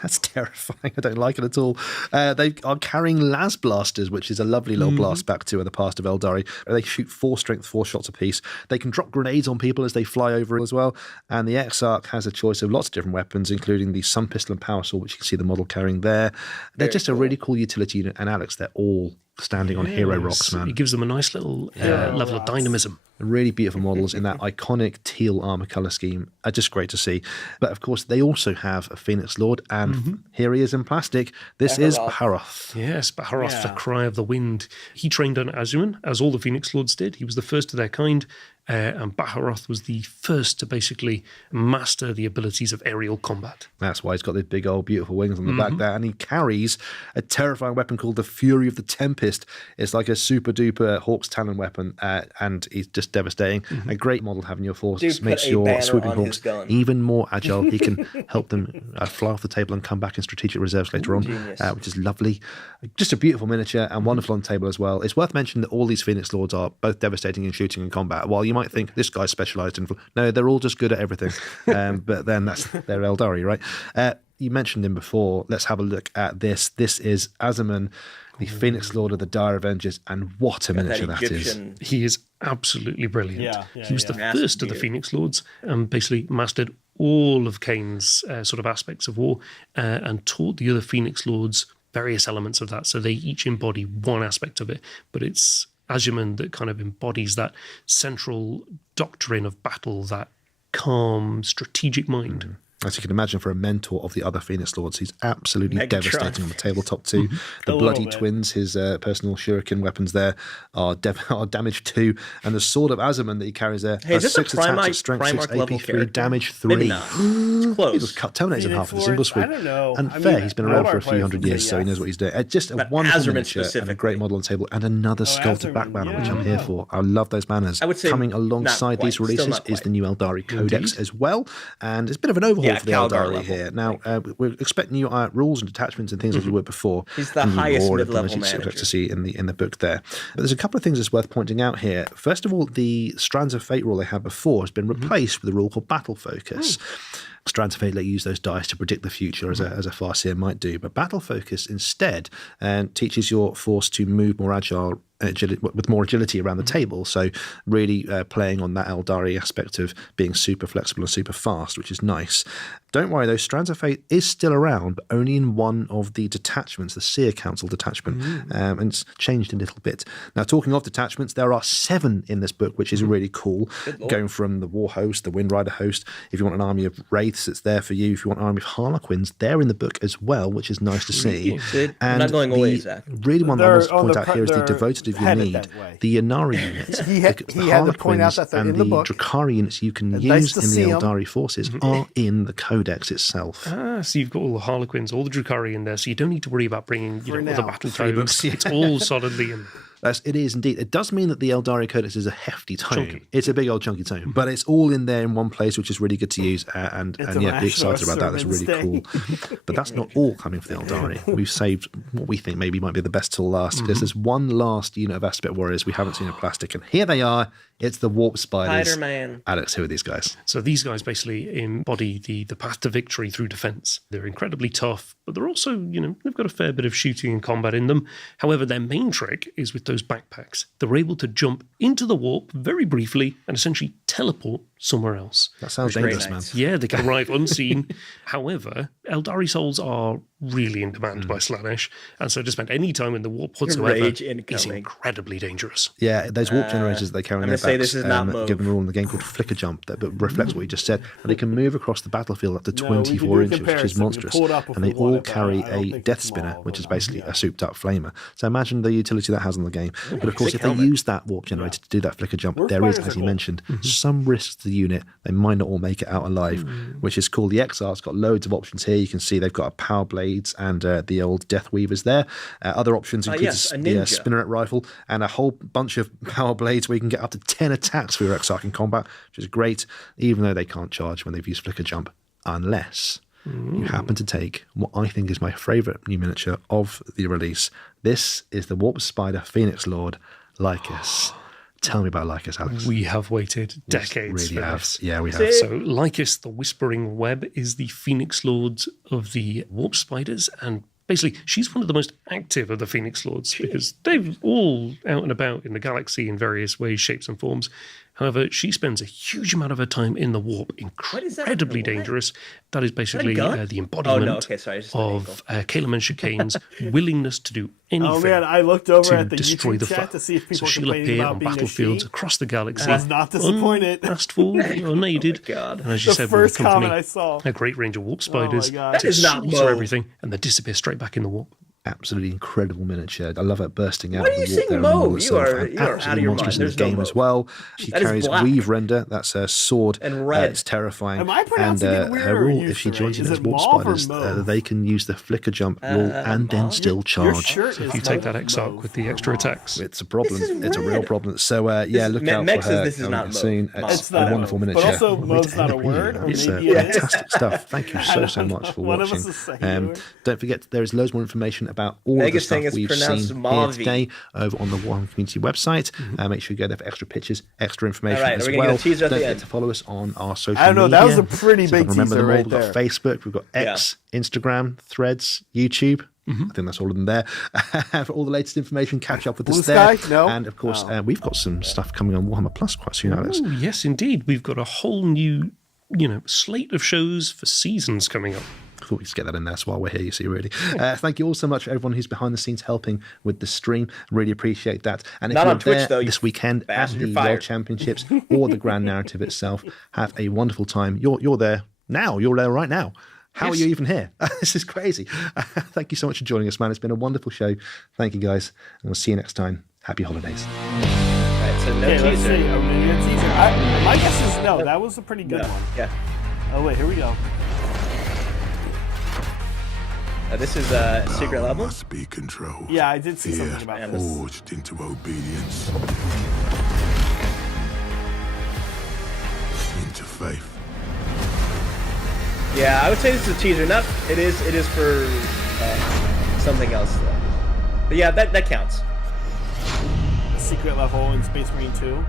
That's terrifying. I don't like it at all. They are carrying las blasters, which is a lovely little blast back to the past of Aeldari. They shoot 4 strength, 4 shots apiece. They can drop grenades on people as they fly over as well. And the Exarch has a choice of lots of different weapons, including the Sun Pistol and Power Sword, which you can see the model carrying there. They're Very just a really cool utility unit. And Alex, they're all standing on hero rocks, man. It gives them a nice little level of dynamism. Really beautiful models in that iconic teal armor color scheme. Just great to see. But of course, they also have a Phoenix Lord, and here he is in plastic. This is Baharoth. Yes, Baharoth, the Yeah. Cry of the Wind. He trained on Azuman, as all the Phoenix Lords did. He was the first of their kind, and Baharoth was the first to basically master the abilities of aerial combat. That's why he's got these big old beautiful wings on the back there, and he carries a terrifying weapon called the Fury of the Tempest. It's like a super duper Hawk's Talon weapon, and he's just devastating. A great model having your forces. Dude, Makes put a your banner swooping on hawks his gun. even more agile. He can help them fly off the table and come back in strategic reserves later on, genius. which is lovely. Just a beautiful miniature and wonderful on the table as well. It's worth mentioning that all these Phoenix Lords are both devastating in shooting and combat. While you might think this guy's specialised in... No, they're all just good at everything. But then they're Aeldari, right? You mentioned him before. Let's have a look at this. This is Azuman, the Phoenix Lord of the Dire Avengers, and what a miniature that is. Egyptian. He is absolutely brilliant. He was the Massive first of the beard. Phoenix Lords and basically mastered all of Kane's sort of aspects of war and taught the other Phoenix Lords various elements of that. So they each embody one aspect of it, but it's Azuman that kind of embodies that central doctrine of battle, that calm, strategic mind. As you can imagine, for a mentor of the other Phoenix Lords, he's absolutely Megatron. devastating on the tabletop too. The A Bloody little bit. Twins, his personal shuriken weapons there, are damage 2, and the Sword of Azuman that he carries there Hey, is has this a 6 attacks at strength 6, Primarch level AP 3, character? damage 3. Maybe not. It's He close. just cut Terminators in half with a single Phoenix sweep. Lords? I don't know. Unfair. I mean, He's been around all for a our few players hundred would say years, so he yes. knows what he's doing. Just a But wonderful Azuman miniature and a specifically. great model on the table, and another sculpted back Azuman, banner, which yeah. I'm here for. I love those banners. I would say coming not alongside quite, these still releases not is quite. the new Aeldari Codex Indeed. as well, and it's a bit of an overhaul Yeah, for the Calgar Aeldari level. here. Now we're expecting new rules and detachments and things as we were before. He's the and new highest lore mid-level abilities you'll get manager. to see in the book there. But there's a couple of things that's worth pointing out here. First of all, the Strands of Fate rule they had before has been replaced with a rule called Battle Focus. Strands of Fate let you use those dice to predict the future, as a Farseer might do. But Battle Focus instead teaches your force to move more agile, with more agility around the table. So really playing on that Aeldari aspect of being super flexible and super fast, which is nice. Don't worry though, Strands of Fate is still around, but only in one of the detachments, the Seer Council detachment, and it's changed a little bit. Now, talking of detachments, there are 7 in this book, which is really cool. Going from the War Host, the Wind Rider Host. If you want an army of Wraiths, it's there for you. If you want an army of Harlequins, they're in the book as well, which is nice to see. Dude, I'm And not going away, the Zach. really one that I They're want to on point the out here is the they're Devoted of your headed need, that way. the Yanari units. He had to point out that they're and in the book. Drakari units you can It's nice use to in the see 'em. Aeldari forces are in the Codex itself. So you've got all the Harlequins, all the Drukari in there, so you don't need to worry about bringing For other now. battle 3 books, tomes. It's all solidly in. It is indeed. It does mean that the Aeldari Codex is a hefty tome. Chunky. It's a big old chunky tome, but it's all in there in one place, which is really good to use. And It's yeah, a be excited about that. That's Servant's really cool. But that's not all coming for the Aeldari. We've saved what we think maybe might be the best till last. Because there's one last unit of Aspect Warriors we haven't seen in plastic, and here they are It's the Warp Spiders. Spider-Man. Alex, who are these guys? So these guys basically embody the path to victory through defense. They're incredibly tough, but they're also, they've got a fair bit of shooting and combat in them. However, their main trick is with those backpacks. They're able to jump into the warp very briefly and essentially teleport somewhere else. That sounds Very dangerous, nice. man. Yeah, they can arrive unseen. However, Eldari souls are really in demand by Slaanesh, and so to spend any time in the warp whatsoever Rage is incoming. incredibly dangerous. Yeah, those warp generators they carry on I'm their gonna say backs, this is not mode. give them a rule in the game called flicker jump that reflects what you just said. And they can move across the battlefield up to No, we can 24 do a inches, which is comparison. We monstrous. pull it up if And they we want all it, but carry I don't a think death it's spinner, small, which is but basically yeah. a souped up flamer. So imagine the utility that has on the game. But of course, sick if they helmet. use that warp generator to do that flicker jump, Warp there is, spiders as are you cool. mentioned, some risks to the unit. They might not all make it out alive, which is cool. The Exile's got loads of options here. You can see they've got a power blades and the old Death Weavers there. Other options include yes, a the ninja. spinneret rifle and a whole bunch of power blades where you can get up to 10 attacks for your Exarch in combat, which is great, even though they can't charge when they've used flicker jump, unless you happen to take what I think is my favourite new miniature of the release. This is the Warp Spider Phoenix Lord Lycus. Tell me about Lycus, Alex. We have waited We decades really for have. this. Yeah, we have. See? So Lycus, the Whispering Web, is the Phoenix Lords of the Warp Spiders, and basically she's one of the most active of the Phoenix Lords because they've all out and about in the galaxy in various ways, shapes and forms. However, she spends a huge amount of her time in the warp, What is that? incredibly What? dangerous. That is basically gun? the Oh, embodiment no. Okay, sorry. It's just an of Calum and Chicane's willingness to do anything Oh man, I looked over to at the destroy YouTube the chat foe. to see if So people were she'll complaining appear about on being a battlefields she. across the galaxy. Was not disappointed. Unasked for, unaided. God. And as you The said, first with the company, comment I saw. a great range of warp spiders God. That to is not slaughter mode. everything and then disappear straight back in the warp. Absolutely incredible miniature. I love it bursting out What of are the you warp saying, there in the model mauve? You itself, are- and you are out of absolutely your monstrous mind. in the There's no game as mauve. well. She That is carries black. Weave Render, that's a sword. And red. It's terrifying. Am I pronouncing it weird her or rule, used if she to joins right? you Is as it warp mauve or spiders, mauve? they can use the flicker jump rule and then mauve? still Your charge. shirt If is you take that like Exarch mauve with the or extra mauve. attacks. It's a problem. This is It's a real red. problem. So yeah, look out Mex for her says this is coming not in mauve. soon. Come It's on. a It's wonderful not mauve. miniature. But also Way to mauve's not end a the word, preview. or It's maybe it is. fantastic stuff. Thank you so much for One of watching. us is saying a word. Don't forget, there is loads more information about all of the Mega's stuff saying it's we've pronounced seen here Mavi. today over on the Warhammer Community website. Make sure you go there for extra pictures, extra information All right, as are we gonna get well. a teaser at Don't the forget end? to follow us on our social I don't know, media. that was a pretty See if I big can remember teaser them all. right We've got there. Facebook, we've got X, Instagram, Threads, YouTube. I think that's all of them there. For all the latest information, catch up with us Blue there. Sky? No? And of course, we've got some stuff coming on Warhammer Plus quite soon, Alex. Oh, yes, indeed. We've got a whole new, slate of shows for seasons coming up. Thought we could get that in there while we're here, you see, really. Thank you all so much for everyone who's behind the scenes helping with the stream. Really appreciate that. And if Not you're on Twitch, there though, you this weekend at bastard, the you're World fired. Championships or the Grand Narrative itself, have a wonderful time. You're there now. You're there right now. How are you even here? This is crazy. Thank you so much for joining us, man. It's been a wonderful show. Thank you, guys. And we'll see you next time. Happy holidays. All right, so no Okay, let's teaser. see. Are we gonna get a teaser? My guess is no. That was a pretty good No. one. Yeah. Oh wait, here we go. This is secret level. Must be control. Yeah, I did see Fear something about this. forged into obedience. Into faith. Yeah, I would say this is a teaser. Not it is for something else though. But yeah, that counts. A secret level in Space Marine 2.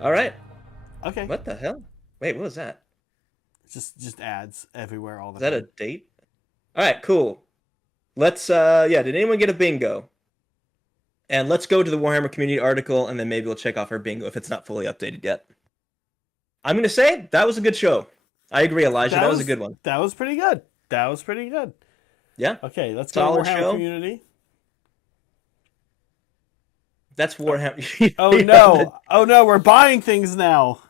All right. Okay. What the hell? Wait, what was that? Just ads everywhere all the Is that a time. date? All right, cool. Let's did anyone get a bingo? And let's go to the Warhammer community article, and then maybe we'll check off our bingo if it's not fully updated yet. I'm gonna say that was a good show. I agree, Elijah. That was a good one. That was pretty good. That was pretty good. Yeah, Okay, let's go Solid to Warhammer show. Community. that's Warhammer. Oh no! Oh no! We're buying things now.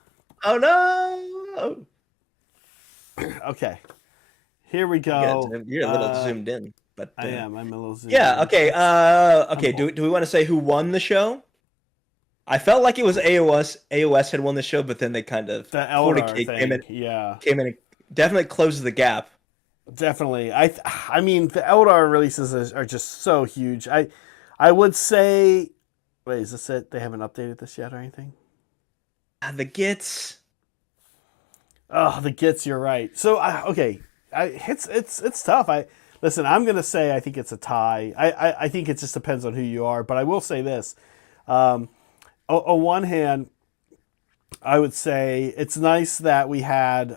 Oh no! Okay, here we go. You're a little zoomed in, but I am. I'm a little zoomed yeah. in. Okay. Okay. cool. Do we want to say who won the show? I felt like it was AOS. AOS had won the show, but then they kind of The Eldar 40K thing. Yeah, came in and definitely closed the gap. definitely. I mean, the Eldar releases are just so huge. I would say. Wait, is this it? They haven't updated this yet or anything? The Gits. Oh, the Gits. You're right. So okay, it's tough. Listen, I'm gonna say I think it's a tie. I think it just depends on who you are, but I will say this. On one hand, I would say it's nice that we had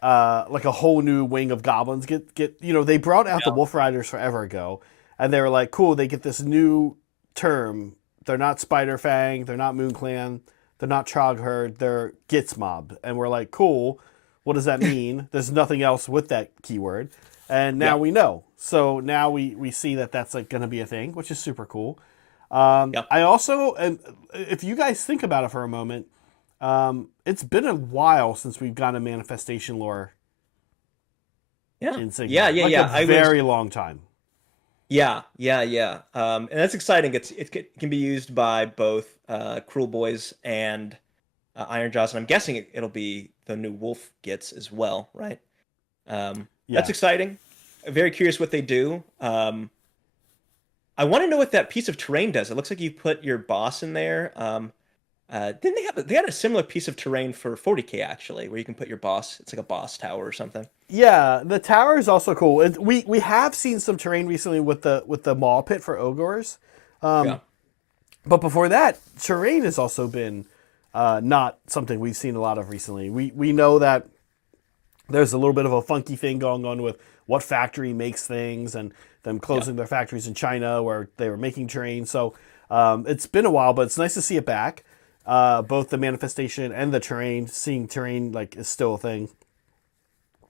like a whole new wing of goblins get they brought out the Wolf Riders forever ago, and they were like, cool, they get this new term. They're not Spider Fang, they're not Moon Clan, they're not Trog Herd, they're Gits mob, and we're like, cool, what does that mean? There's nothing else with that keyword, and now we know. So now we see that that's like going to be a thing, which is super cool. I also, and if you guys think about it for a moment, it's been a while since we've gotten a manifestation lore. In Sigma. A very long time. Yeah. And that's exciting. It can be used by both Cruel Boys and Ironjaws, and I'm guessing it'll be the new Wolf Gits as well, right? That's exciting. I'm very curious what they do. I want to know what that piece of terrain does. It looks like you put your boss in there. Didn't they had a similar piece of terrain for 40k actually, where you can put your boss. It's like a boss tower or something. Yeah, the tower is also cool. We have seen some terrain recently with the maw pit for ogres. But before that, terrain has also been not something we've seen a lot of recently. We know that there's a little bit of a funky thing going on with what factory makes things and them closing their factories in China where they were making terrain. So it's been a while, but it's nice to see it back. Both the manifestation and the terrain, seeing terrain like is still a thing.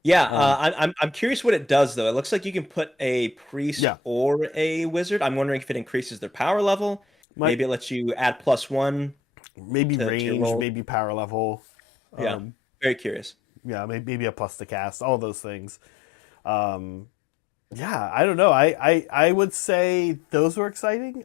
I'm curious what it does though. It looks like you can put a priest or a wizard. I'm wondering if it increases their power level. Maybe it lets you add +1. Maybe range, maybe power level. Very curious. Yeah, maybe a plus to cast. All those things. I don't know. I would say those were exciting.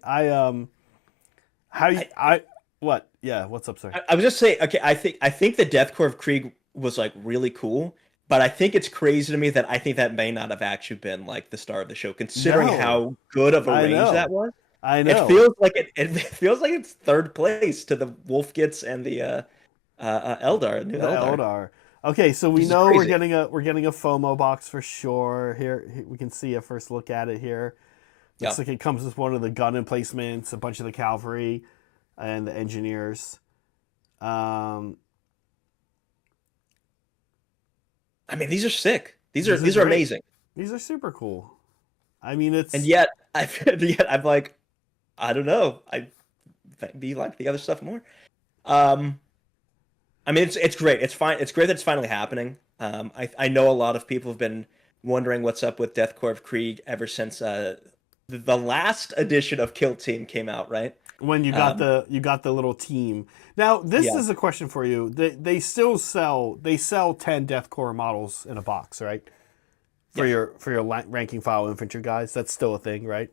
What? Yeah, what's up, sir? I was just saying. Okay, I think the Deathcore of Krieg was like really cool, but I think it's crazy to me that I think that may not have actually been like the star of the show, considering how good of a range that was. I know. It feels like it feels like it's third place to the Wolf Gits and the Eldar. Okay, so we know we're getting a FOMO box for sure. Here we can see a first look at it here. Looks like it comes with one of the gun emplacements, a bunch of the cavalry, and the engineers. I mean, these are sick. These are amazing. These are super cool. I mean, it's and yet I'm like, I don't know. Do you like the other stuff more? I mean, it's great. It's fine. It's great that it's finally happening. I know a lot of people have been wondering what's up with Deathcore of Krieg ever since the last edition of Kill Team came out, right? When you got the little team. Now, this is a question for you. They still sell 10 Deathcore models in a box, right? For your ranking file infantry guys, that's still a thing, right?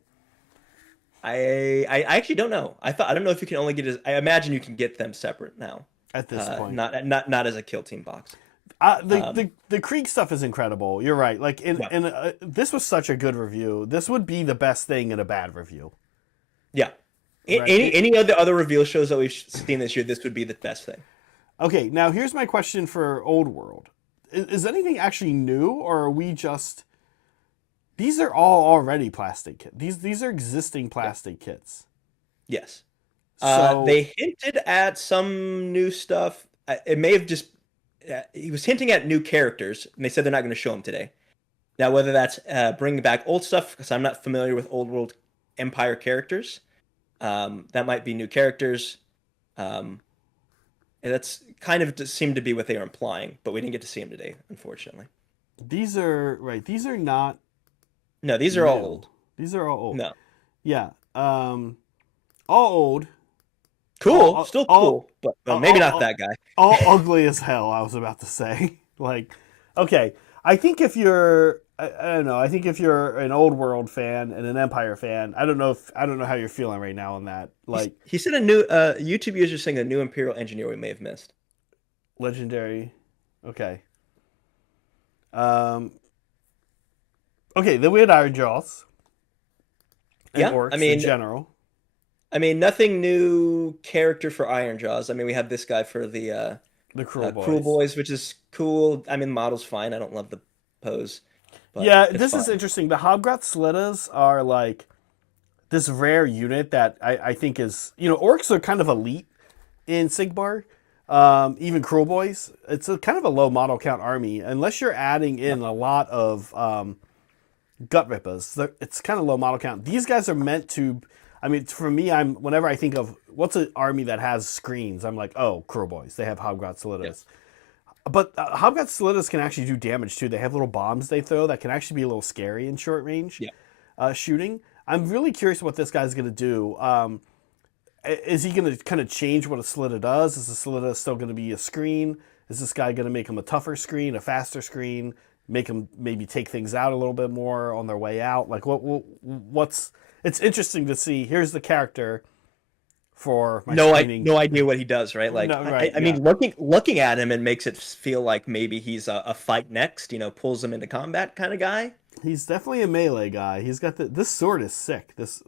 I actually don't know. I don't know if you can only get. I imagine you can get them separate now. At this point, not as a Kill Team box. The Krieg stuff is incredible. You're right. Like this was such a good review. This would be the best thing in a bad review. Yeah. Right. Any of the other reveal shows that we've seen this year, this would be the best thing. Okay, now here's my question for Old World. Is anything actually new, or are we just... These are all already plastic kits. These are existing plastic kits. Yes. So... they hinted at some new stuff. It may have just... he was hinting at new characters, and they said they're not going to show them today. Now, whether that's bringing back old stuff, because I'm not familiar with Old World Empire characters... that might be new characters. And that's kind of seemed to be what they were implying, but we didn't get to see them today, unfortunately. These are not. No, these are all old. These are all old. No. Yeah. All old. Cool. Still cool, but maybe not that guy. All ugly as hell, I was about to say. Okay. I think if you're... I don't know. I think if you're an Old World fan and an Empire fan, I don't know how you're feeling right now on that. He said a new YouTube user saying a new Imperial engineer we may have missed. Legendary. Okay. Okay. Then we had Ironjaws. Orcs in general. I mean, nothing new character for Ironjaws. I mean, we have this guy for the Cruel Boys, which is cool. I mean, the model's fine. I don't love the pose. But Yeah, it's this is fine. interesting. The Hobgroth Slitas are like this rare unit that I think is, orcs are kind of elite in Sigmar. Even Cruel Boys. It's a kind of a low model count army. Unless you're adding in a lot of gut rippers, it's kind of low model count. These guys are meant to, I mean, for me, whenever I think of what's an army that has screens, I'm like, oh, Cruel Boys. They have Hobgroth Slitas. Yeah. But Hobgroth Slitas can actually do damage too. They have little bombs they throw that can actually be a little scary in short range shooting. I'm really curious what this guy's going to do. Is he going to kind of change what a Slita does? Is the Slita still going to be a screen? Is this guy going to make him a tougher screen, a faster screen, make him maybe take things out a little bit more on their way out? Like what's? It's interesting to see. Here's the character for my screening. No idea what he does, right? Like, No, right, I mean, looking at him, it makes it feel like maybe he's a fight next, pulls him into combat kind of guy. He's definitely a melee guy. He's got this sword is sick. This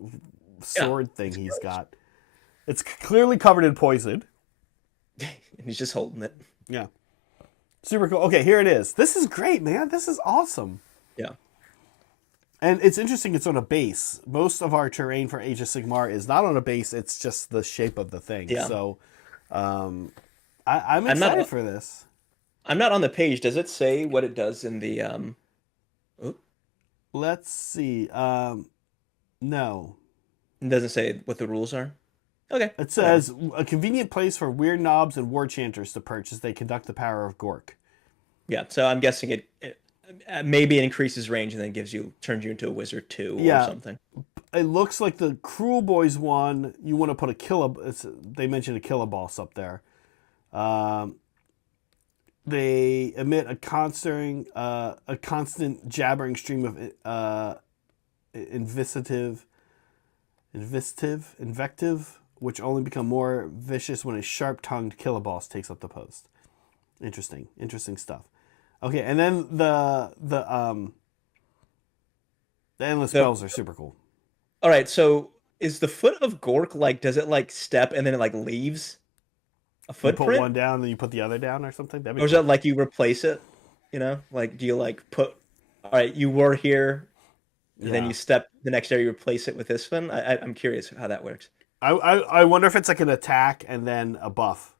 sword thing he's got. It's clearly covered in poison. And he's just holding it. Yeah. Super cool. Okay, here it is. This is great, man. This is awesome. Yeah. And it's interesting it's on a base. Most of our terrain for Age of Sigmar is not on a base. It's just the shape of the thing. Yeah. So I'm excited for this. I'm not on the page. Does it say what it does in the... Let's see. No. It doesn't say what the rules are? Okay. It says, a convenient place for weird knobs and war chanters to perch as they conduct the power of Gork. Yeah, so I'm guessing it maybe it increases range and then turns you into a wizard too or something. It looks like the Cruel Boys one, you want to put they mentioned a kiloboss up there. They emit a constant jabbering stream of invective, which only become more vicious when a sharp-tongued kiloboss takes up the post. Interesting stuff. Okay, and then the endless spells are super cool. All right, so is the foot of Gork like? Does it like step and then it like leaves a footprint? You put one down, then you put the other down, or something. Or is that like you replace it? Like do you like put? All right, you were here, and then you step the next day. You replace it with this one. I'm curious how that works. I wonder if it's like an attack and then a buff.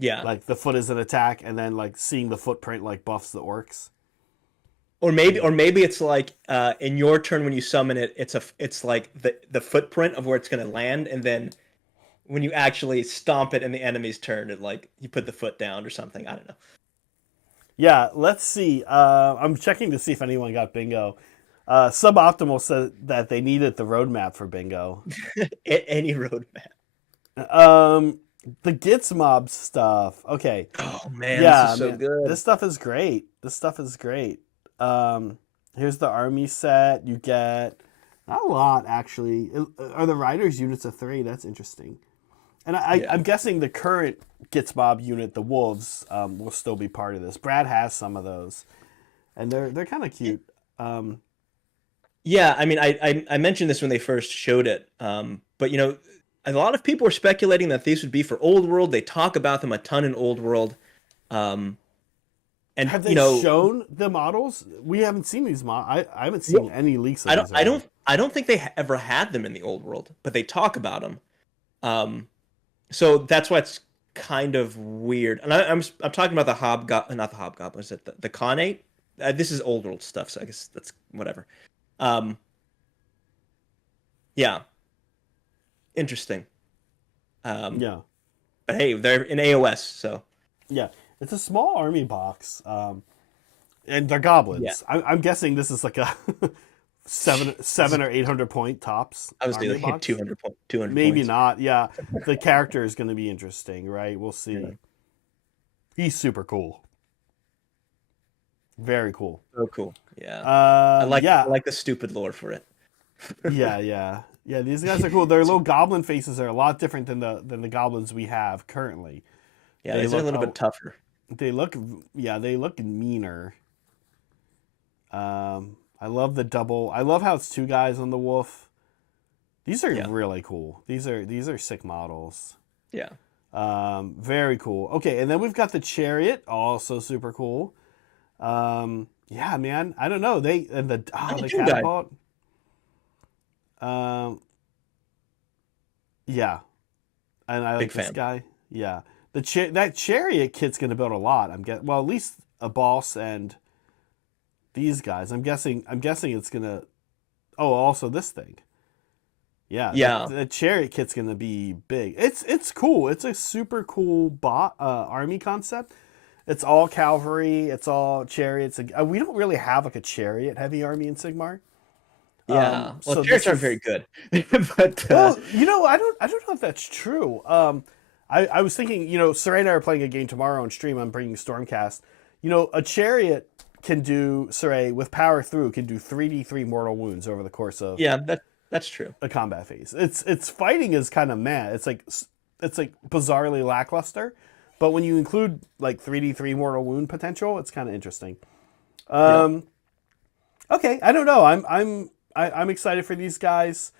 Yeah, like the foot is an attack, and then like seeing the footprint like buffs the orcs. Or maybe it's like in your turn when you summon it, it's like the footprint of where it's gonna land, and then when you actually stomp it in the enemy's turn, it like you put the foot down or something. I don't know. Yeah, let's see. I'm checking to see if anyone got bingo. Suboptimal said that they needed the roadmap for bingo. Any roadmap. The Gits mob stuff. Okay. Oh man, this is so good. This stuff is great. Here's the army set. You get not a lot actually. Are the riders units of 3? That's interesting. And I'm guessing the current Gits mob unit, the wolves, will still be part of this. Brad has some of those, and they're kind of cute. Yeah, I mean, I mentioned this when they first showed it, but a lot of people were speculating that these would be for Old World. They talk about them a ton in Old World. And have they shown the models? We haven't seen these models. I haven't seen any leaks of these. I don't think they ever had them in the Old World, but they talk about them. So that's why it's kind of weird. And I'm talking about not the hobgoblins, the Khanate. This is Old World stuff, so I guess that's whatever. Yeah. Interesting. Yeah. But hey, they're in AOS, so. Yeah. It's a small army box. And they're goblins. Yeah. I'm guessing this is like a 700 or 800 point tops. I was thinking 200 Maybe points. Not. Yeah. The character is going to be interesting, right? We'll see. Yeah. He's super cool. Very cool. So cool. Yeah. I like the stupid lore for it. Yeah. These guys are cool. Their little goblin faces are a lot different than the goblins we have currently. Yeah, these are a little bit tougher. They look meaner. I love the double. I love how it's 2 guys on the wolf. These are really cool. These are sick models. Yeah. Very cool. Okay, and then we've got the chariot, also super cool. Yeah, man. I don't know. The And the the Doom guy. catapult. Yeah, and I like Big this fan. guy. Yeah, that chariot kit's gonna build a lot. Well, at least a boss and these guys. I'm guessing it's gonna. Oh, also this thing. Yeah, Yeah. the chariot kit's gonna be big. It's cool. It's a super cool army concept. It's all cavalry. It's all chariots. We don't really have like a chariot heavy army in Sigmar. Yeah. Well, So chariots this aren't is very good. But well, I don't know if that's true. I was thinking, Saray and I are playing a game tomorrow on stream. I'm bringing Stormcast. A chariot can do Saray with power through can do 3d3 mortal wounds over the course of yeah, that's true. a combat phase. It's fighting is kind of mad. It's like bizarrely lackluster, but when you include like 3d3 mortal wound potential, it's kind of interesting. Okay, I don't know. I'm excited for these guys.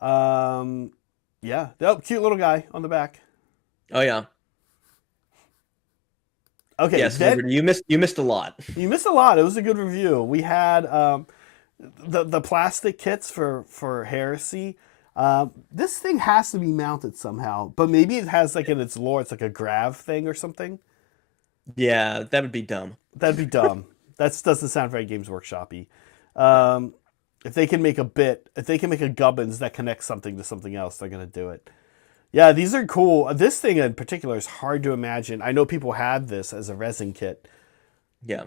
Yeah. Oh, cute little guy on the back. Oh yeah. Okay. Yes, Liberty, you missed a lot. You missed a lot. It was a good review. We had the plastic kits for Heresy. This thing has to be mounted somehow, but maybe it has like in its lore, it's like a grav thing or something. Yeah, that would be dumb. That'd be dumb. That doesn't sound very Games Workshop-y. If they can make a gubbins that connects something to something else, they're gonna do it. Yeah, these are cool. This thing in particular is hard to imagine. I know people had this as a resin kit. Yeah.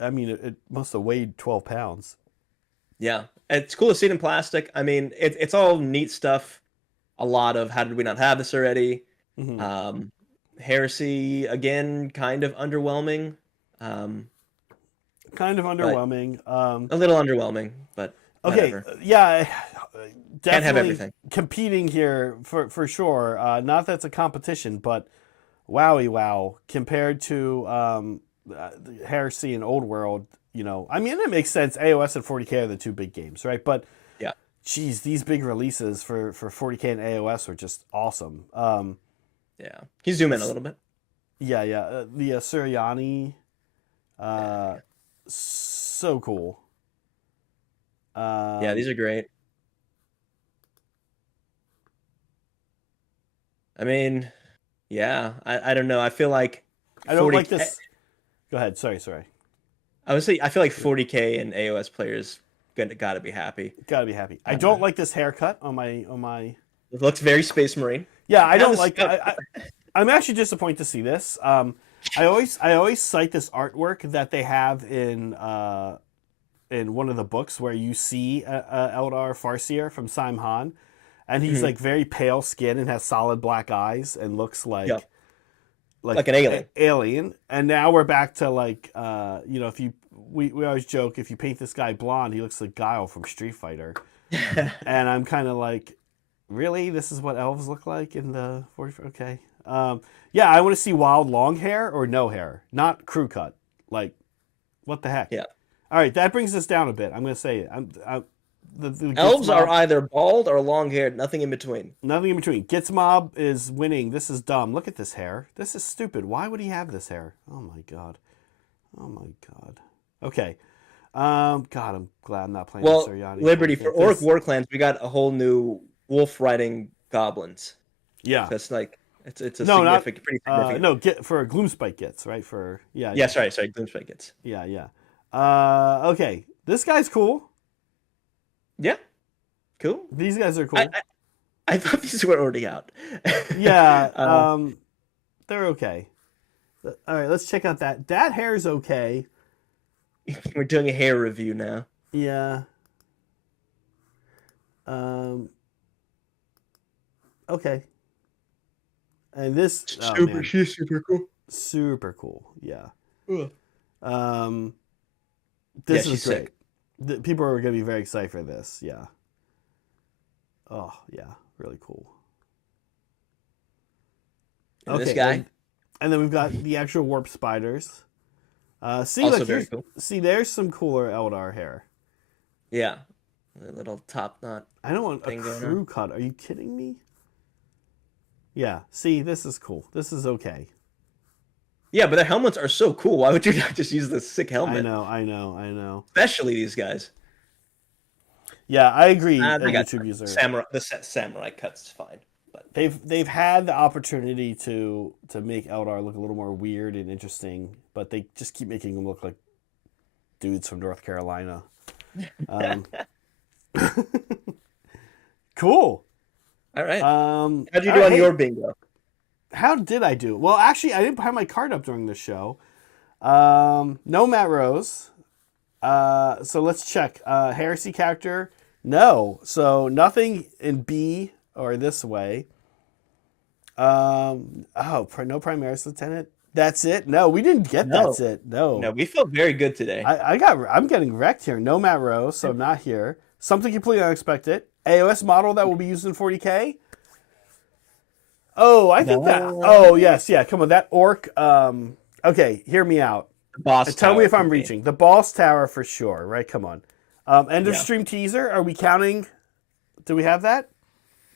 I mean, it must have weighed 12 pounds. Yeah, it's cool to see it in plastic. I mean, it's all neat stuff. A lot of how did we not have this already? Mm-hmm. Heresy again, kind of underwhelming. Kind of underwhelming. A little underwhelming, but okay, whatever. Yeah, definitely Can't have everything. competing here for sure. Not that it's a competition, but wow, compared to Heresy and Old World, I mean, it makes sense. AOS and 40K are the two big games, right? But Yeah. geez, these big releases for 40K and AOS are just awesome. Yeah. Can you zoom in a little bit? Yeah. The Suryani, so cool. Yeah, these are great. I mean, yeah, I don't know. I feel like I don't like this. Go ahead. Sorry. I would say I feel like 40K and AOS players gotta be happy. Gotta be happy. I don't like this haircut on my. It looks very Space Marine. Yeah, I don't like. I'm actually disappointed to see this. I always cite this artwork that they have in one of the books where you see Eldar Farseer from Saim Han, and he's like very pale skin and has solid black eyes and looks like like an alien. Alien. And now we're back to like if we always joke if you paint this guy blonde, he looks like Guile from Street Fighter. And I'm kind of like, really? This is what elves look like in the 40? Okay. Yeah, I want to see wild long hair or no hair, not crew cut. Like, what the heck? Yeah. All right, that brings us down a bit. I'm going to say it. The Elves Gits are mob, either bald or long haired, nothing in between. nothing in between. Gits mob is winning. This is dumb. Look at this hair. This is stupid. Why would he have this hair? Oh my god. Okay. God, I'm glad I'm not playing Suryani. Liberty, for Orruk Warclans, we got a whole new wolf riding goblins. Yeah. That's like it's a pretty significant. No, for Gloomspite Gits, right? Sorry, Gloomspite Gits. Yeah. Okay. This guy's cool. Yeah. Cool. These guys are cool. I thought these were already out. Yeah. They're okay. All right, let's check out that. That hair's okay. We're doing a hair review now. Yeah. Okay. And this She's super cool. Super cool. Yeah. Ugh. This Yeah, is she's great. sick. People are going to be very excited for this. Yeah. Oh, yeah. Really cool. And this guy. And then we've got the actual warp spiders. Very cool. See, there's some cooler Eldar hair. Yeah. A little top knot. I don't want a crew cut. Are you kidding me? Yeah. See, this is cool. This is okay. Yeah, but their helmets are so cool. Why would you not just use the sick helmet? I know. Especially these guys. Yeah, I agree. They got YouTube user. samurai cut's fine. But They've had the opportunity to make Eldar look a little more weird and interesting, but they just keep making them look like dudes from North Carolina. Cool. all right. How'd How'd you do on your bingo? How did I do? Well, actually, I didn't have my card up during the show. No Matt Rose. So let's check. Heresy character. No. So nothing in B or this way. No Primaris Lieutenant. That's it. No, we didn't get that's it. No. No, we felt very good today. I'm getting wrecked here. No Matt Rose, so I'm not here. Something completely unexpected. AOS model that will be used in 40K. Oh, I think that. Oh, yes, yeah. Come on, that Orruk. Okay, hear me out. Boss Tell me tower if I'm for me. reaching the boss tower for sure. Right? Come on. End of stream teaser. Are we counting? Do we have that?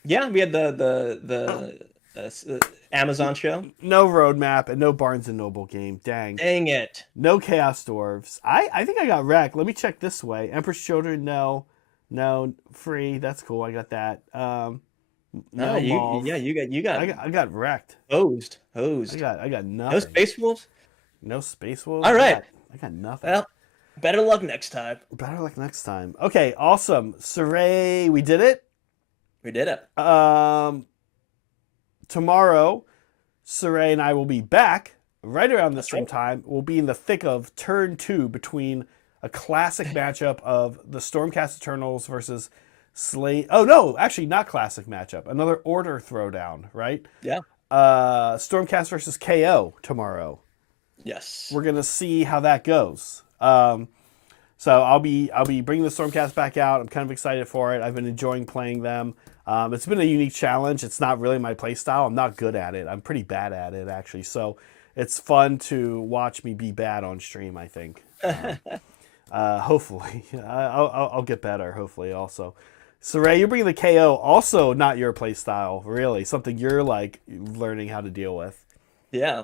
Yeah, we had the Amazon show. No roadmap and no Barnes and Noble game. Dang. Dang it. No Chaos Dwarves. I think I got wrecked. Let me check this way. Empress Children. No. Free. That's cool. I got that. No, you got I got wrecked. hosed. I got nothing. No Space Wolves? No Space Wolves. All right. I got nothing. Well, better luck next time. Better luck next time. Okay, awesome. Saray, we did it. We did it. Tomorrow, Saray and I will be back right around the same time. We'll be in the thick of turn 2 between a classic matchup of the Stormcast Eternals versus Slate. Oh no, actually not classic matchup. Another order throwdown, right? Yeah. Stormcast versus KO tomorrow. Yes. We're gonna see how that goes. So I'll be bringing the Stormcast back out. I'm kind of excited for it. I've been enjoying playing them. It's been a unique challenge. It's not really my play style. I'm not good at it. I'm pretty bad at it actually. So it's fun to watch me be bad on stream, I think. Hopefully, I'll get better. Hopefully, also. So Ray, you're bringing the KO. Also, not your play style. Really, something you're like learning how to deal with. Yeah.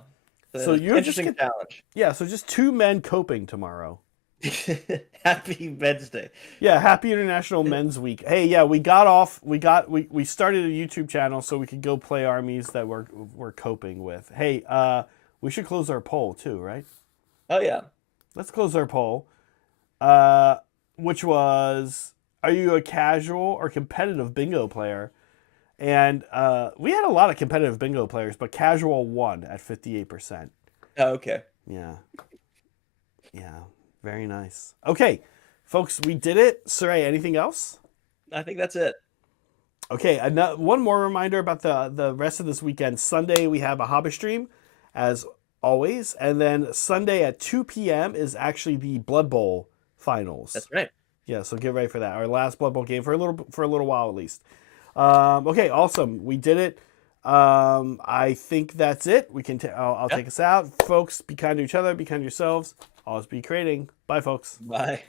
So you're interesting challenge. Yeah. So just 2 men coping tomorrow. Happy Men's Day. Yeah, happy International Men's Week. Hey, yeah, we started a YouTube channel so we could go play armies that we're coping with. Hey, we should close our poll too, right? Oh yeah. Let's close our poll. Which was, are you a casual or competitive bingo player? And we had a lot of competitive bingo players, but casual won at 58%. Oh, okay. Yeah. Very nice. Okay, folks, we did it. Saray, anything else? I think that's it. Okay, one more reminder about the rest of this weekend. Sunday, we have a Hobbit stream, as always. And then Sunday at 2 p.m. is actually the Blood Bowl finals. That's right. Yeah, so get ready for that. Our last Blood Bowl game for a little while at least. Okay, awesome. We did it. I think that's it. We can. I'll take us out, folks. Be kind to each other. Be kind to yourselves. Always be creating. Bye, folks. Bye.